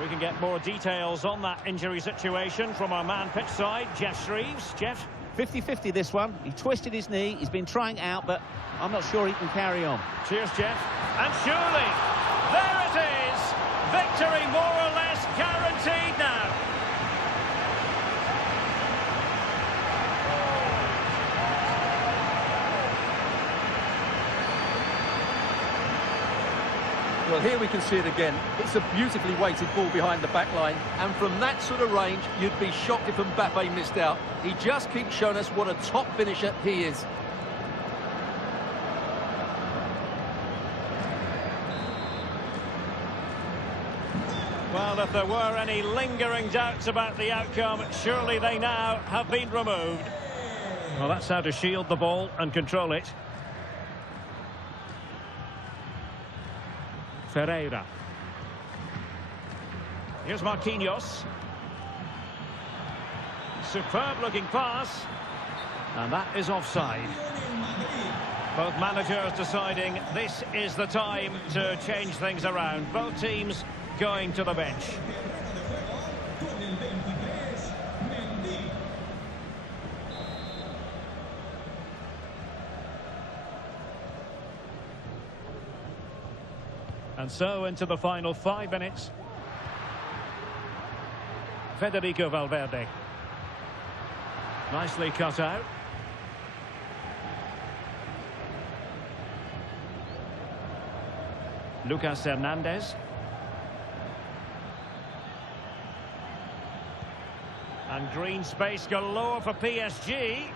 We can get more details on that injury situation from our man pitch side, Jeff Shreves. Jeff? 50-50 this one. He twisted his knee. He's been trying out, but I'm not sure he can carry on. Cheers, Jeff. And surely, there it is. Victory more or less guaranteed now. Well, here we can see it again. It's a beautifully weighted ball behind the back line, and from that sort of range, you'd be shocked if Mbappe missed out. He just keeps showing us what a top finisher he is. Well, if there were any lingering doubts about the outcome, surely they now have been removed. Well, that's how to shield the ball and control it. Ferreira. Here's Marquinhos. Superb looking pass. And that is offside. Both managers deciding this is the time to change things around. Both teams going to the bench. And so into the final 5 minutes. Federico Valverde. Nicely cut out. Lucas Hernandez. And green space galore for PSG.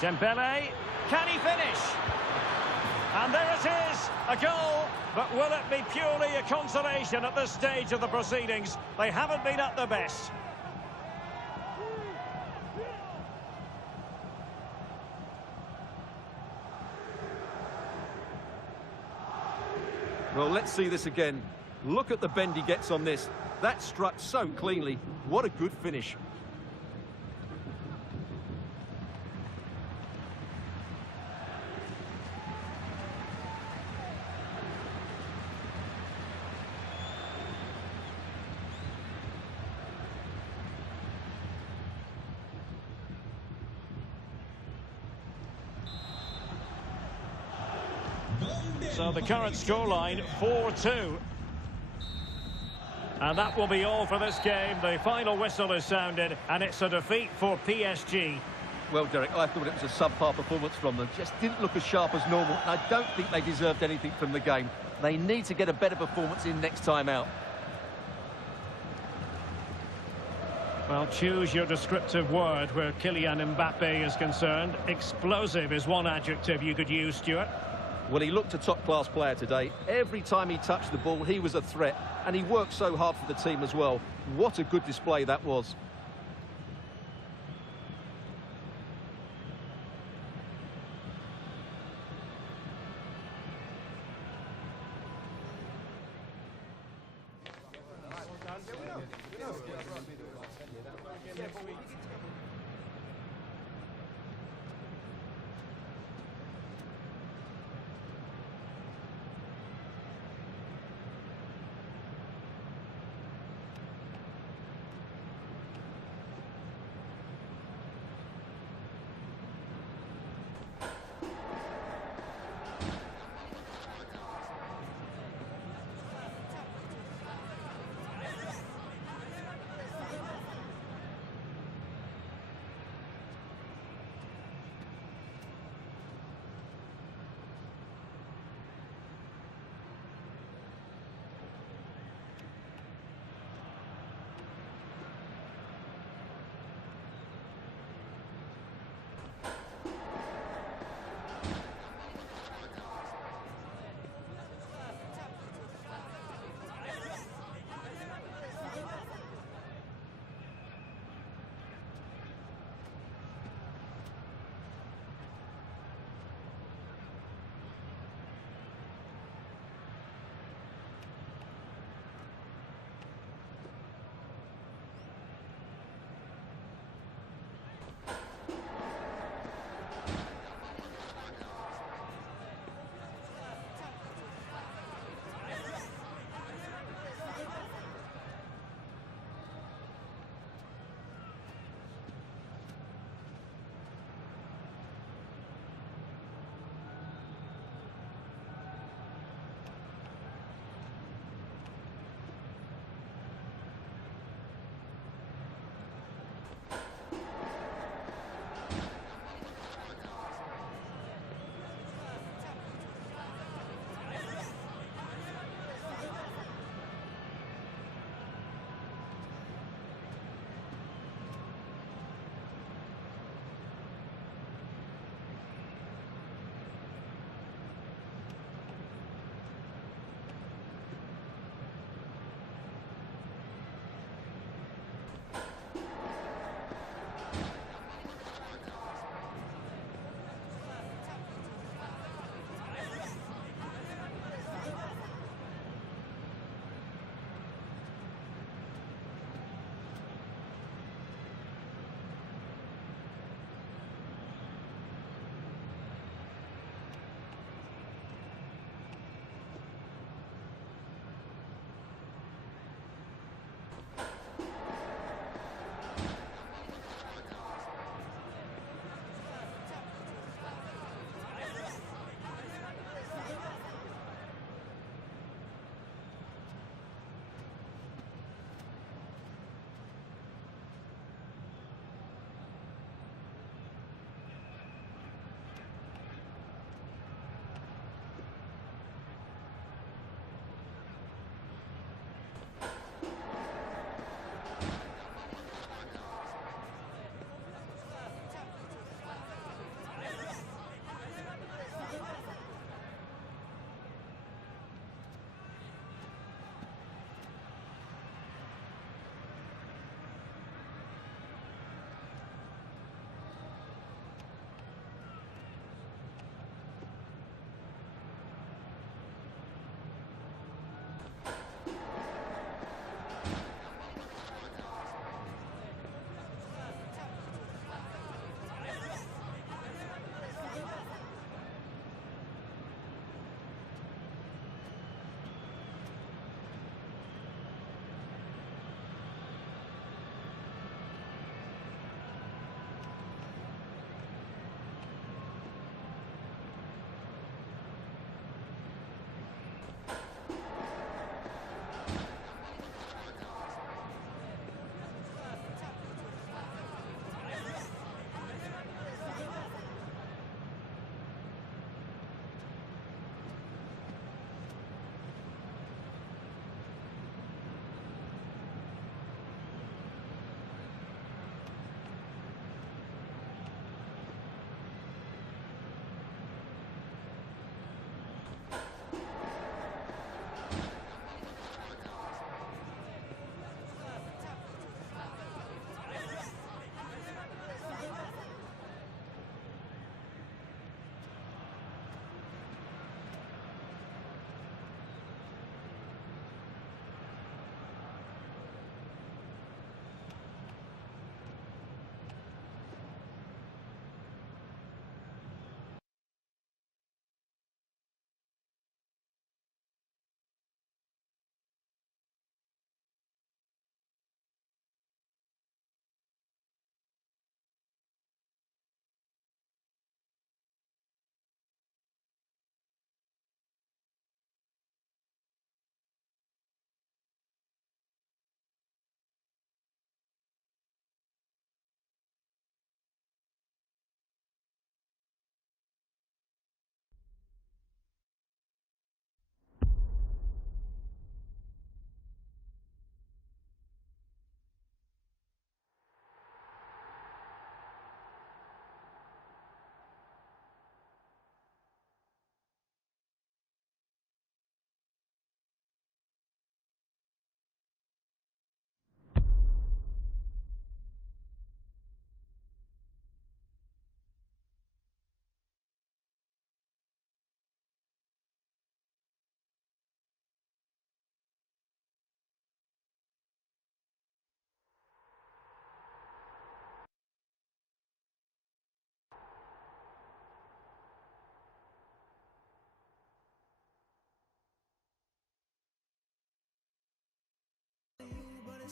Dembele. Can he finish? And there it is, a goal. But will it be purely a consolation at this stage of the proceedings? They haven't been at their best. Well, let's see this again. Look at the bend he gets on this. That struck so cleanly. What a good finish. So the current scoreline, 4-2. And that will be all for this game. The final whistle is sounded, and it's a defeat for PSG. Well, Derek, I thought it was a subpar performance from them. Just didn't look as sharp as normal, and I don't think they deserved anything from the game. They need to get a better performance in next time out. Well, choose your descriptive word where Kylian Mbappe is concerned. Explosive is one adjective you could use, Stuart. Well, he looked a top-class player today. Every time he touched the ball, he was a threat, and he worked so hard for the team as well. What a good display that was.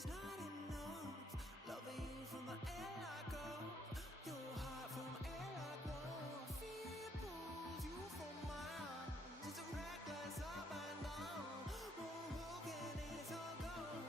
is not enough. Loving you from the air I go. Your heart from air I go. Feel you pulls you from my arms. It's a reckless up and down. Moonwalking is all gone.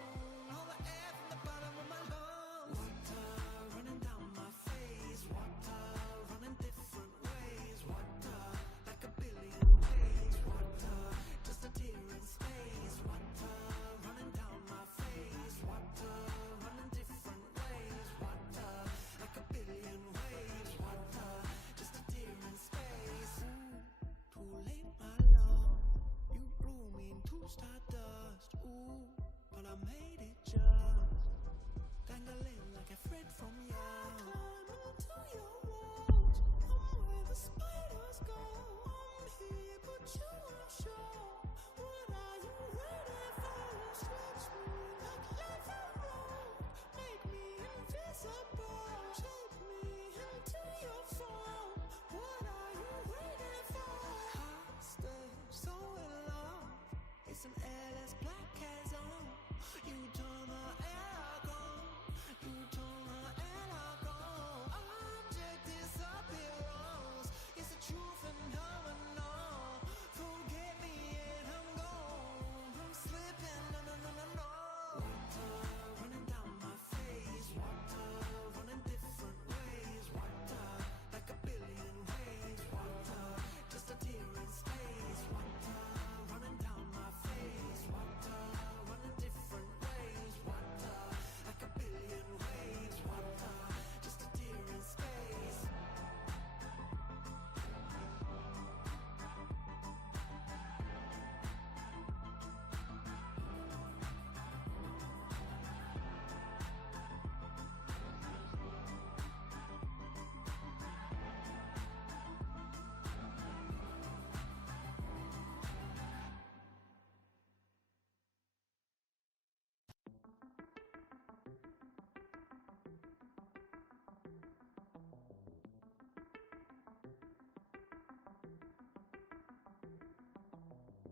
All the air from the bottom of my lungs. Water running down my face. Water running different ways. Water like a billion waves. Water just a tear in space. Water running down my face. Water running different ways. Water like a billion waves. Water just a tear in space. Ooh, too late my love. You blew me into stardust. Ooh, but I made it just dangling like a thread from ya. Climb into your walls. I'm where the spiders go. I'm here but you aren't sure. What are you waiting for? Stretch me like leather rope. Make me invisible. Shape me into your form. What are you waiting for? Hostage, so in love. It's an airless black as on. You turn the air I go. You turn the air I go. Object disappearance. It's a true phenomenon. Forget me and I'm gone. I'm slipping, no, no, no, no, no. Water running down my face. Water running different ways. Water like a billion waves. Water just a tear in space. Water running down my face. Water running different ways. Water like a billion waves. Water just a tear in space.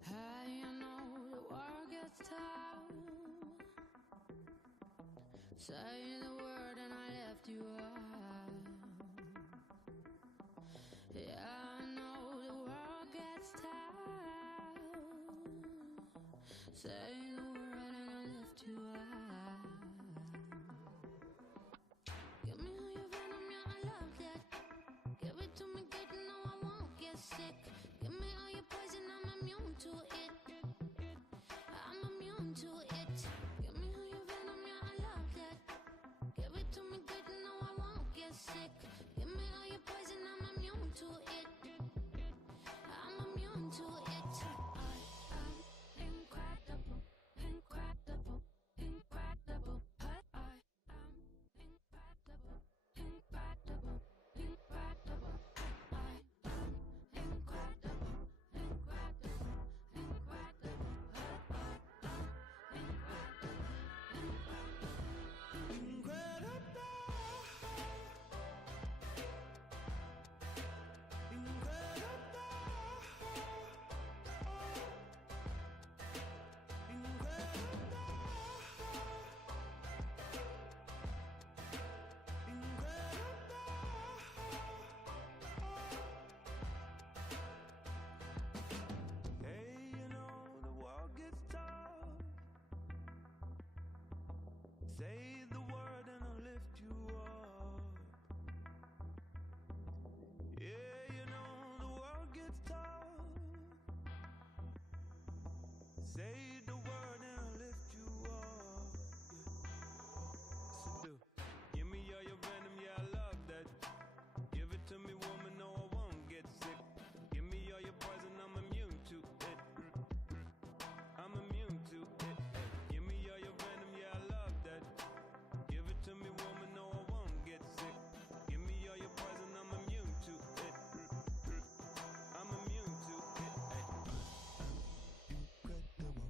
Hey, you know the world gets tough. Say the word and I left you out. Yeah, I know the world gets tough. Say the word and I left you out. Give me all your venom, yeah, I love that. Give it to me good, no, I won't get sick. Give me all your poison, I'm immune to it. I'm immune to it. Give me all your venom, yeah, I love that. Give it to me good, no, I won't get sick. Give me all your poison, I'm immune to it. I'm immune to it. I am incredible, incredible, incredible. I am incredible, incredible, incredible. I am incredible, incredible, incredible. Hey, you know the world gets tough. Say the word and I'll lift you up. Yeah, you know the world gets tough. Say the word and I'll lift you up. Yeah. So do. Give me all your venom, yeah, I love that. Give it to me, woman, no, I won't get sick. Give me all your poison, I'm immune to it. I'm immune to it. Give me all your venom, yeah, I love that. Give it to me, woman, no, I won't get sick. Give me all your poison, I'm immune to it. I'm immune to it. Incredible.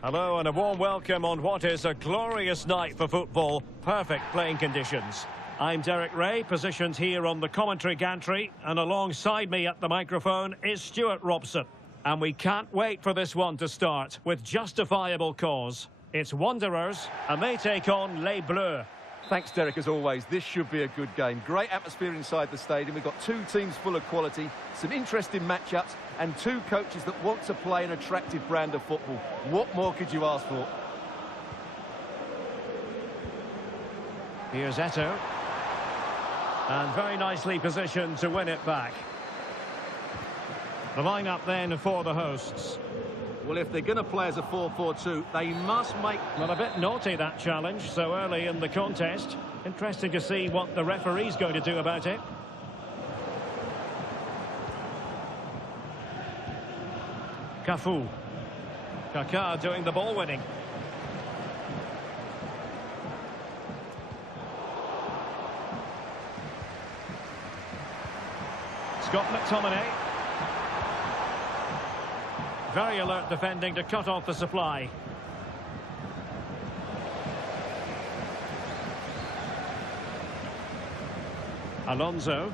Hello and a warm welcome on what is a glorious night for football. Perfect playing conditions. I'm Derek Ray, positioned here on the commentary gantry, and alongside me at the microphone is Stuart Robson. And we can't wait for this one to start with justifiable cause. It's Wanderers, and they take on Les Bleus. Thanks, Derek, as always. This should be a good game. Great atmosphere inside the stadium. We've got two teams full of quality, some interesting matchups, and two coaches that want to play an attractive brand of football. What more could you ask for? Here's Eto'o. And very nicely positioned to win it back. The lineup then for the hosts. Well, if they're going to play as a 4-4-2, they must make... Well, a bit naughty, that challenge, so early in the contest. Interesting to see what the referee's going to do about it. Cafu. Kaká doing the ball winning. Scott McTominay. Very alert defending to cut off the supply. Alonso.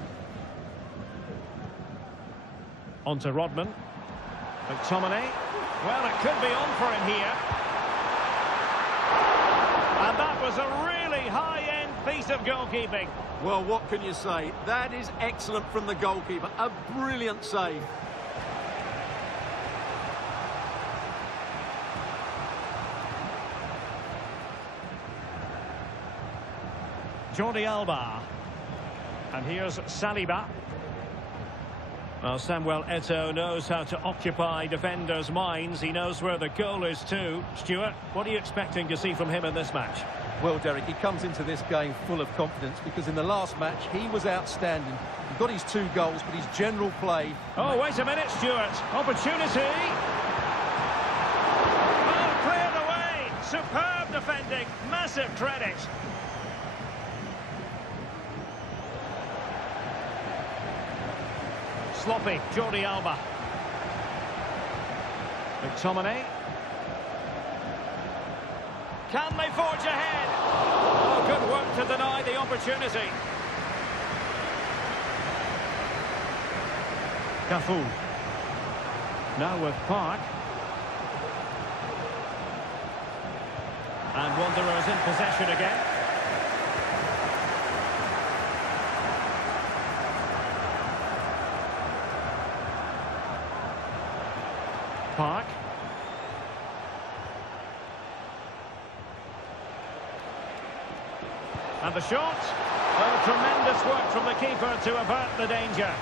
On to Rodman. McTominay. Well, it could be on for him here. And that was a really high-end piece of goalkeeping. Well, what can you say? That is excellent from the goalkeeper. A brilliant save. Jordi Alba. And here's Saliba. Well, Samuel Eto'o knows how to occupy defenders' minds. He knows where the goal is too. Stuart, what are you expecting to see from him in this match? Well, Derek, he comes into this game full of confidence because in the last match, he was outstanding. He got his 2 goals, but his general play... Oh, wait a minute, Stuart. Opportunity. Oh, cleared away. Superb defending. Massive credit. Sloppy, Jordi Alba. McTominay. Can they forge ahead? Oh, good work to deny the opportunity. Cafu. Now with Park. And Wanderers in possession again. Park. And the shot. Oh, tremendous work from the keeper to avert the danger.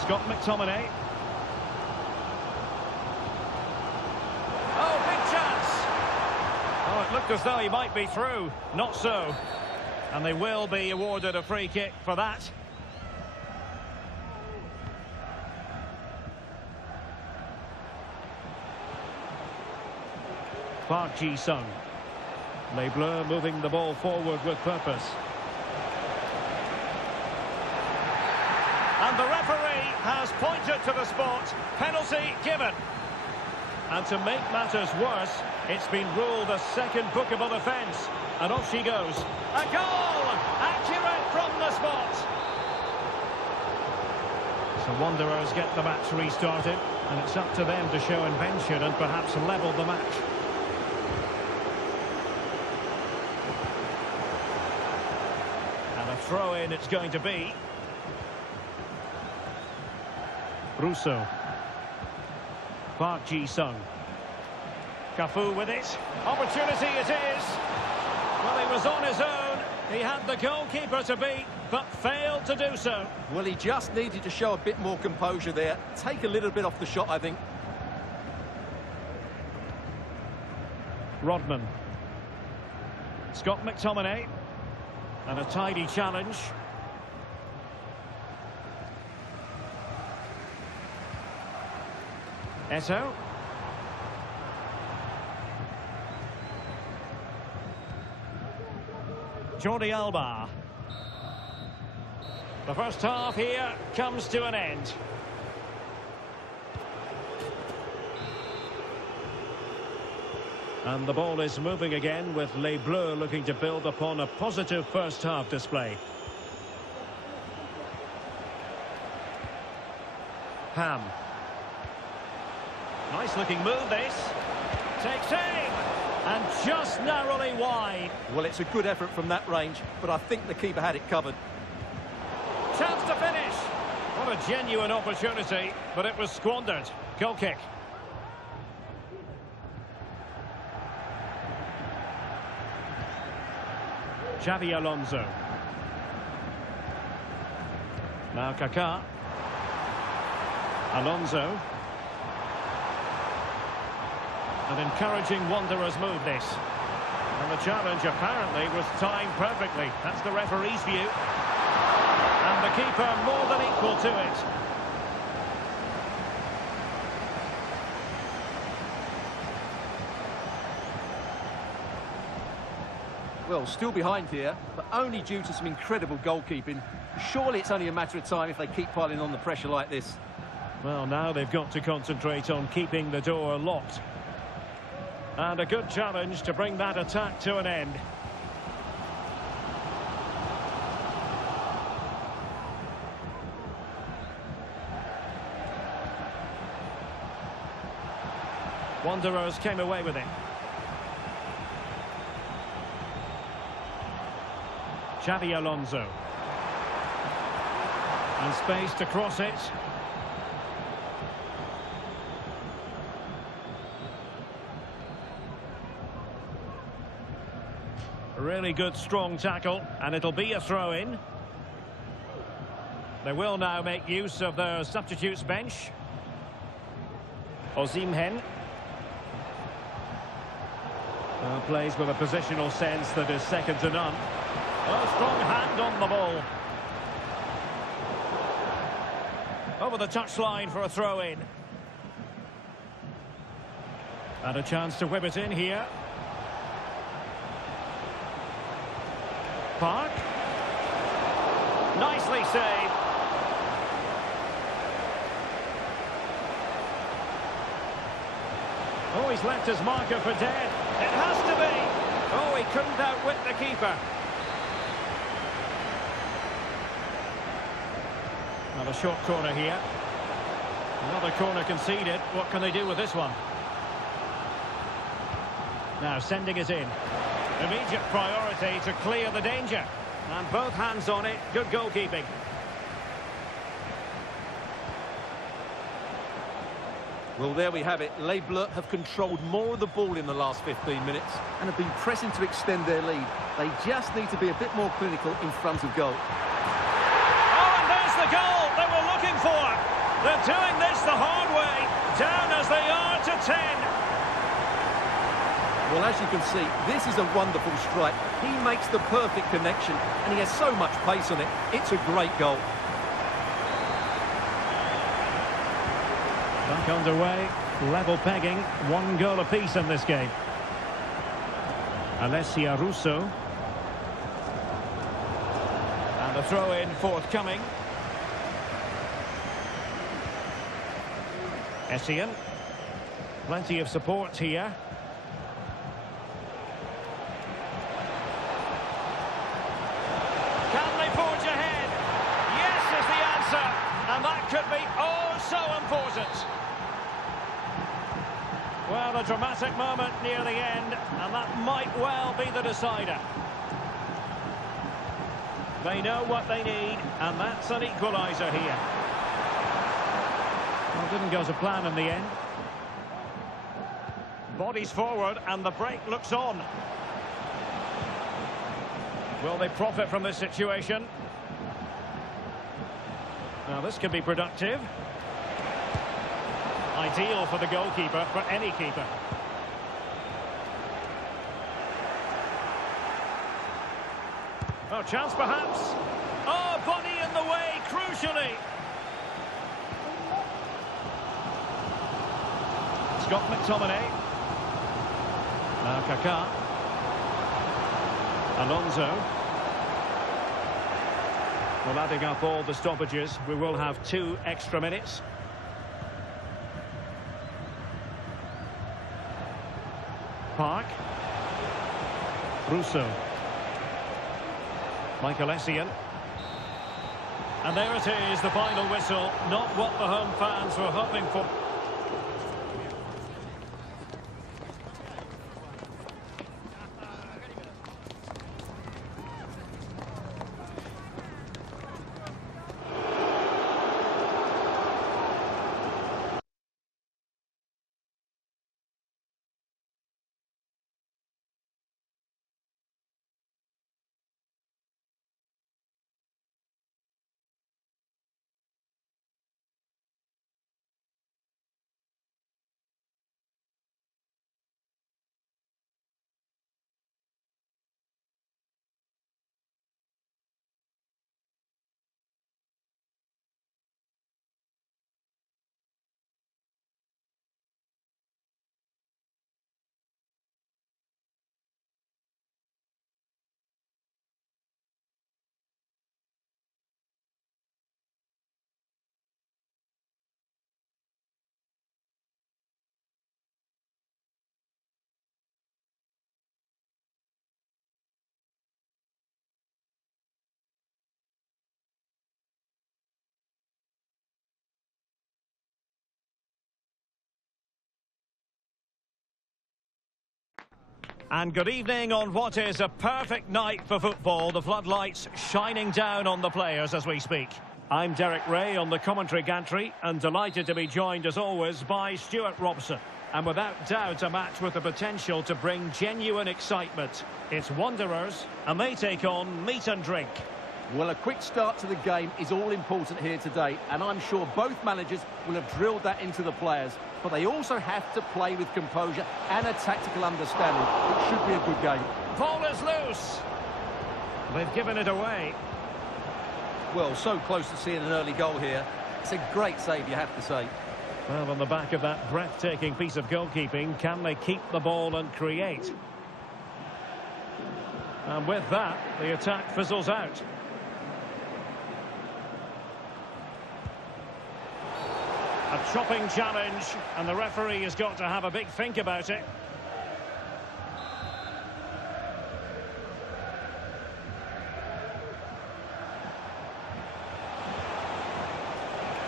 Scott McTominay. Oh, big chance. Oh, it looked as though he might be through. Not so. And they will be awarded a free kick for that. Park Ji-sung. Les Bleus moving the ball forward with purpose. And the referee has pointed to the spot. Penalty given. And to make matters worse, it's been ruled a second bookable offence. And off she goes. A goal! Accurate from the spot. So Wanderers get the match restarted. And it's up to them to show invention and perhaps level the match. Throw-in it's going to be. Russo. Park Ji-sung. Cafu with it. Opportunity it is. Well, he was on his own. He had the goalkeeper to beat, but failed to do so. Well, he just needed to show a bit more composure there. Take a little bit off the shot, I think. Rodman. Scott McTominay. And a tidy challenge. Eto'o. Jordi Alba. The first half here comes to an end. And the ball is moving again with Les Bleus looking to build upon a positive first half display. Ham. Nice looking move this. Takes aim. And just narrowly wide. Well, it's a good effort from that range, but I think the keeper had it covered. Chance to finish. What a genuine opportunity, but it was squandered. Goal kick. Xavi Alonso. Now Kaká. Alonso. An encouraging Wanderers move this. And the challenge apparently was timed perfectly. That's the referee's view. And the keeper more than equal to it. Well, still behind here, but only due to some incredible goalkeeping. Surely it's only a matter of time if they keep piling on the pressure like this. Well, now they've got to concentrate on keeping the door locked. And a good challenge to bring that attack to an end. Wanderers came away with it. Xavi Alonso. And space to cross it. Really good, strong tackle, and it'll be a throw-in. They will now make use of their substitutes bench. Osimhen. Plays with a positional sense that is second to none. Oh, strong hand on the ball. Over the touchline for a throw-in. And a chance to whip it in here. Park. Nicely saved. Oh, he's left his marker for dead. It has to be. Oh, he couldn't outwit the keeper. Not a short corner here. Another corner conceded. What can they do with this one? Now sending it in. Immediate priority to clear the danger. And both hands on it. Good goalkeeping. Well, there we have it. Les Bleus have controlled more of the ball in the last 15 minutes and have been pressing to extend their lead. They just need to be a bit more clinical in front of goal. Oh, and there's the goal they were looking for. They're doing this the hard way. Down as they are to 10. Well, as you can see, this is a wonderful strike. He makes the perfect connection, and he has so much pace on it. It's a great goal. Back underway, level pegging, 1 goal apiece in this game. Alessia Russo. And the throw-in forthcoming. Essien. Plenty of support here. Can they forge ahead? Yes is the answer. And that could be oh so important. Well, a dramatic moment near the end, and that might well be the decider. They know what they need, and that's an equaliser here. Well, didn't go to plan in the end. Bodies forward, and the break looks on. Will they profit from this situation? Now, this could be productive. Ideal for the goalkeeper, for any keeper. Oh, chance perhaps. Oh, body in the way, crucially. Scott McTominay. Now Kaká. Alonso. Well, adding up all the stoppages, we will have 2 extra minutes. Park. Russo. Michael Essien. And there it is, the final whistle. Not what the home fans were hoping for. And good evening on what is a perfect night for football. The floodlights shining down on the players as we speak. I'm Derek Ray on the commentary gantry and delighted to be joined as always by Stuart Robson. And without doubt a match with the potential to bring genuine excitement. It's Wanderers and they take on Meat and Drink. Well, a quick start to the game is all important here today, and I'm sure both managers will have drilled that into the players. But they also have to play with composure and a tactical understanding. It should be a good game. Ball is loose. They've given it away. Well, so close to seeing an early goal here. It's a great save, you have to say. Well, on the back of that breathtaking piece of goalkeeping, can they keep the ball and create? And with that, the attack fizzles out. A chopping challenge, and the referee has got to have a big think about it.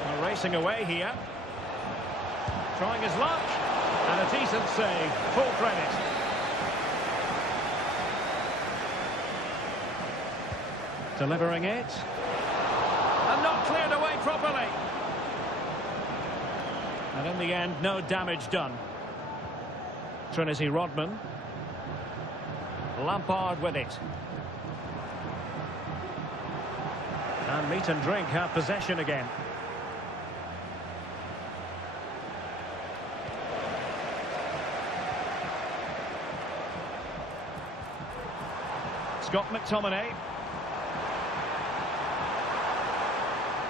Well, racing away here. Trying his luck, and a decent save, full credit. Delivering it. And not cleared away properly. And in the end, no damage done. Trinity Rodman. Lampard with it. And Meat and Drink have possession again. Scott McTominay.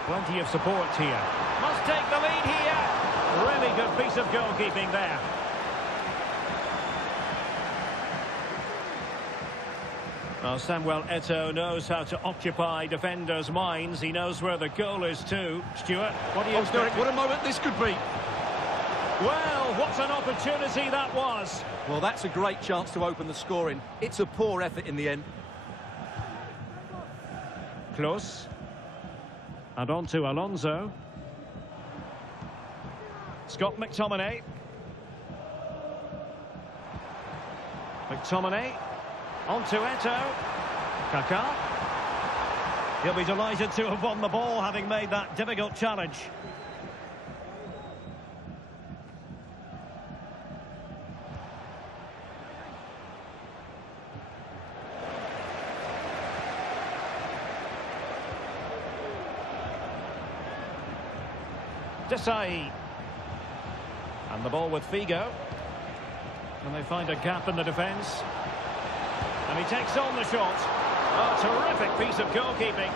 Plenty of support here. Must take the lead here. Really good piece of goalkeeping there. Well, Samuel Eto'o knows how to occupy defenders' minds. He knows where the goal is too. Stuart, what do you Derek, what a moment this could be. Well, what an opportunity that was. Well, that's a great chance to open the scoring. It's a poor effort in the end. Close. And on to Alonso. Scott McTominay. McTominay. On to Eto'o. Kaká. He'll be delighted to have won the ball, having made that difficult challenge. Desai. And the ball with Figo. And they find a gap in the defence. And he takes on the shot. A terrific piece of goalkeeping.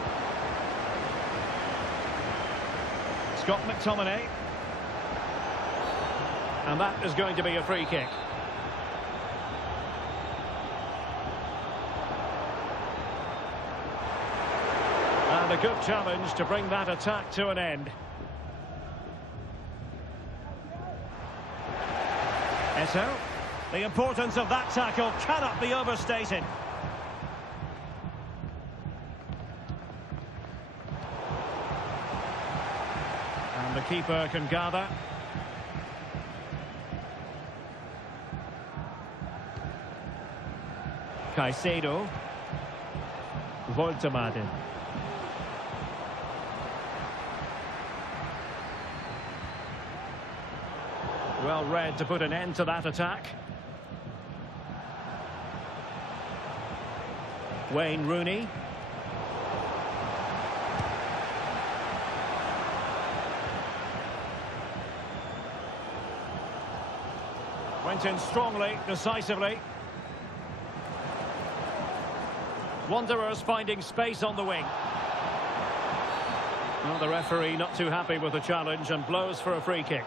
Scott McTominay. And that is going to be a free kick. And a good challenge to bring that attack to an end. Eto'o. The importance of that tackle cannot be overstated. And the keeper can gather. Caicedo. Ybtv. Well read to put an end to that attack. Wayne Rooney. Went in strongly, decisively. Wanderers finding space on the wing. Well, the referee not too happy with the challenge and blows for a free kick.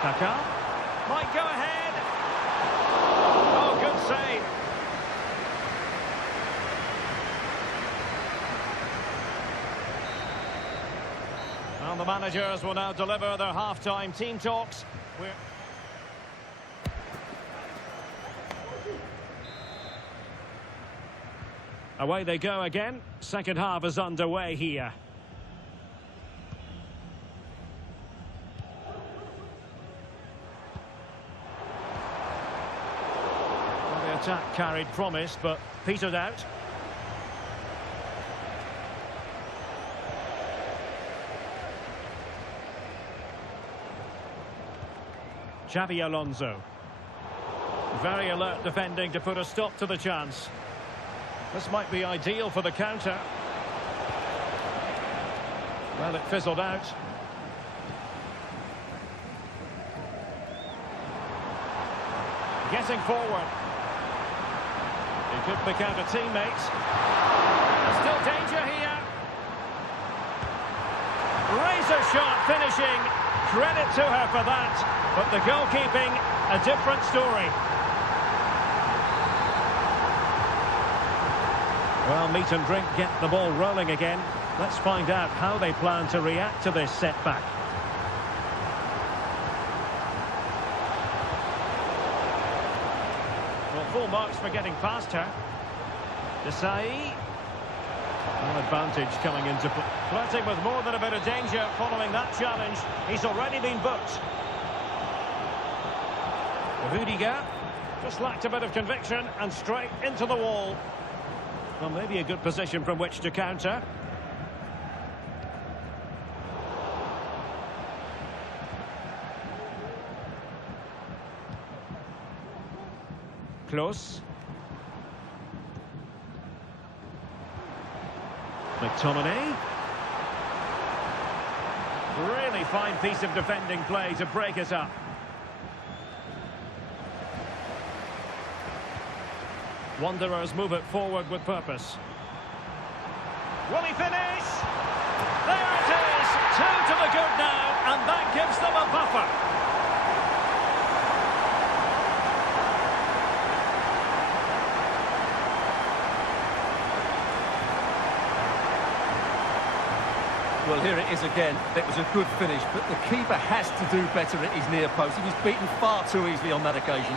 Kaká might go ahead. Oh, good save. Well, the managers will now deliver their half-time team talks. Away they go again. Second half is underway here. Well, the attack carried promise, but petered out. Xabi Alonso. Very alert defending to put a stop to the chance. This might be ideal for the counter. Well, it fizzled out. Getting forward. He could pick out a teammate. There's still danger here. Razor shot finishing. Credit to her for that. But the goalkeeping, a different story. Well, meat and drink get the ball rolling again. Let's find out how they plan to react to this setback. Well, full marks for getting past her. Desai. An advantage coming into play. Flirting with more than a bit of danger following that challenge. He's already been booked. Rudiger just lacked a bit of conviction and straight into the wall. Well, maybe a good position from which to counter. Close. McTominay. Really fine piece of defending play to break it up. Wanderers move it forward with purpose. Will he finish? There it is! 2 to the good now, and that gives them a buffer. Well, here it is again. It was a good finish, but the keeper has to do better at his near post. He was beaten far too easily on that occasion.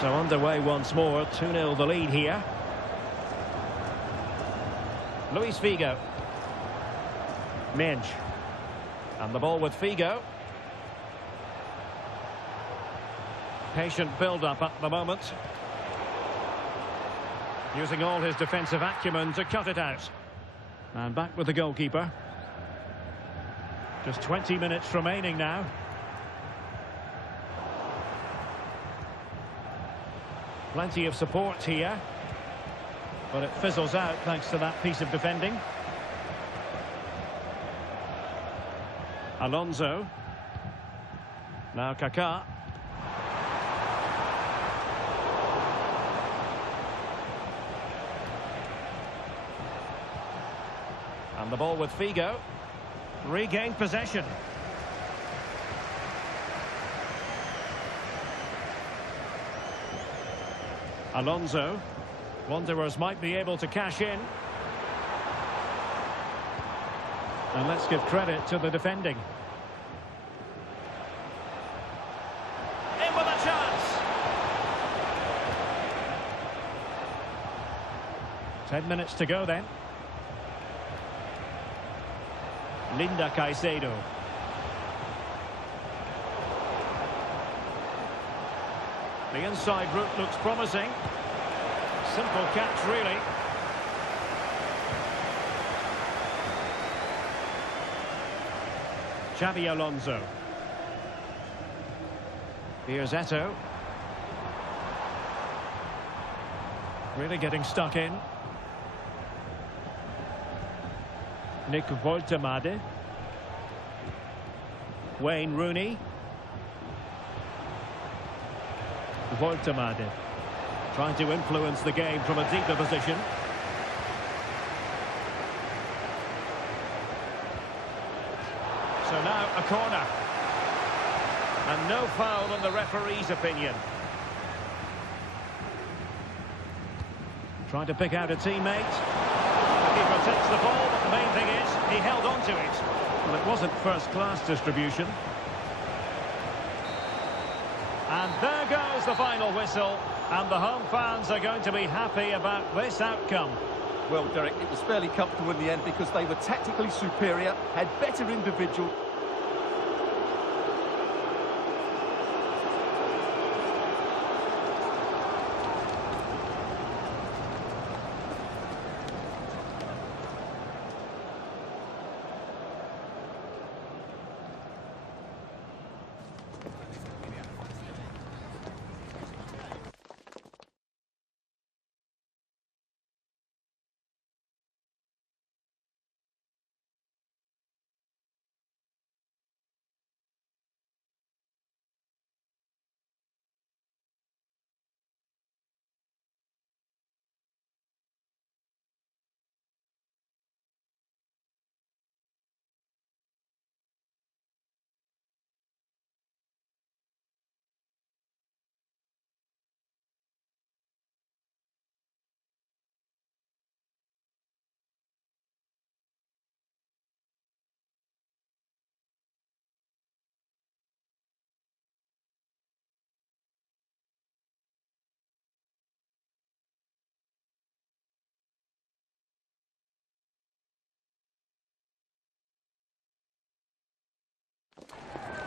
So underway once more, 2-0 the lead here. Luis Figo. Minge. And the ball with Figo. Patient build-up at the moment. Using all his defensive acumen to cut it out. And back with the goalkeeper. Just 20 minutes remaining now. Plenty of support here. But it fizzles out thanks to that piece of defending. Alonso. Now Kaká. And the ball with Figo. Regained possession. Alonso. Wanderers might be able to cash in. And let's give credit to the defending. In with a chance. 10 minutes to go then. Linda Caicedo. The inside route looks promising. Simple catch, really. Xabi Alonso. Here's Eto'o. Really getting stuck in. Nick Woltemade. Wayne Rooney. Woltemade. Trying to influence the game from a deeper position. So now a corner. And no foul in the referee's opinion. Trying to pick out a teammate. The keeper takes the ball, but the main thing is he held on to it. Well, it wasn't first-class distribution. And there goes the final whistle. And the home fans are going to be happy about this outcome. Well, Derek, it was fairly comfortable in the end because they were tactically superior, had better individual.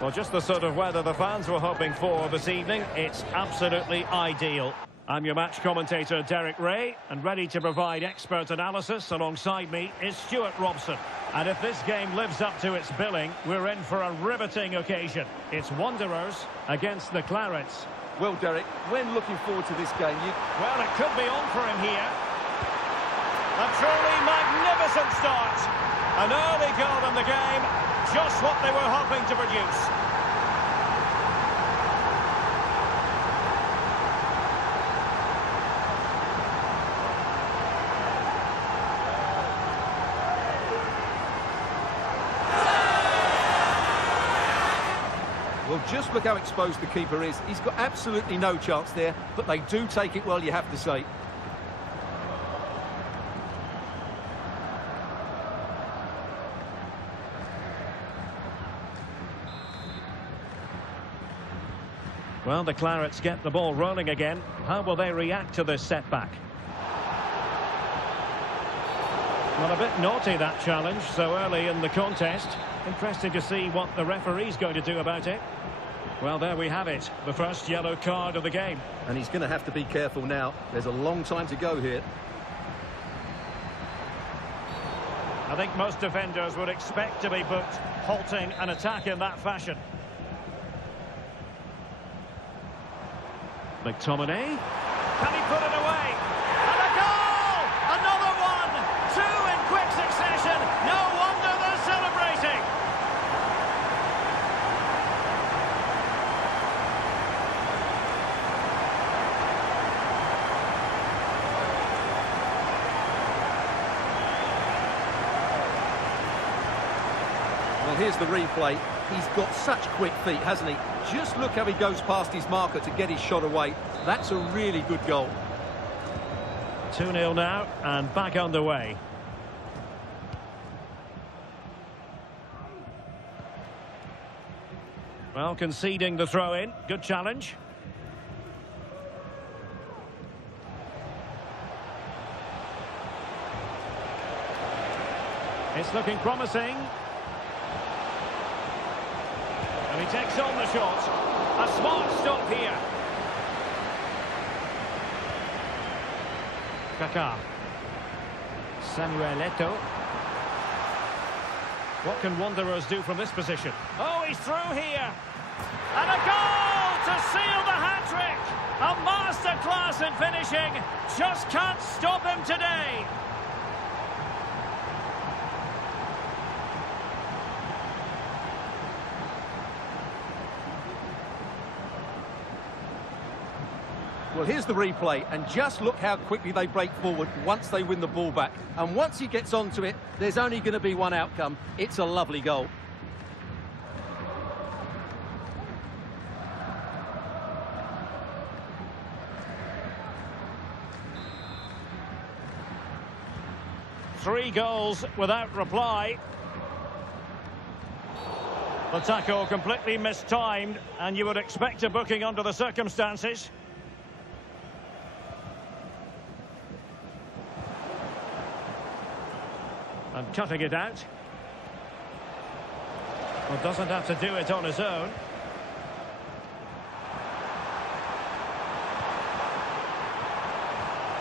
Well, just the sort of weather the fans were hoping for this evening. It's absolutely ideal. I'm your match commentator, Derek Ray, and ready to provide expert analysis alongside me is Stuart Robson. And if this game lives up to its billing, we're in for a riveting occasion. It's Wanderers against the Clarets. Well, Derek, when looking forward to this game, Well, it could be on for him here. A truly magnificent start. An early goal in the game, just what they were hoping to produce. well, just look how exposed the keeper is. He's got absolutely no chance there, but they do take it well, you have to say. Well, the Clarets get the ball rolling again. How will they react to this setback? Well, a bit naughty, that challenge, so early in the contest. Interesting to see what the referee's going to do about it. Well, there we have it, the first yellow card of the game. And he's going to have to be careful now. There's a long time to go here. I think most defenders would expect to be booked, halting an attack in that fashion. McTominay. Can he put it away? And a goal! Another one! Two in quick succession. No wonder they're celebrating. Well, here's the replay. He's got such quick feet, hasn't he? Just look how he goes past his marker to get his shot away. That's a really good goal. 2-0 now, and back underway. Well, conceding the throw-in. Good challenge. It's looking promising. And he takes on the shot. A smart stop here. Kaká. Samuel Eto'o. What can Wanderers do from this position? Oh, he's through here. And a goal to seal the hat-trick. A masterclass in finishing. Just can't stop him today. Well, here's the replay, and just look how quickly they break forward once they win the ball back. And once he gets onto it, there's only going to be one outcome. It's a lovely goal. Three goals without reply. The tackle completely mistimed, and you would expect a booking under the circumstances. And cutting it out. Well, doesn't have to do it on his own.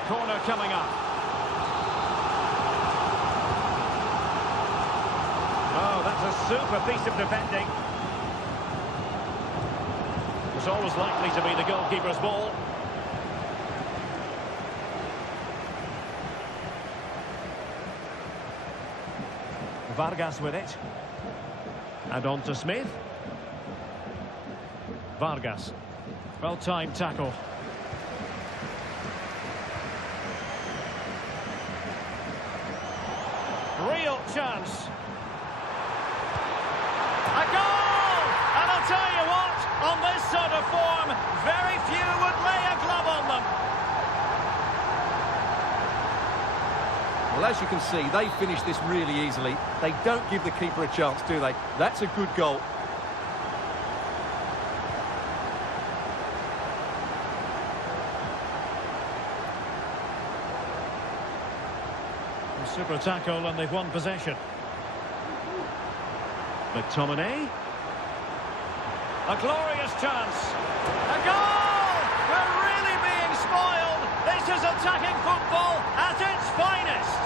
Corner coming up. Oh, that's a super piece of defending. It was always likely to be the goalkeeper's ball. Vargas with it. And on to Smith. Vargas. Well-timed tackle. Real chance. A goal! And I'll tell you what, on this sort of form, very few would lay a glove on them. Well, as you can see, they finish this really easily. They don't give the keeper a chance, do they? That's a good goal. A super tackle, and they've won possession. McTominay. A glorious chance. A goal! We're really being spoiled. This is attacking football at its finest.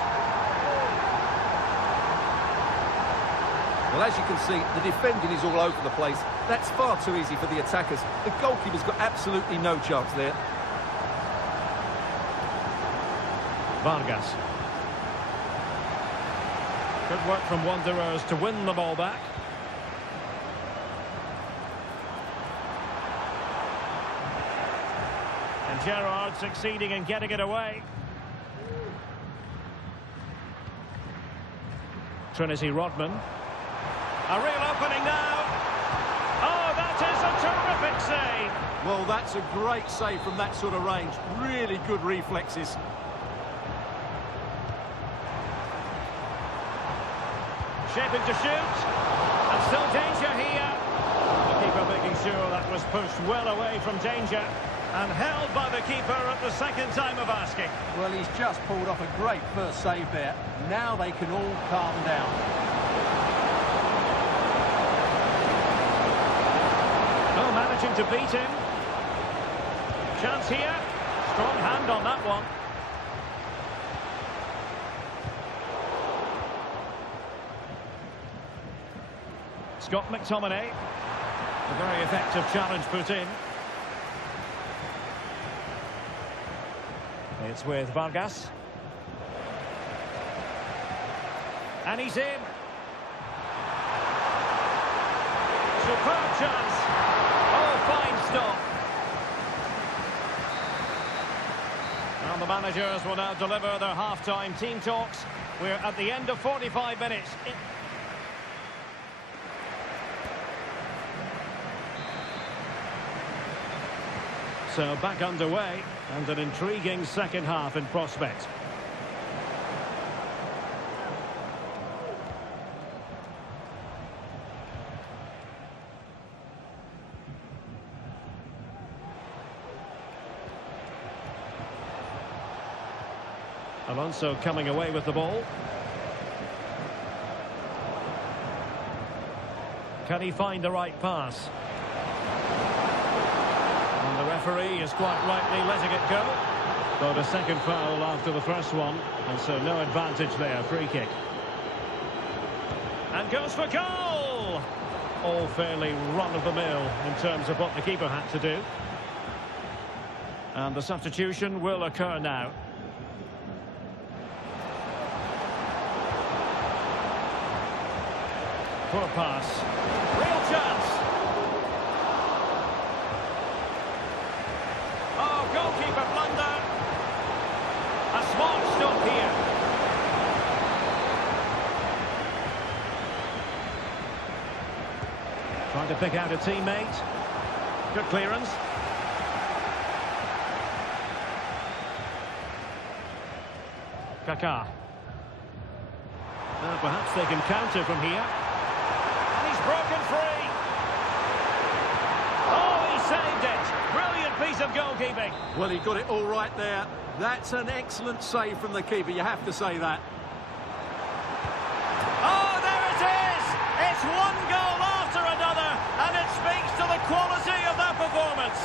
Well, as you can see, the defending is all over the place. That's far too easy for the attackers. The goalkeeper's got absolutely no chance there. Vargas. Good work from Wanderers to win the ball back. And Gerrard succeeding in getting it away. Trinity Rodman. A real opening now. Oh, that is a terrific save. Well, that's a great save from that sort of range. Really good reflexes. Shaping to shoot. And still danger here. The keeper making sure that was pushed well away from danger. And held by the keeper at the second time of asking. Well, he's just pulled off a great first save there. Now they can all calm down. Oh, managing to beat him. Chance here. Strong hand on that one. Scott McTominay. A very effective challenge put in. It's with Vargas. And he's in. Superb chance. Oh, fine stop. And the managers will now deliver their half-time team talks. We're at the end of 45 minutes. So back underway, and an intriguing second half in prospect. Alonso coming away with the ball. Can he find the right pass? And the referee is quite rightly letting it go. Got a second foul after the first one, and so no advantage there. Free kick. And goes for goal! All fairly run-of-the-mill in terms of what the keeper had to do. And the substitution will occur now. Poor pass. Real chance. Oh, goalkeeper blunder. A smart stop here. Trying to pick out a teammate. Good clearance. Kaká. Now perhaps they can counter from here. Broken free. Oh, he saved it. Brilliant piece of goalkeeping. Well, he got it all right there. That's an excellent save from the keeper, you have to say that. Oh, there it is. It's one goal after another, and it speaks to the quality of their performance.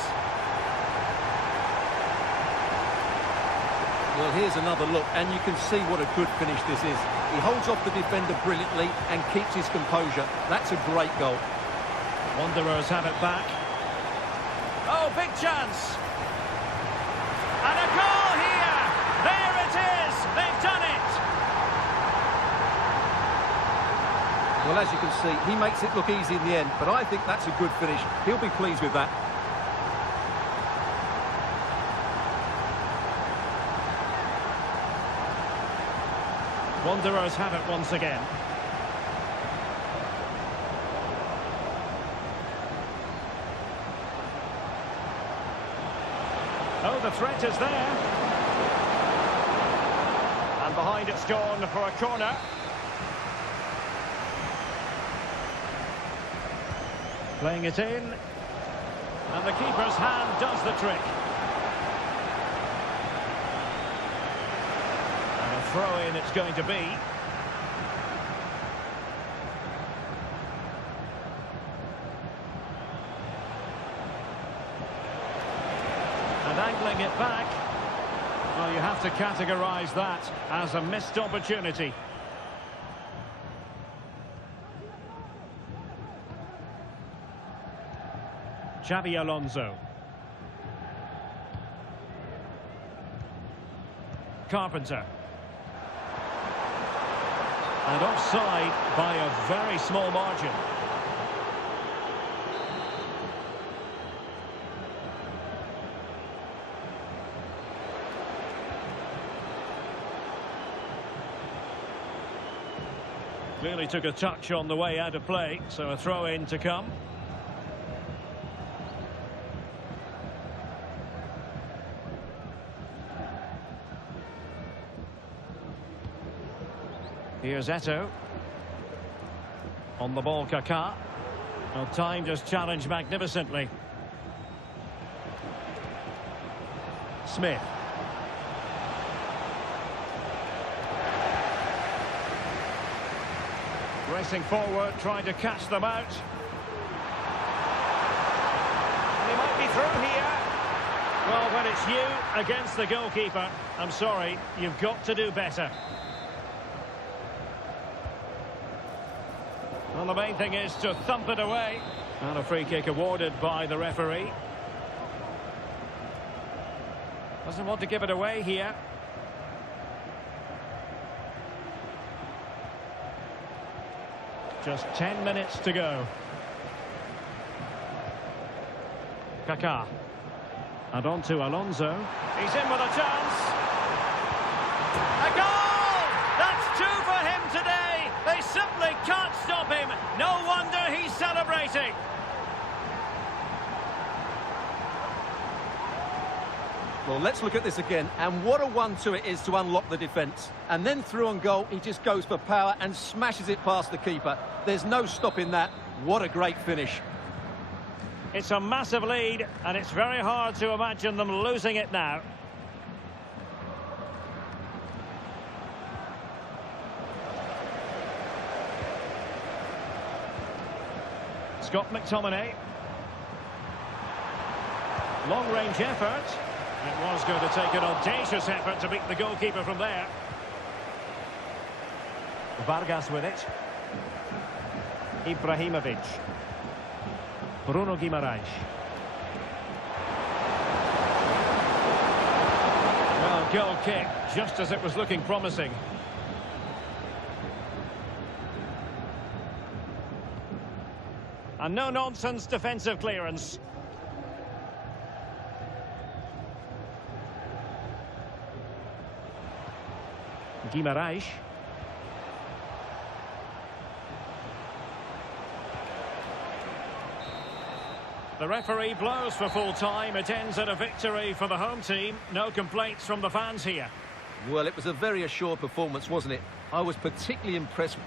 Well, here's another look, and you can see what a good finish this is. He holds off the defender brilliantly and keeps his composure. That's a great goal. Wanderers have it back. Oh, big chance. And a goal here. There it is. They've done it. Well, as you can see, he makes it look easy in the end, but I think that's a good finish. He'll be pleased with that. Wanderers have it once again. Oh, the threat is there. And behind it's gone for a corner. Playing it in. And the keeper's hand does the trick. Throw-in it's going to be. And angling it back. Well, you have to categorise that as a missed opportunity. Xabi Alonso. Carpenter. And offside by a very small margin. Clearly took a touch on the way out of play, so a throw-in to come. Here's Eto'o. On the ball, Kaká. Well, timed his challenge magnificently. Smith. Racing forward, trying to catch them out. And he might be through here. Well, when it's you against the goalkeeper, I'm sorry, you've got to do better. Well, the main thing is to thump it away. And a free kick awarded by the referee. Doesn't want to give it away here. Just 10 minutes to go. Kaká. And on to Alonso. He's in with a chance. A goal! That's two for him today. They simply can't stop him. No wonder he's celebrating. Well, let's look at this again. And what a 1-2 it is to unlock the defence. And then through on goal, he just goes for power and smashes it past the keeper. There's no stopping that. What a great finish. It's a massive lead, and it's very hard to imagine them losing it now. Scott McTominay. Long-range effort. It was going to take an audacious effort to beat the goalkeeper from there. Vargas with it. Ibrahimovic. Bruno Guimaraes. Well, goal kick, just as it was looking promising. A no-nonsense defensive clearance. Guimaraes. The referee blows for full time. It ends at a victory for the home team. No complaints from the fans here. Well, it was a very assured performance, wasn't it? I was particularly impressed.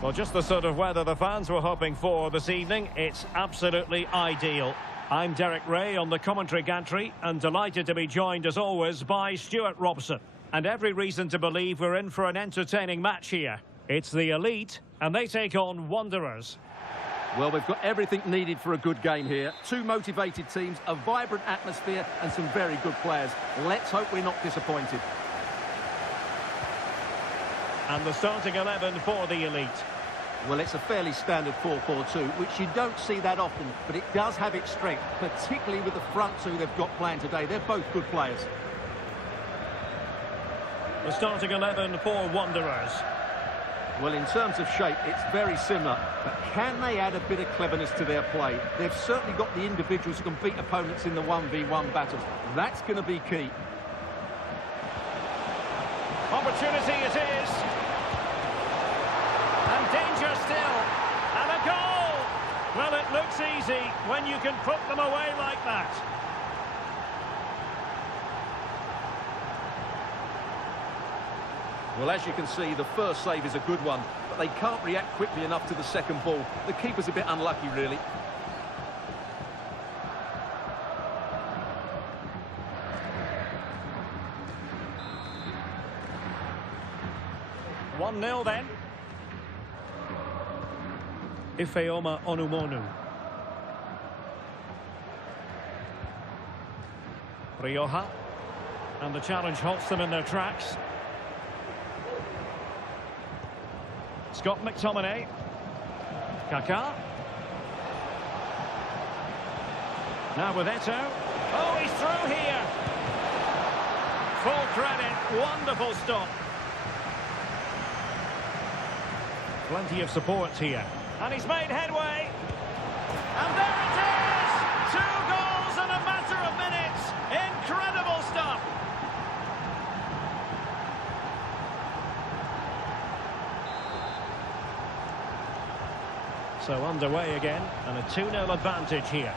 Well, just the sort of weather the fans were hoping for this evening. It's absolutely ideal. I'm Derek Ray on the commentary gantry and delighted to be joined as always by Stuart Robson. And every reason to believe we're in for an entertaining match here. It's the Elite and they take on Wanderers. Well, we've got everything needed for a good game here. Two motivated teams, a vibrant atmosphere and some very good players. Let's hope we're not disappointed. And the starting 11 for the Elite. Well, it's a fairly standard 4-4-2, which you don't see that often, but it does have its strength, particularly with the front two they've got playing today. They're both good players. The starting 11 for Wanderers. Well, in terms of shape, it's very similar, but can they add a bit of cleverness to their play? They've certainly got the individuals who can beat opponents in the 1v1 battles. That's going to be key. Opportunity it is. And danger still. And a goal! Well, it looks easy when you can put them away like that. Well, as you can see, the first save is a good one, but they can't react quickly enough to the second ball. The keeper's a bit unlucky, really. One 1-0 then. Ifeoma Onumonu. Rioja. And the challenge halts them in their tracks. Scott McTominay. Kaká. Now with Eto'o. Oh, he's through here. Full credit. Wonderful stop. Plenty of support here. And he's made headway. And there it is! 2 goals in a matter of minutes. Incredible stuff. So underway again, and a 2-0 advantage here.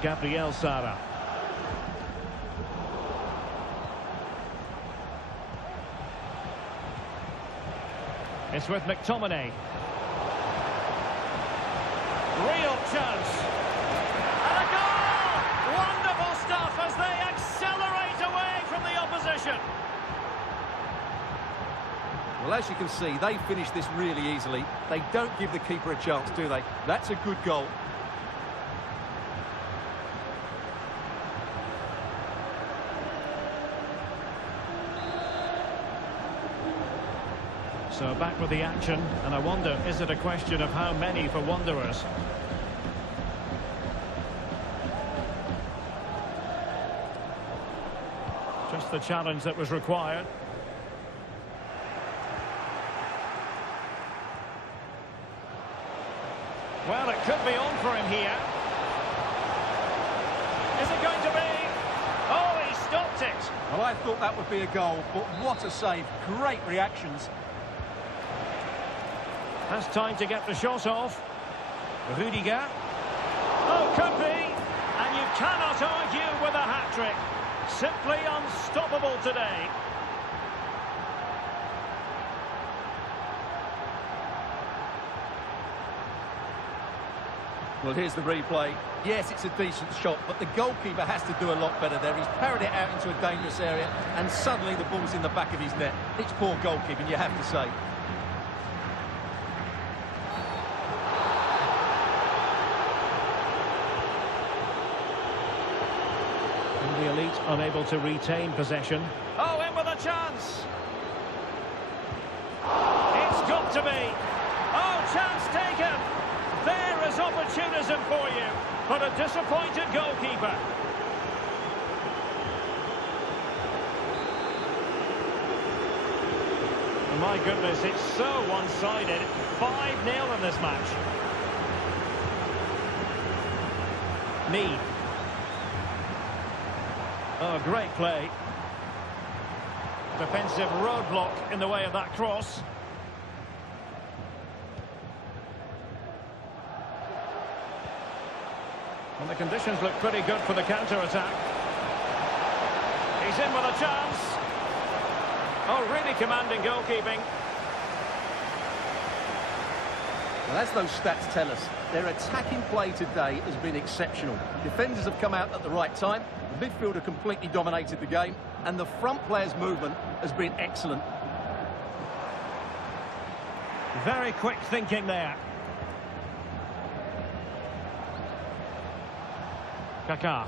Gabriel Sara. It's with McTominay. Real chance. And a goal! Wonderful stuff as they accelerate away from the opposition. Well, as you can see, they finish this really easily. They don't give the keeper a chance, do they? That's a good goal. So back with the action, and I wonder, is it a question of how many for Wanderers? Just the challenge that was required. Well, it could be on for him here. Is it going to be? Oh, he stopped it. Well, I thought that would be a goal, but what a save. Great reactions. Has time to get the shot off. Rudiger. Oh, could be. And you cannot argue with a hat-trick. Simply unstoppable today. Well, here's the replay. Yes, it's a decent shot, but the goalkeeper has to do a lot better there. He's parried it out into a dangerous area, and suddenly the ball's in the back of his net. It's poor goalkeeping, you have to say. And the Elite unable to retain possession. Oh, in with a chance. It's got to be. Oh, chance taken. There is opportunism for you, but a disappointed goalkeeper. Oh my goodness, it's so one-sided. 5-0 in this match. Mead. Oh, great play. Defensive roadblock in the way of that cross. And the conditions look pretty good for the counter-attack. He's in with a chance. Oh, really commanding goalkeeping. And as those stats tell us, their attacking play today has been exceptional. Defenders have come out at the right time, the midfielder completely dominated the game, and the front player's movement has been excellent. Very quick thinking there. Kaká.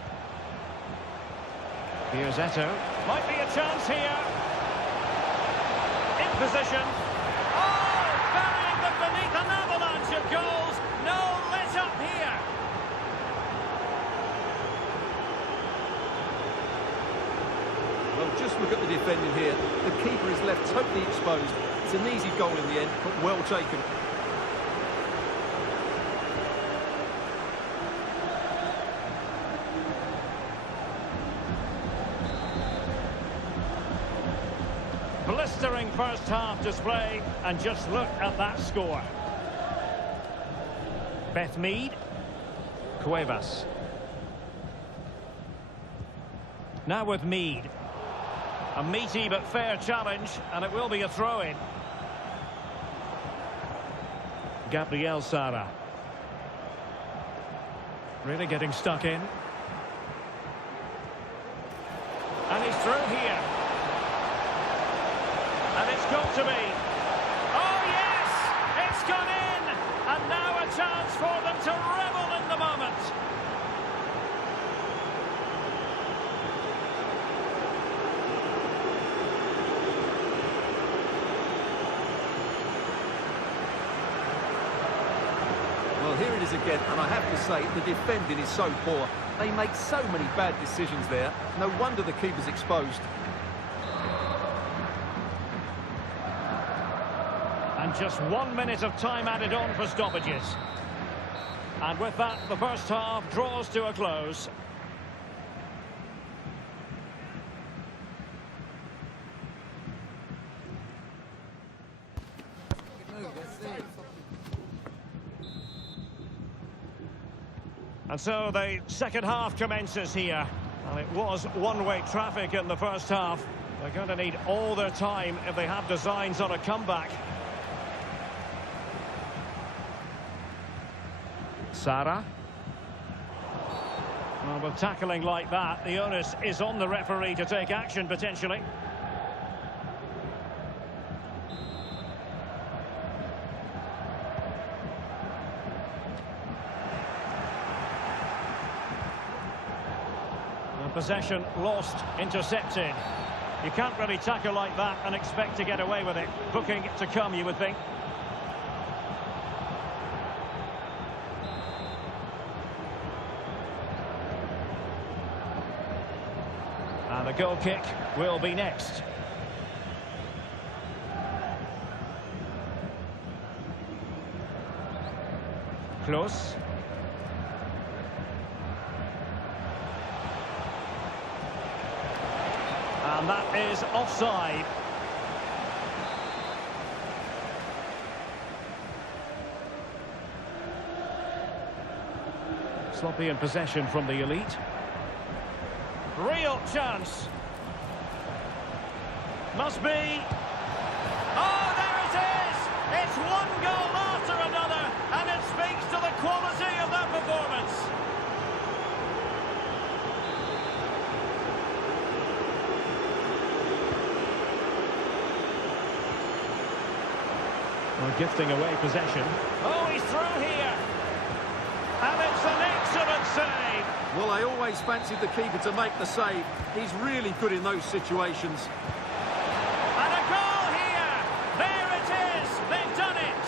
Here's Eto'o. Might be a chance here. In position. Oh, burying them beneath an avalanche of goals. No let up here. Well, just look at the defending here. The keeper is left totally exposed. It's an easy goal in the end, but well taken. Blistering first half display, and just look at that score. Beth Mead. Cuevas. Now with Mead. A meaty but fair challenge, and it will be a throw-in. Gabriel Sara. Really getting stuck in. And he's through here. And it's got to be. Oh, yes! It's gone in! And now a chance for them to revel in the moment. Well, here it is again, and I have to say, the defending is so poor. They make so many bad decisions there. No wonder the keeper's exposed. And just 1 minute of time added on for stoppages. And with that, the first half draws to a close. And so the second half commences here. And it was one-way traffic in the first half. They're going to need all their time if they have designs on a comeback. Sara. Well, with tackling like that, the onus is on the referee to take action, potentially. Possession lost, intercepted. You can't really tackle like that and expect to get away with it. Booking to come, you would think. And the goal kick will be next. Close. And that is offside. Sloppy in possession from the elite. Real chance. Must be. Oh, there it is! It's one goal after another, and it speaks to the quality of that performance. Well, gifting away possession. Oh, he's through here. And it's an excellent save. Well, I always fancied the keeper to make the save. He's really good in those situations. And a goal here. There it is. They've done it.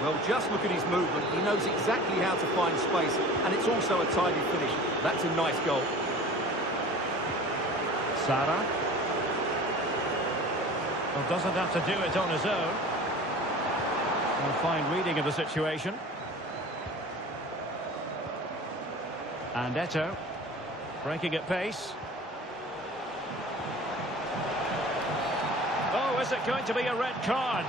Well, just look at his movement. He knows exactly how to find space, and it's also a tidy finish. That's a nice goal. Sara. Well, doesn't have to do it on his own. A fine reading of the situation. And Eto'o breaking at pace. Oh, is it going to be a red card?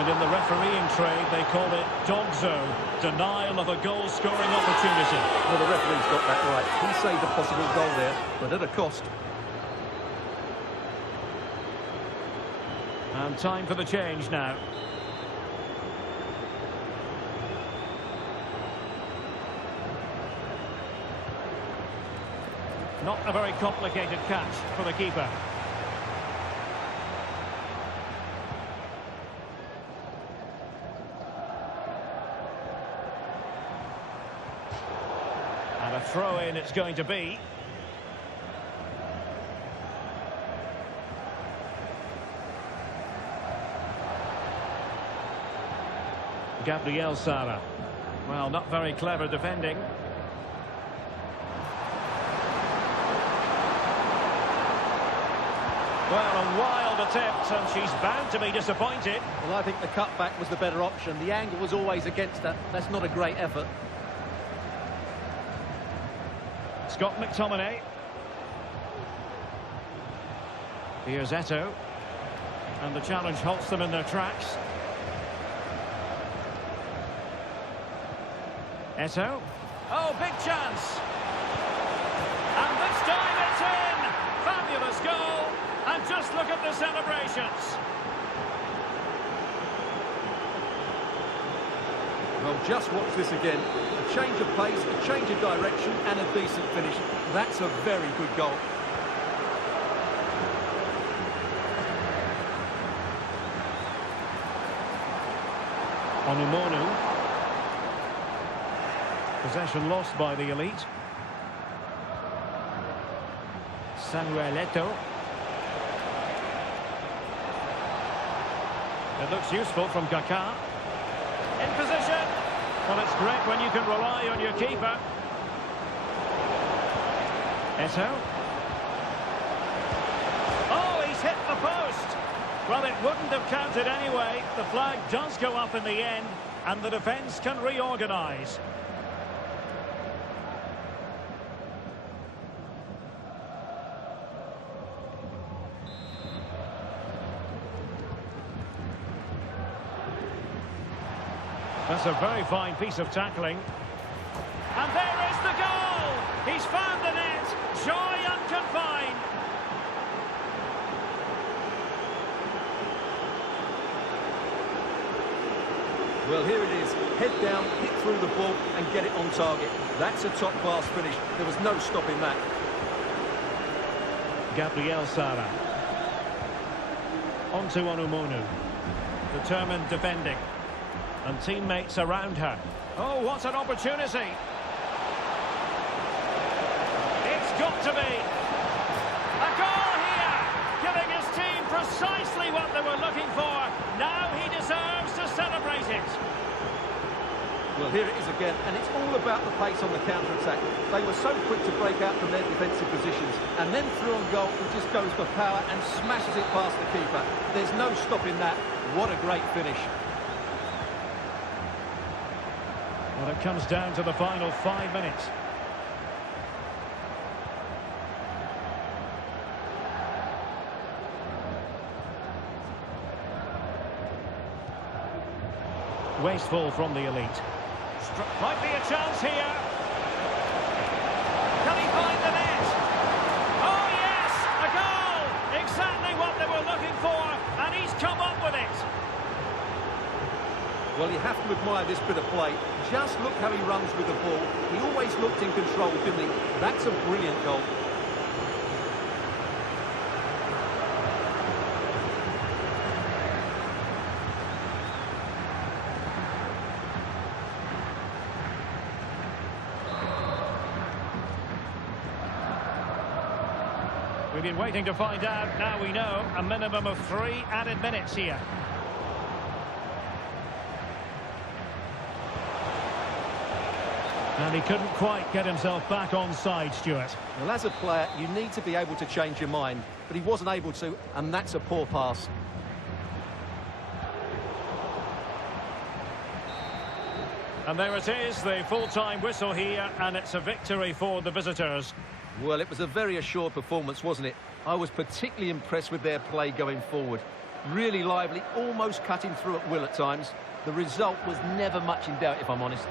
And in the refereeing trade, they call it dogzo, denial of a goal-scoring opportunity. Well, the referee's got that right. He saved a possible goal there, but at a cost. And time for the change now. Not a very complicated catch for the keeper. And a throw-in it's going to be. Gabriel Sara. Well, not very clever defending. Well, a wild attempt, and she's bound to be disappointed. Well, I think the cutback was the better option. The angle was always against her. That's not a great effort. Scott McTominay. Here's Eto'o. And the challenge halts them in their tracks. Eto'o. Oh, big chance. And this time it's in. Fabulous goal. And just look at the celebrations. Well, just watch this again. A change of pace, a change of direction, and a decent finish. That's a very good goal. Onumonu. Possession lost by the elite. Samuel Eto'o. It looks useful from Kaká. In position. Well, it's great when you can rely on your keeper. Eto'o. Oh, he's hit the post. Well, it wouldn't have counted anyway. The flag does go up in the end, and the defence can reorganise. That's a very fine piece of tackling. And there is the goal! He's found the net! Joy unconfined! Well, here it is. Head down, hit through the ball, and get it on target. That's a top-class finish. There was no stopping that. Gabriel Sara. On to Onumonu. Determined defending. And teammates around her. Oh, what an opportunity! It's got to be! A goal here! Giving his team precisely what they were looking for. Now he deserves to celebrate it. Well, here it is again, and it's all about the pace on the counter-attack. They were so quick to break out from their defensive positions, and then through on goal, he just goes for power and smashes it past the keeper. There's no stopping that. What a great finish. Well, it comes down to the final 5 minutes. Wasteful from the elite. Might be a chance here. Can he find the net? Oh, yes! A goal! Exactly what they were looking for, and he's come up with it. Well, you have to admire this bit of play. Just look how he runs with the ball. He always looked in control, didn't he? That's a brilliant goal. We've been waiting to find out. Now we know. A minimum of 3 added minutes here. And he couldn't quite get himself back on side, Stuart. Well, as a player, you need to be able to change your mind. But he wasn't able to, and that's a poor pass. And there it is, the full-time whistle here, and it's a victory for the visitors. Well, it was a very assured performance, wasn't it? I was particularly impressed with their play going forward. Really lively, almost cutting through at will at times. The result was never much in doubt, if I'm honest.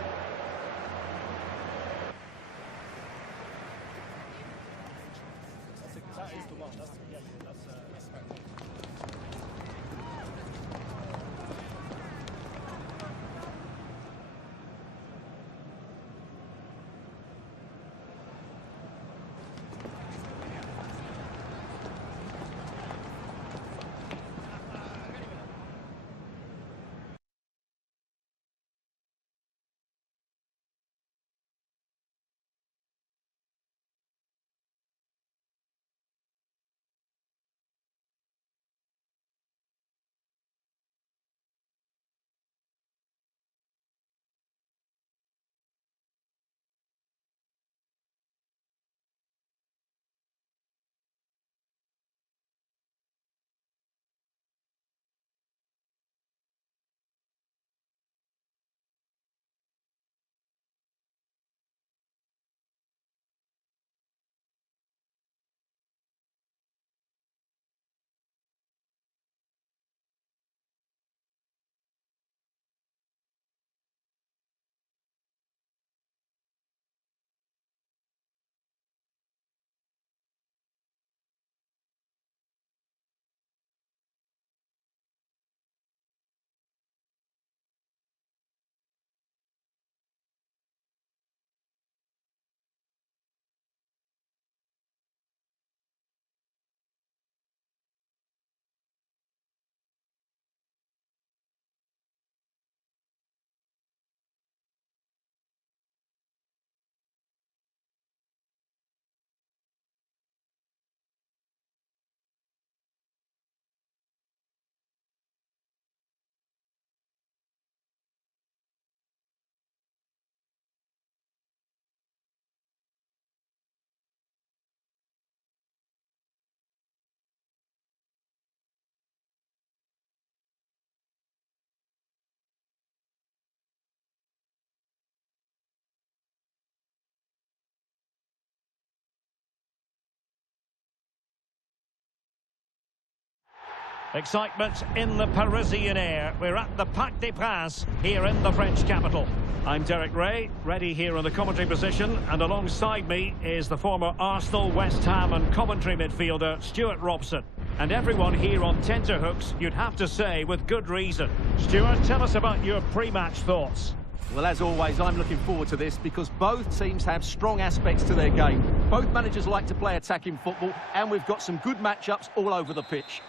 Excitement in the Parisian air. We're at the Parc des Princes here in the French capital. I'm Derek Ray, ready here on the commentary position, and alongside me is the former Arsenal, West Ham and commentary midfielder Stuart Robson. And everyone here on tenterhooks, you'd have to say, with good reason. Stuart, tell us about your pre-match thoughts. Well, as always, I'm looking forward to this because both teams have strong aspects to their game. Both managers like to play attacking football, and we've got some good matchups all over the pitch.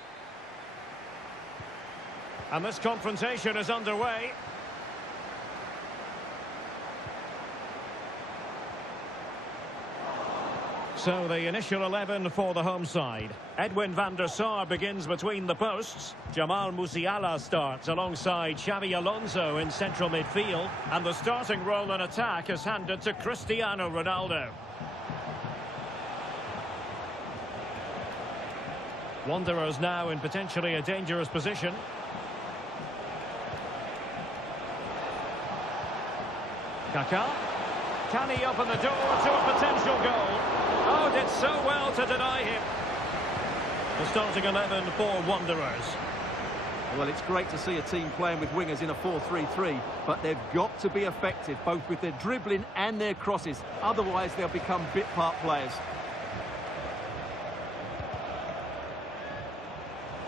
And this confrontation is underway. So the initial 11 for the home side. Edwin van der Sar begins between the posts. Jamal Musiala starts alongside Xabi Alonso in central midfield. And the starting role in attack is handed to Cristiano Ronaldo. Wanderers now in potentially a dangerous position. Kaká. Can he open the door to a potential goal? Oh, did so well to deny him. The starting 11 for Wanderers. Well, it's great to see a team playing with wingers in a 4-3-3, but they've got to be effective, both with their dribbling and their crosses. Otherwise, they'll become bit-part players.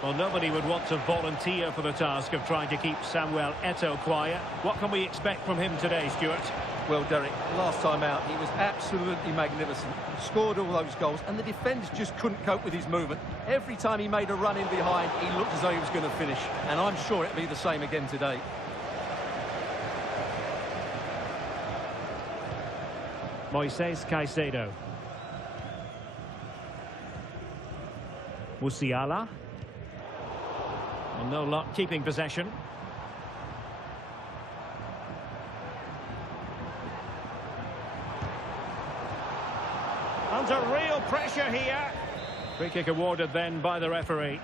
Well, nobody would want to volunteer for the task of trying to keep Samuel Eto'o quiet. What can we expect from him today, Stuart? Well, Derek, last time out, he was absolutely magnificent. Scored all those goals, and the defenders just couldn't cope with his movement. Every time he made a run in behind, he looked as though he was going to finish. And I'm sure it'll be the same again today. Moises Caicedo. Musiala. Well, no luck keeping possession. Under real pressure here. Free kick awarded then by the referee.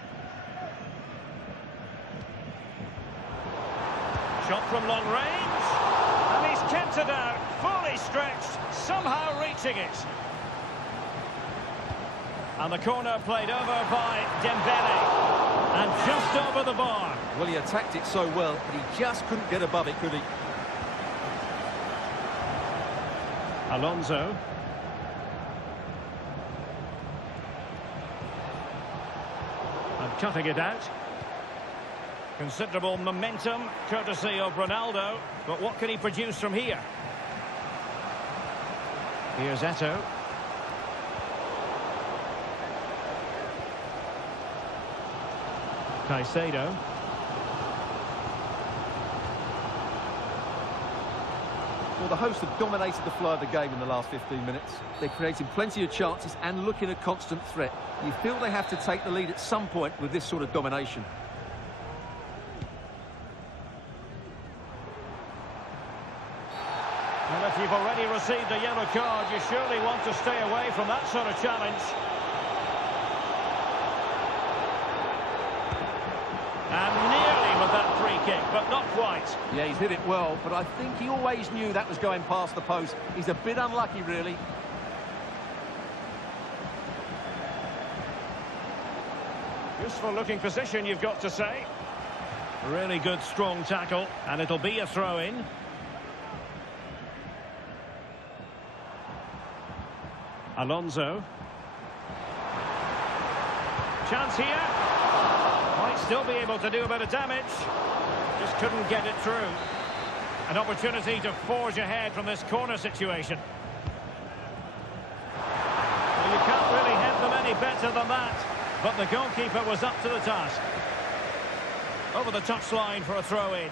Shot from long range. And he's kept it out, fully stretched, somehow reaching it. And the corner played over by Dembele. And just over the bar. Well, he attacked it so well, but he just couldn't get above it, could he? Alonso. And cutting it out. Considerable momentum, courtesy of Ronaldo. But what can he produce from here? Here's Eto'o. Caicedo. Well, the hosts have dominated the flow of the game in the last 15 minutes. They're creating plenty of chances and looking a constant threat. You feel they have to take the lead at some point with this sort of domination. Well, if you've already received a yellow card, you surely want to stay away from that sort of challenge. And nearly with that free kick, but not quite. Yeah, he's hit it well, but I think he always knew that was going past the post. He's a bit unlucky, really. Useful looking position, you've got to say. Really good, strong tackle, and it'll be a throw-in. Alonso. Chance here. Might still be able to do a bit of damage. Just couldn't get it through. An opportunity to forge ahead from this corner situation. Well, you can't really head them any better than that. But the goalkeeper was up to the task. Over the touchline for a throw-in.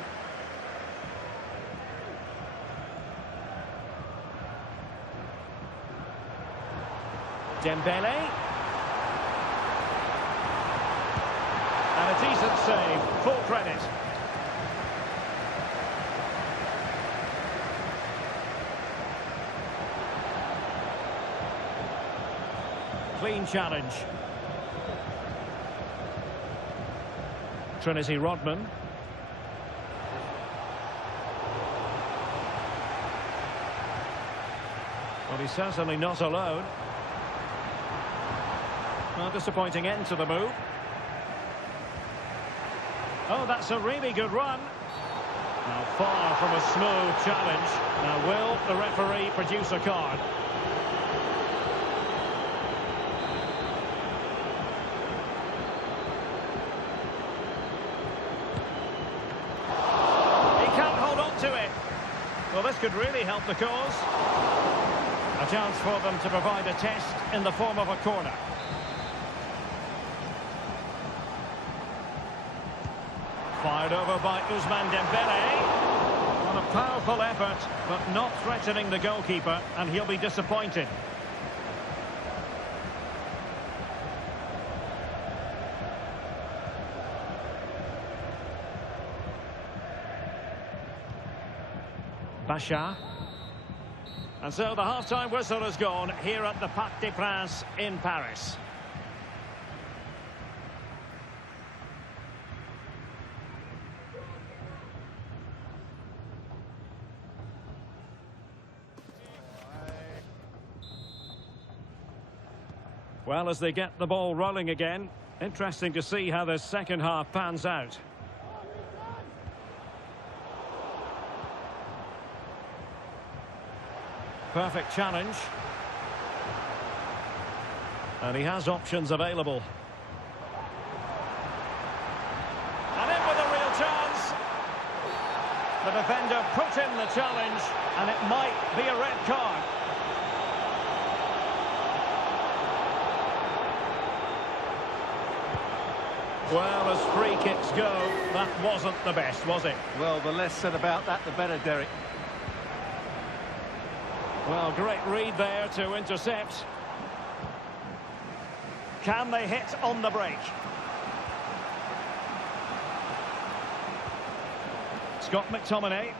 Dembele. And a decent save, full credit. Clean challenge. Trinity Rodman. Well, he's certainly not alone. Well, disappointing end to the move. Oh, that's a really good run. Now, far from a smooth challenge. Now, will the referee produce a card? He can't hold on to it. Well, this could really help the cause. A chance for them to provide a test in the form of a corner. Fired over by Ousmane Dembele. On a powerful effort, but not threatening the goalkeeper, and he'll be disappointed. Bashar. And so the half-time whistle has gone here at the Parc des Princes in Paris. Well, as they get the ball rolling again, interesting to see how the second half pans out. Perfect challenge. And he has options available. And in with a real chance. The defender put in the challenge, and it might be a red card. Well, as free kicks go, that wasn't the best, was it? Well, the less said about that, the better, Derek. Well, great read there to intercept. Can they hit on the break? Scott McTominay.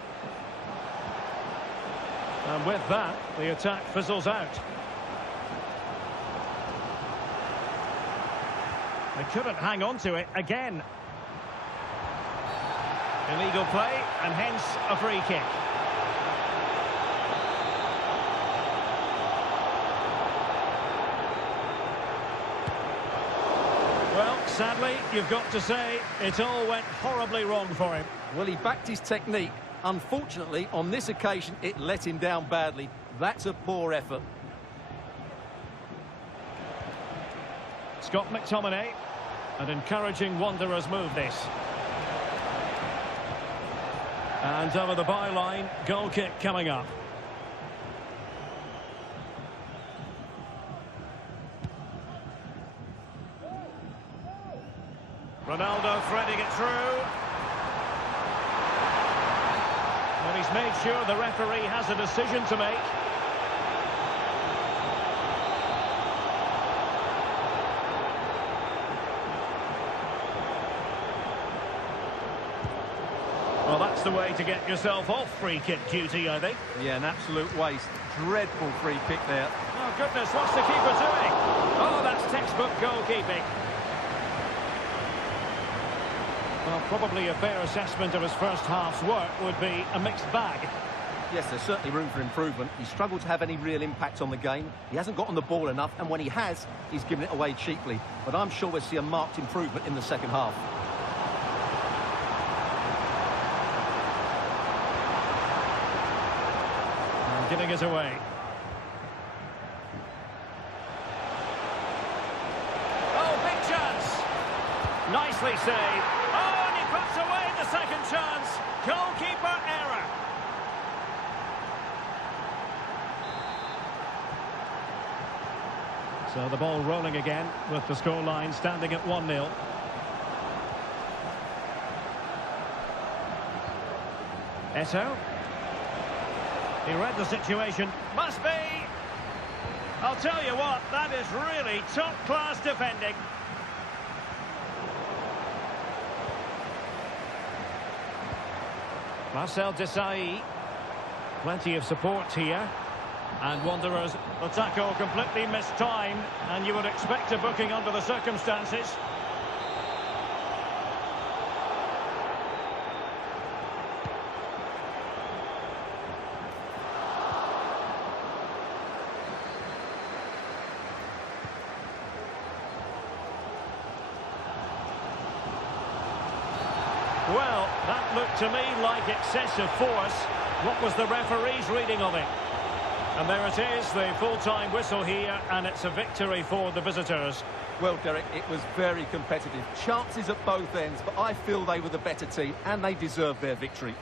And with that, the attack fizzles out. They couldn't hang on to it again. Illegal play, and hence a free kick. sadly, you've got to say, it all went horribly wrong for him. Well, he backed his technique. Unfortunately, on this occasion, it let him down badly. That's a poor effort. Scott McTominay. An encouraging Wanderers move, this. And over the byline, goal kick coming up. Ronaldo threading it through. Well, he's made sure the referee has a decision to make. Well, that's the way to get yourself off free kick duty, I think. Yeah, an absolute waste. Dreadful free kick there. Oh, goodness, what's the keeper doing? Oh, that's textbook goalkeeping. Well, probably a fair assessment of his first half's work would be a mixed bag. Yes, there's certainly room for improvement. He's struggled to have any real impact on the game. He hasn't got on the ball enough, and when he has, he's given it away cheaply. But I'm sure we'll see a marked improvement in the second half. And giving it away. Oh, big chance! Nicely saved. Oh, and he puts away the second chance. Goalkeeper error. So the ball rolling again with the scoreline standing at 1-0. Eto. He read the situation. Must be. I'll tell you what, that is really top-class defending. Marcel Desailly. Plenty of support here. And Wanderers, the tackle completely mistimed, and you would expect a booking under the circumstances. Well, that looked to me like excessive force. What was the referee's reading of it? And there it is, the full-time whistle here, and it's a victory for the visitors. Well, Derek, it was very competitive. Chances at both ends, but I feel they were the better team, and they deserved their victory.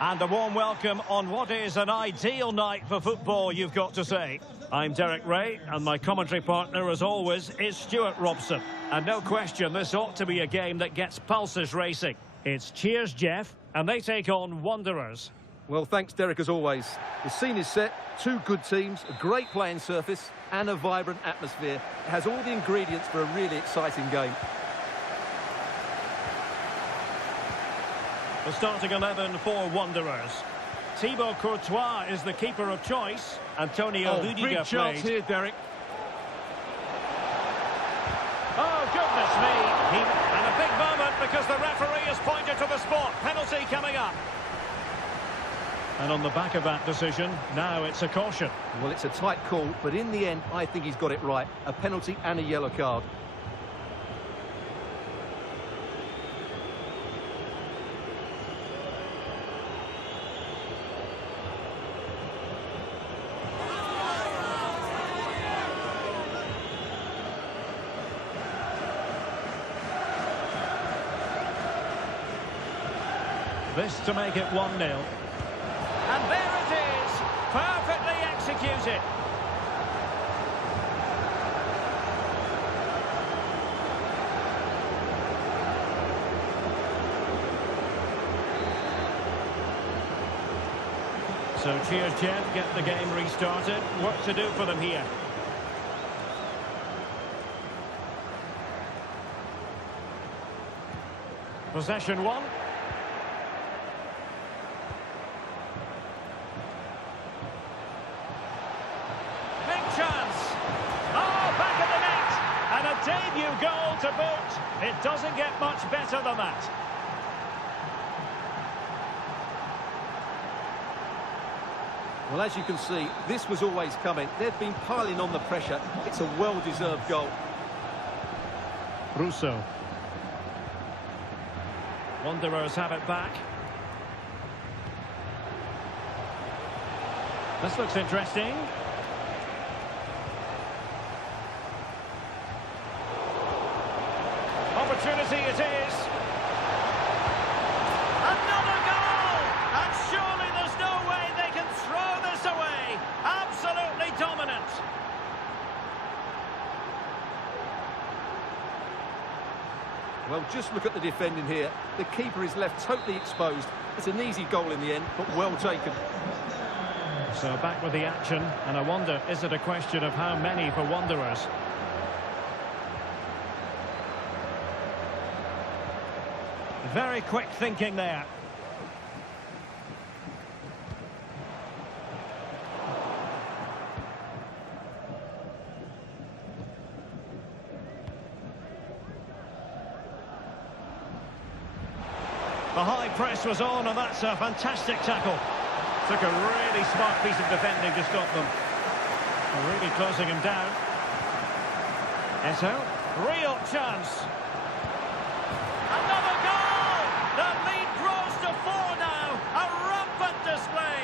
And a warm welcome on what is an ideal night for football, you've got to say. I'm Derek Ray, and my commentary partner, as always, is Stuart Robson. And no question, this ought to be a game that gets pulses racing. It's Cheers Jeff, and they take on Wanderers. Well, thanks, Derek, as always. The scene is set, two good teams, a great playing surface, and a vibrant atmosphere. It has all the ingredients for a really exciting game. The starting 11 for Wanderers. Thibaut Courtois is the keeper of choice. Antonio Rudiger big chance plays. here, Derek. Oh, goodness me. And a big moment because the referee has pointed to the spot. Penalty coming up. And on the back of that decision, now it's a caution. Well, it's a tight call, but in the end, I think he's got it right. A penalty and a yellow card. This to make it 1-0. And there it is, perfectly executed. So cheers, Jeff, get the game restarted. Work to do for them here. Possession 1. Debut goal to boot. It doesn't get much better than that. Well, as you can see, this was always coming. They've been piling on the pressure. It's a well-deserved goal. Russo. Wanderers have it back. This looks interesting. Opportunity it is. Another goal! And surely there's no way they can throw this away. Absolutely dominant. Well, just look at the defending here. The keeper is left totally exposed. It's an easy goal in the end, but well taken. So back with the action, and I wonder, is it a question of how many for Wanderers? Very quick thinking there. The high press was on, and that's a fantastic tackle. Took a really smart piece of defending to stop them. Really closing him down. Eto, real chance. Another goal! The lead grows to 4 now. A rampant display.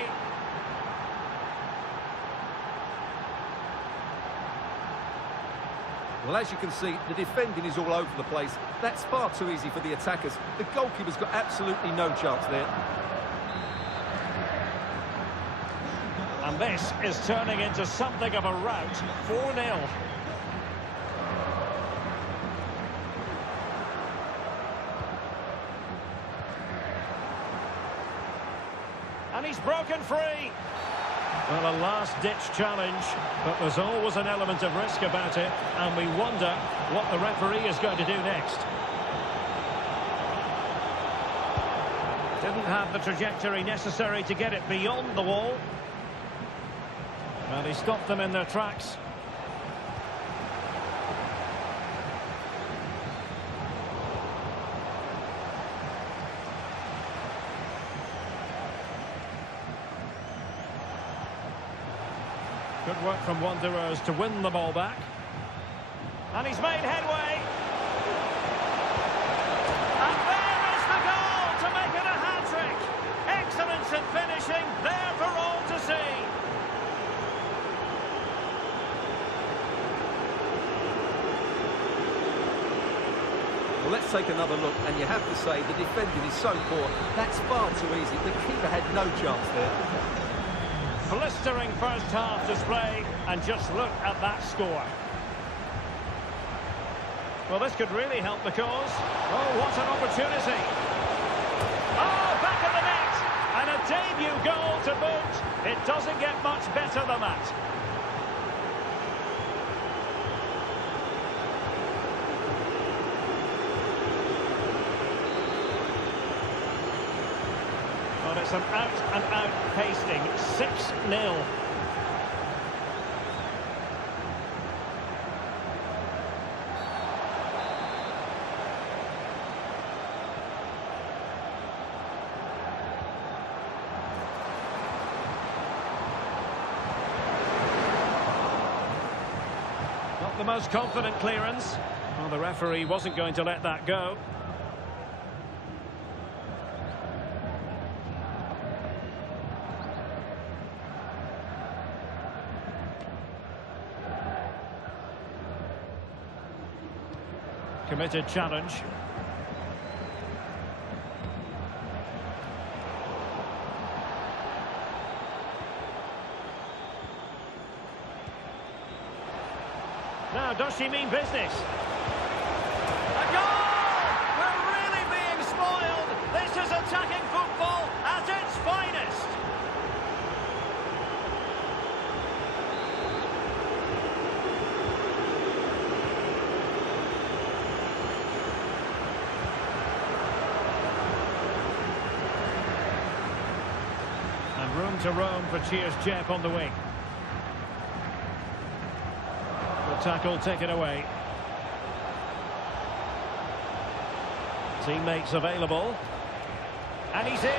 Well, as you can see, the defending is all over the place. That's far too easy for the attackers. The goalkeeper's got absolutely no chance there. And this is turning into something of a rout. 4-0. And he's broken free. Well, a last-ditch challenge, but there's always an element of risk about it, and we wonder what the referee is going to do next. Didn't have the trajectory necessary to get it beyond the wall. Well, he stopped them in their tracks. Good work from Wanderers to win the ball back. And he's made headway. And there is the goal to make it a hat-trick. Excellence in finishing, there for all to see. Well, let's Let's take another look, and you have to say the defending is so poor. That's far too easy. The keeper had no chance there. Blistering first half display, and just look at that score. Well, this could really help the cause. Oh, what an opportunity. Oh, back of the net. And a debut goal to boot. It doesn't get much better than that. Well, it's an out-and-out pasting. 6-0. The most confident clearance. Well, the referee wasn't going to let that go. Committed challenge. Now, does she mean business? A goal! We're really being spoiled. This is attacking football at its finest. And room to roam for Cheers Jep on the wing. Tackle taken away. Teammates available. And he's in.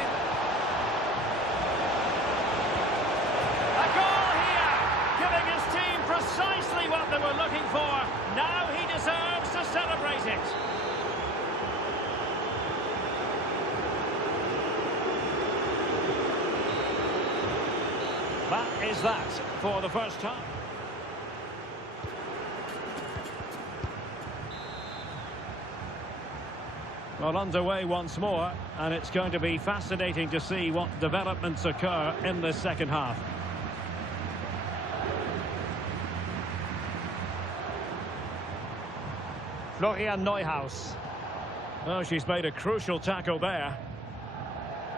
A goal here! Giving his team precisely what they were looking for. Now he deserves to celebrate it. That is that for the first time. Well, underway once more, and it's going to be fascinating to see what developments occur in the second half. Florian Neuhaus. Oh, she's made a crucial tackle there.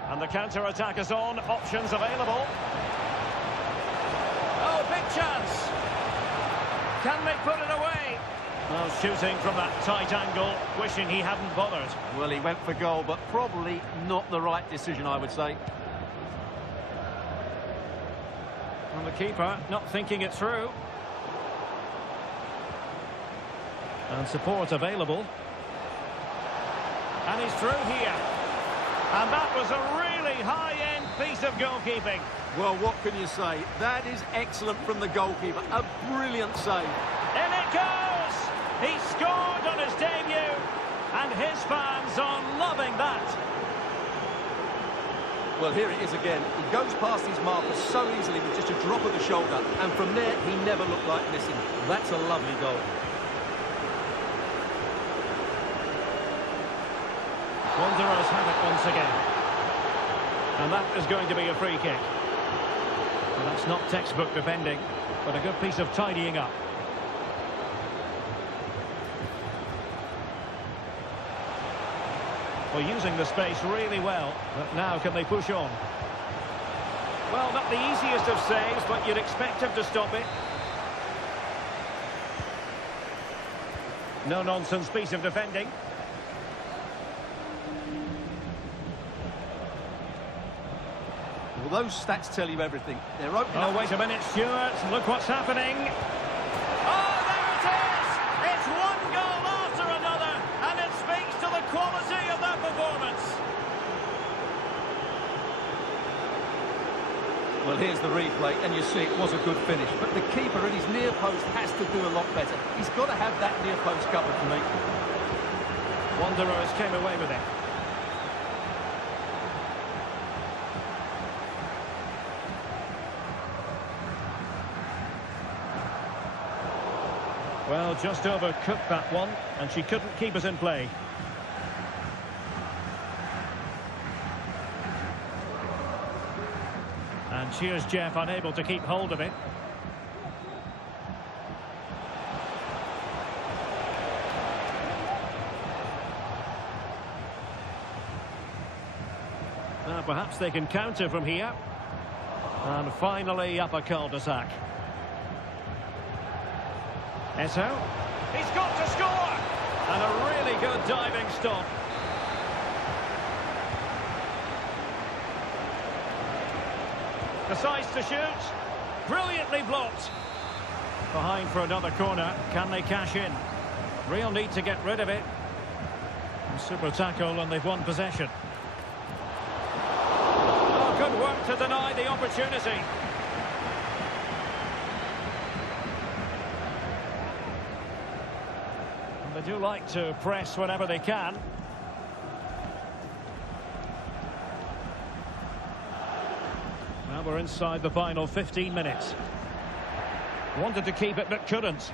And the counter-attack is on, options available. Oh, big chance! Can they put it away? Well, shooting from that tight angle, wishing he hadn't bothered. Well, he went for goal, but probably not the right decision, I would say. And the keeper not thinking it through. And support available. And he's through here. And that was a really high-end piece of goalkeeping. Well, what can you say? That is excellent from the goalkeeper. A brilliant save. In it goes! He scored on his debut, and his fans are loving that. Well, here it is again. He goes past his marker so easily with just a drop of the shoulder, and from there, he never looked like missing. That's a lovely goal. Wanderers have it once again. And that is going to be a free kick. Well, that's not textbook defending, but a good piece of tidying up. Well, using the space really well, but now can they push on? Well, not the easiest of saves, but you'd expect him to stop it. No-nonsense piece of defending. Well, those stats tell you everything. They're opening up. Oh, wait a minute, Stuart. Look what's happening. Oh, there it is! It's one goal after another, and it speaks to the quality of their performance. Well, here's the replay, and you see it was a good finish. But the keeper at his near post has to do a lot better. He's got to have that near post covered for me. Wanderers came away with it. Well, just overcooked that one, and she couldn't keep us in play. And cheers, Jeff, unable to keep hold of it. Now perhaps they can counter from here. And finally up a cul-de-sac. Eto. He's got to score! And a really good diving stop. Decides to shoot. Brilliantly blocked. Behind for another corner. Can they cash in? Real need to get rid of it. Super tackle and they've won possession. Oh, good work to deny the opportunity. And they do like to press whenever they can. Now we're inside the final 15 minutes. Wanted to keep it but couldn't.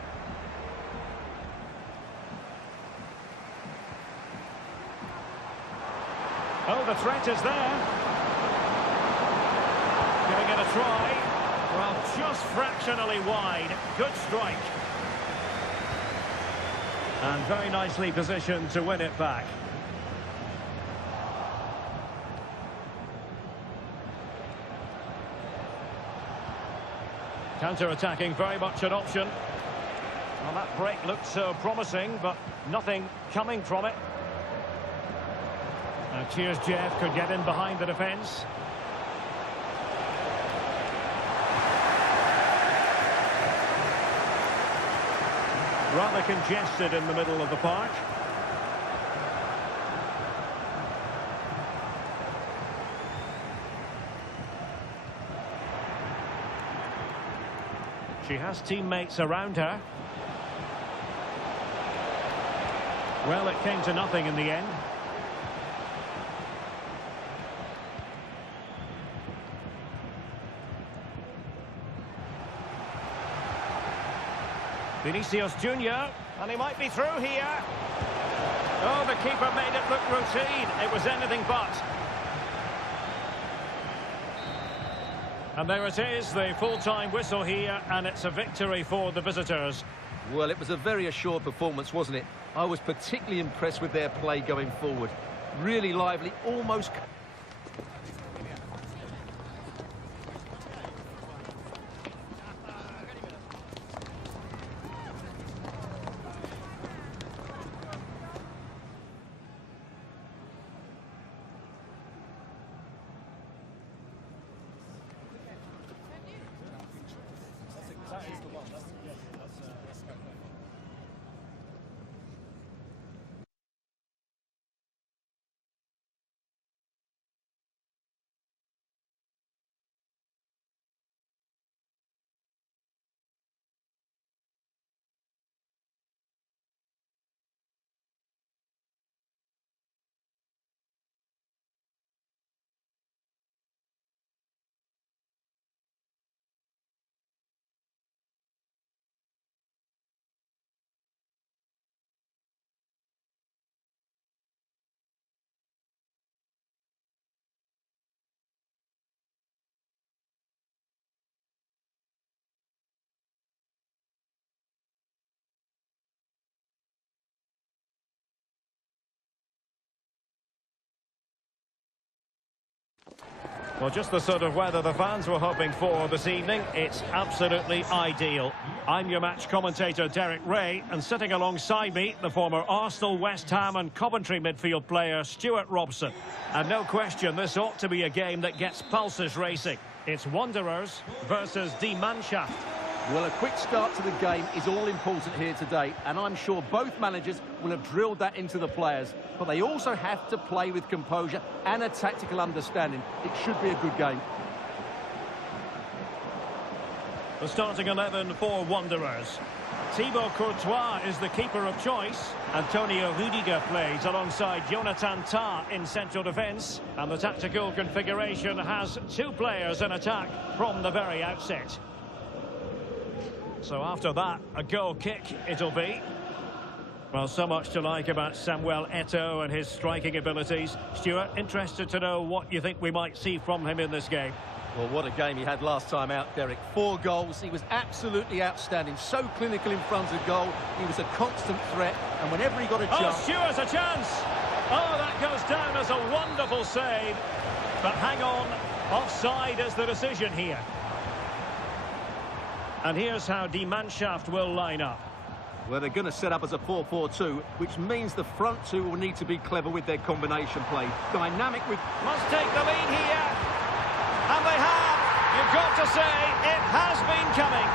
Oh, the threat is there. Giving it a try. Well, just fractionally wide. Good strike. And very nicely positioned to win it back. Counter-attacking, very much an option. Well, that break looked so promising, but nothing coming from it. Now, cheers, Jeff could get in behind the defence. Rather congested in the middle of the park. She has teammates around her. Well, it came to nothing in the end. Vinicius Junior, and he might be through here. Oh, the keeper made it look routine. It was anything but. And there it is, the full-time whistle here, and it's a victory for the visitors. Well, it was a very assured performance, wasn't it? I was particularly impressed with their play going forward. Really lively, almost... Well, just the sort of weather the fans were hoping for this evening. It's absolutely ideal. I'm your match commentator, Derek Ray, and sitting alongside me, the former Arsenal, West Ham and Coventry midfield player, Stuart Robson. And no question, this ought to be a game that gets pulses racing. It's Wanderers versus Die Mannschaft. Well, a quick start to the game is all important here today, and I'm sure both managers will have drilled that into the players. But they also have to play with composure and a tactical understanding. It should be a good game. The starting 11 for Wanderers. Thibaut Courtois is the keeper of choice. Antonio Rudiger plays alongside Jonathan Tah in central defence. And the tactical configuration has two players in attack from the very outset. So after that, a goal kick it'll be. Well, so much to like about Samuel Eto'o and his striking abilities. Stuart, interested to know what you think we might see from him in this game. Well, what a game he had last time out, Derek. 4 goals. He was absolutely outstanding. So clinical in front of goal. He was a constant threat. And whenever he got a Oh, chance... Stewart's a chance! Oh, that goes down as a wonderful save. But hang on, offside is the decision here. And here's how Die Mannschaft will line up. Well, they're going to set up as a 4-4-2, which means the front two will need to be clever with their combination play. Dynamic with... Must take the lead here. And they have. You've got to say, it has been coming.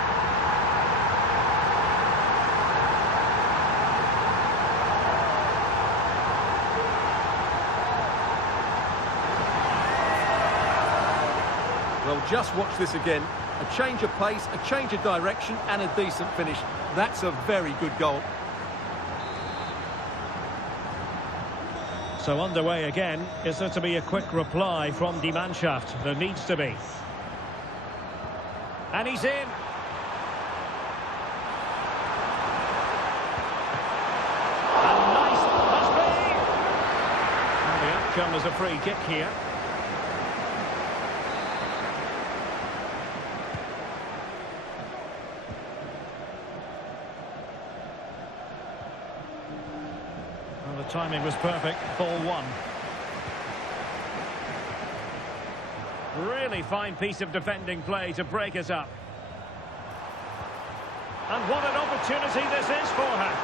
Well, just watch this again. A change of pace, a change of direction, and a decent finish. That's a very good goal. So underway again. Is there to be a quick reply from Die Mannschaft? There needs to be. And he's in. And nice, must be. And the outcome is a free kick here. Well, the timing was perfect. Ball 1. Really fine piece of defending play to break us up. And what an opportunity this is for her.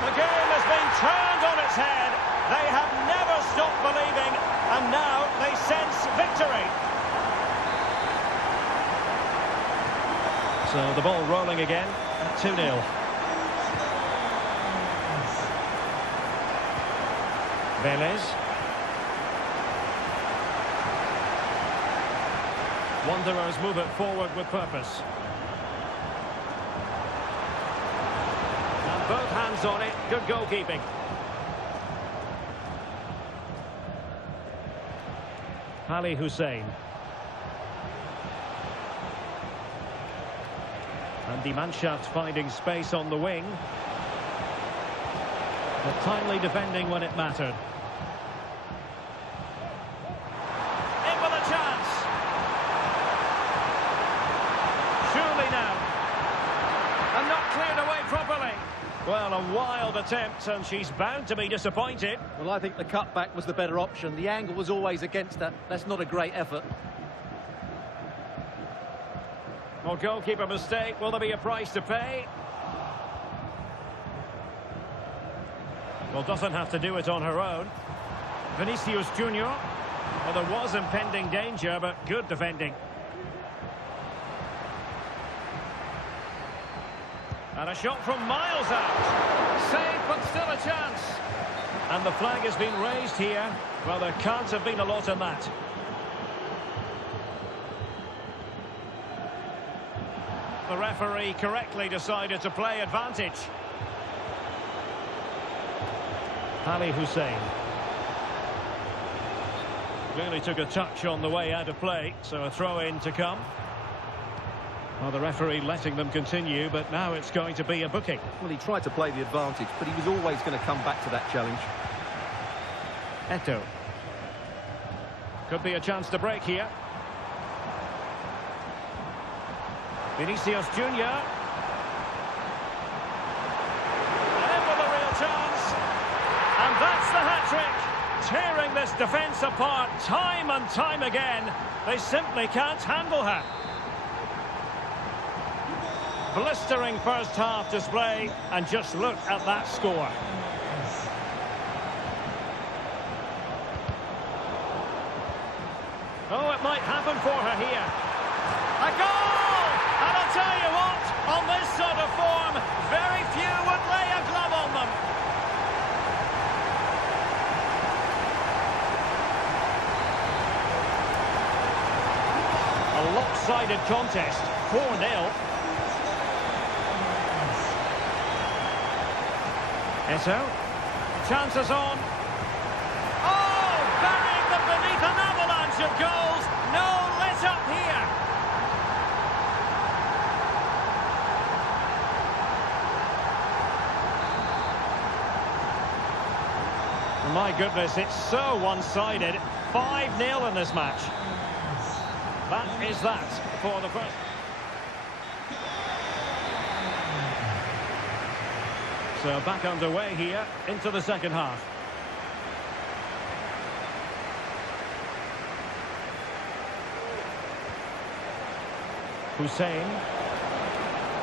The game has been turned on its head. They have never stopped believing, and now they sense victory. So the ball rolling again at 2-0. Vélez. Wanderers move it forward with purpose. And both hands on it. Good goalkeeping. Ali Hussein. And Die Mannschaft finding space on the wing. But timely defending when it mattered. In with a chance. Surely now. And not cleared away properly. Well, a wild attempt, and she's bound to be disappointed. Well, I think the cutback was the better option. The angle was always against her. That's not a great effort. Well, goalkeeper mistake. Will there be a price to pay? Well, doesn't have to do it on her own. Vinicius Junior. Well, there was impending danger, but good defending. And a shot from miles out. Saved, but still a chance. And the flag has been raised here. Well, there can't have been a lot in that. The referee correctly decided to play advantage. Ali Hussein. Really took a touch on the way out of play, so a throw-in to come. Well, the referee letting them continue, but now it's going to be a booking. Well, he tried to play the advantage, but he was always going to come back to that challenge. Eto. Could be a chance to break here. Vinicius Junior. And with a real chance. And that's the hat-trick. Tearing this defence apart time and time again. They simply can't handle her. Blistering first half display, and just look at that score. Oh, it might happen for her here. A goal! And I'll tell you what, on this sort of form, very few would lay a glove on them. A lopsided contest, 4-0. Eto, chances on. Oh, burying them beneath an avalanche of goals. No let up here. My goodness, it's so one-sided. 5-0 in this match. That is that for the first. So back underway here into the second half. Hussein.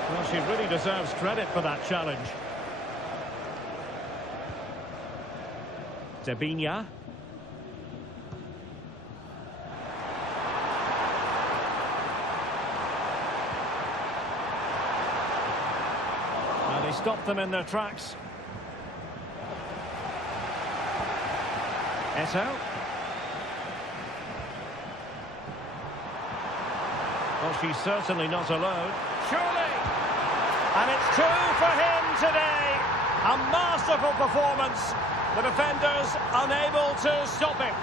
Well, she really deserves credit for that challenge. Debinya. And he stopped them in their tracks. Eto. Well, she's certainly not alone. Surely! And it's two for him today. A masterful performance. The defenders unable to stop him.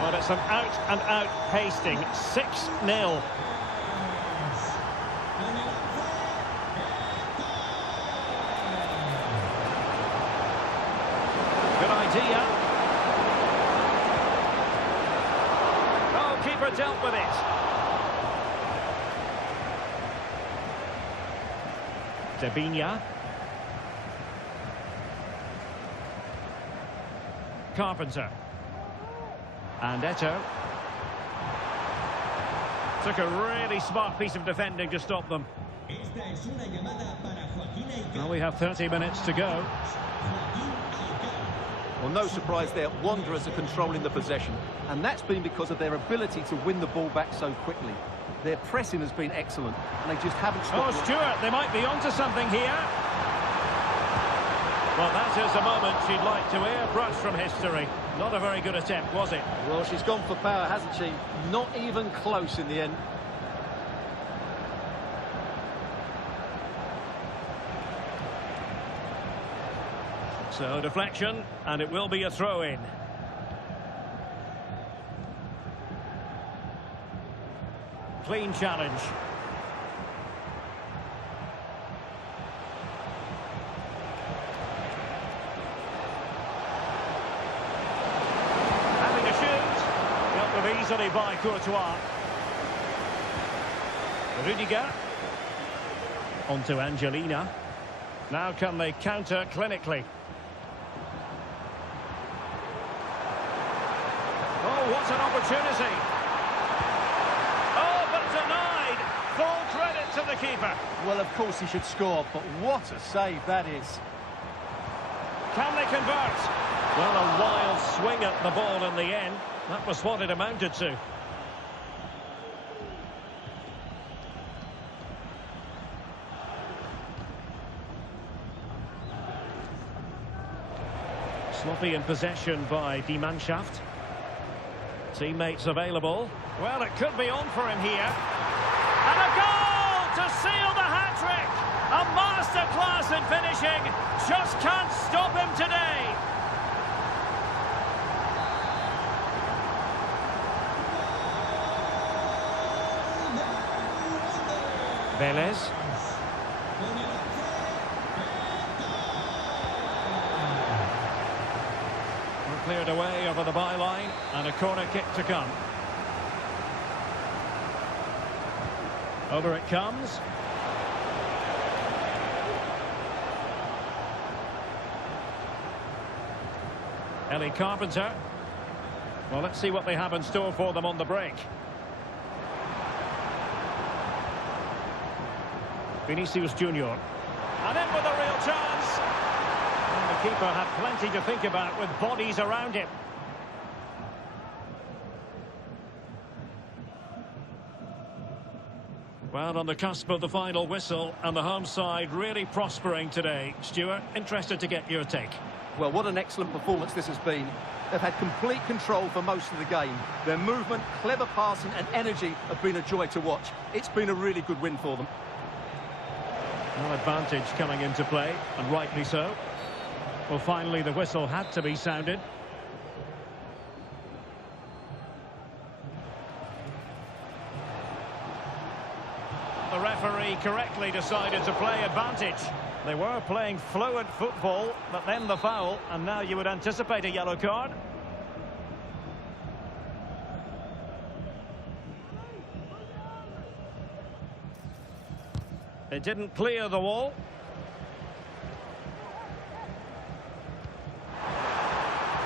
Well, it's an out-and-out pasting. 6-0. Good idea. Goalkeeper dealt with it. Debinya. Carpenter. And Eto. Took a really smart piece of defending to stop them. Well, we have 30 minutes to go. Well, no surprise there. Wanderers are controlling the possession, and that's been because of their ability to win the ball back so quickly. Their pressing has been excellent, and they just haven't stopped. Oh, Stuart, they might be onto something here. Well, that is a moment she'd like to airbrush from history. Not a very good attempt, was it? Well, she's gone for power, hasn't she? Not even close in the end. So, deflection, and it will be a throw-in. Clean challenge. Having a shoot. Dealt with easily by Courtois. Rudiger. On to Angelina. Now can they counter clinically? Oh, what an opportunity. Oh, but denied. Full credit to the keeper. Well, of course he should score, but what a save that is. Can they convert? Well, a wild swing at the ball in the end. That was what it amounted to. Sloppy in possession by Die Mannschaft. Teammates available. Well, it could be on for him here. And a goal to seal the hat-trick. A masterclass in finishing. Just can't stop him today. Velez. Cleared away over the byline, and a corner kick to come. Over it comes. Ellie Carpenter. Well, let's see what they have in store for them on the break. Vinicius Junior. And in with a real chance. And the keeper had plenty to think about with bodies around him. Well, on the cusp of the final whistle, and the home side really prospering today. Stuart, interested to get your take. Well, what an excellent performance this has been. They've had complete control for most of the game. Their movement, clever passing and energy have been a joy to watch. It's been a really good win for them. Well, advantage coming into play, and rightly so. Well, finally, the whistle had to be sounded. The referee correctly decided to play advantage. They were playing fluent football, but then the foul, and now you would anticipate a yellow card. It didn't clear the wall.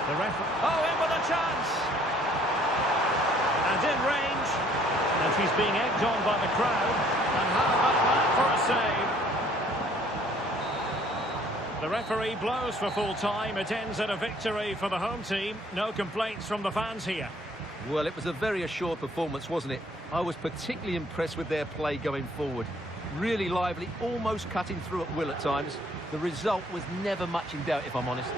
The referee... Oh, in with a chance! And in range. And she's being egged on by the crowd. And how about that for a save? The referee blows for full time. It ends at a victory for the home team. No complaints from the fans here. Well, it was a very assured performance, wasn't it? I was particularly impressed with their play going forward. Really lively, almost cutting through at will at times. The result was never much in doubt, if I'm honest.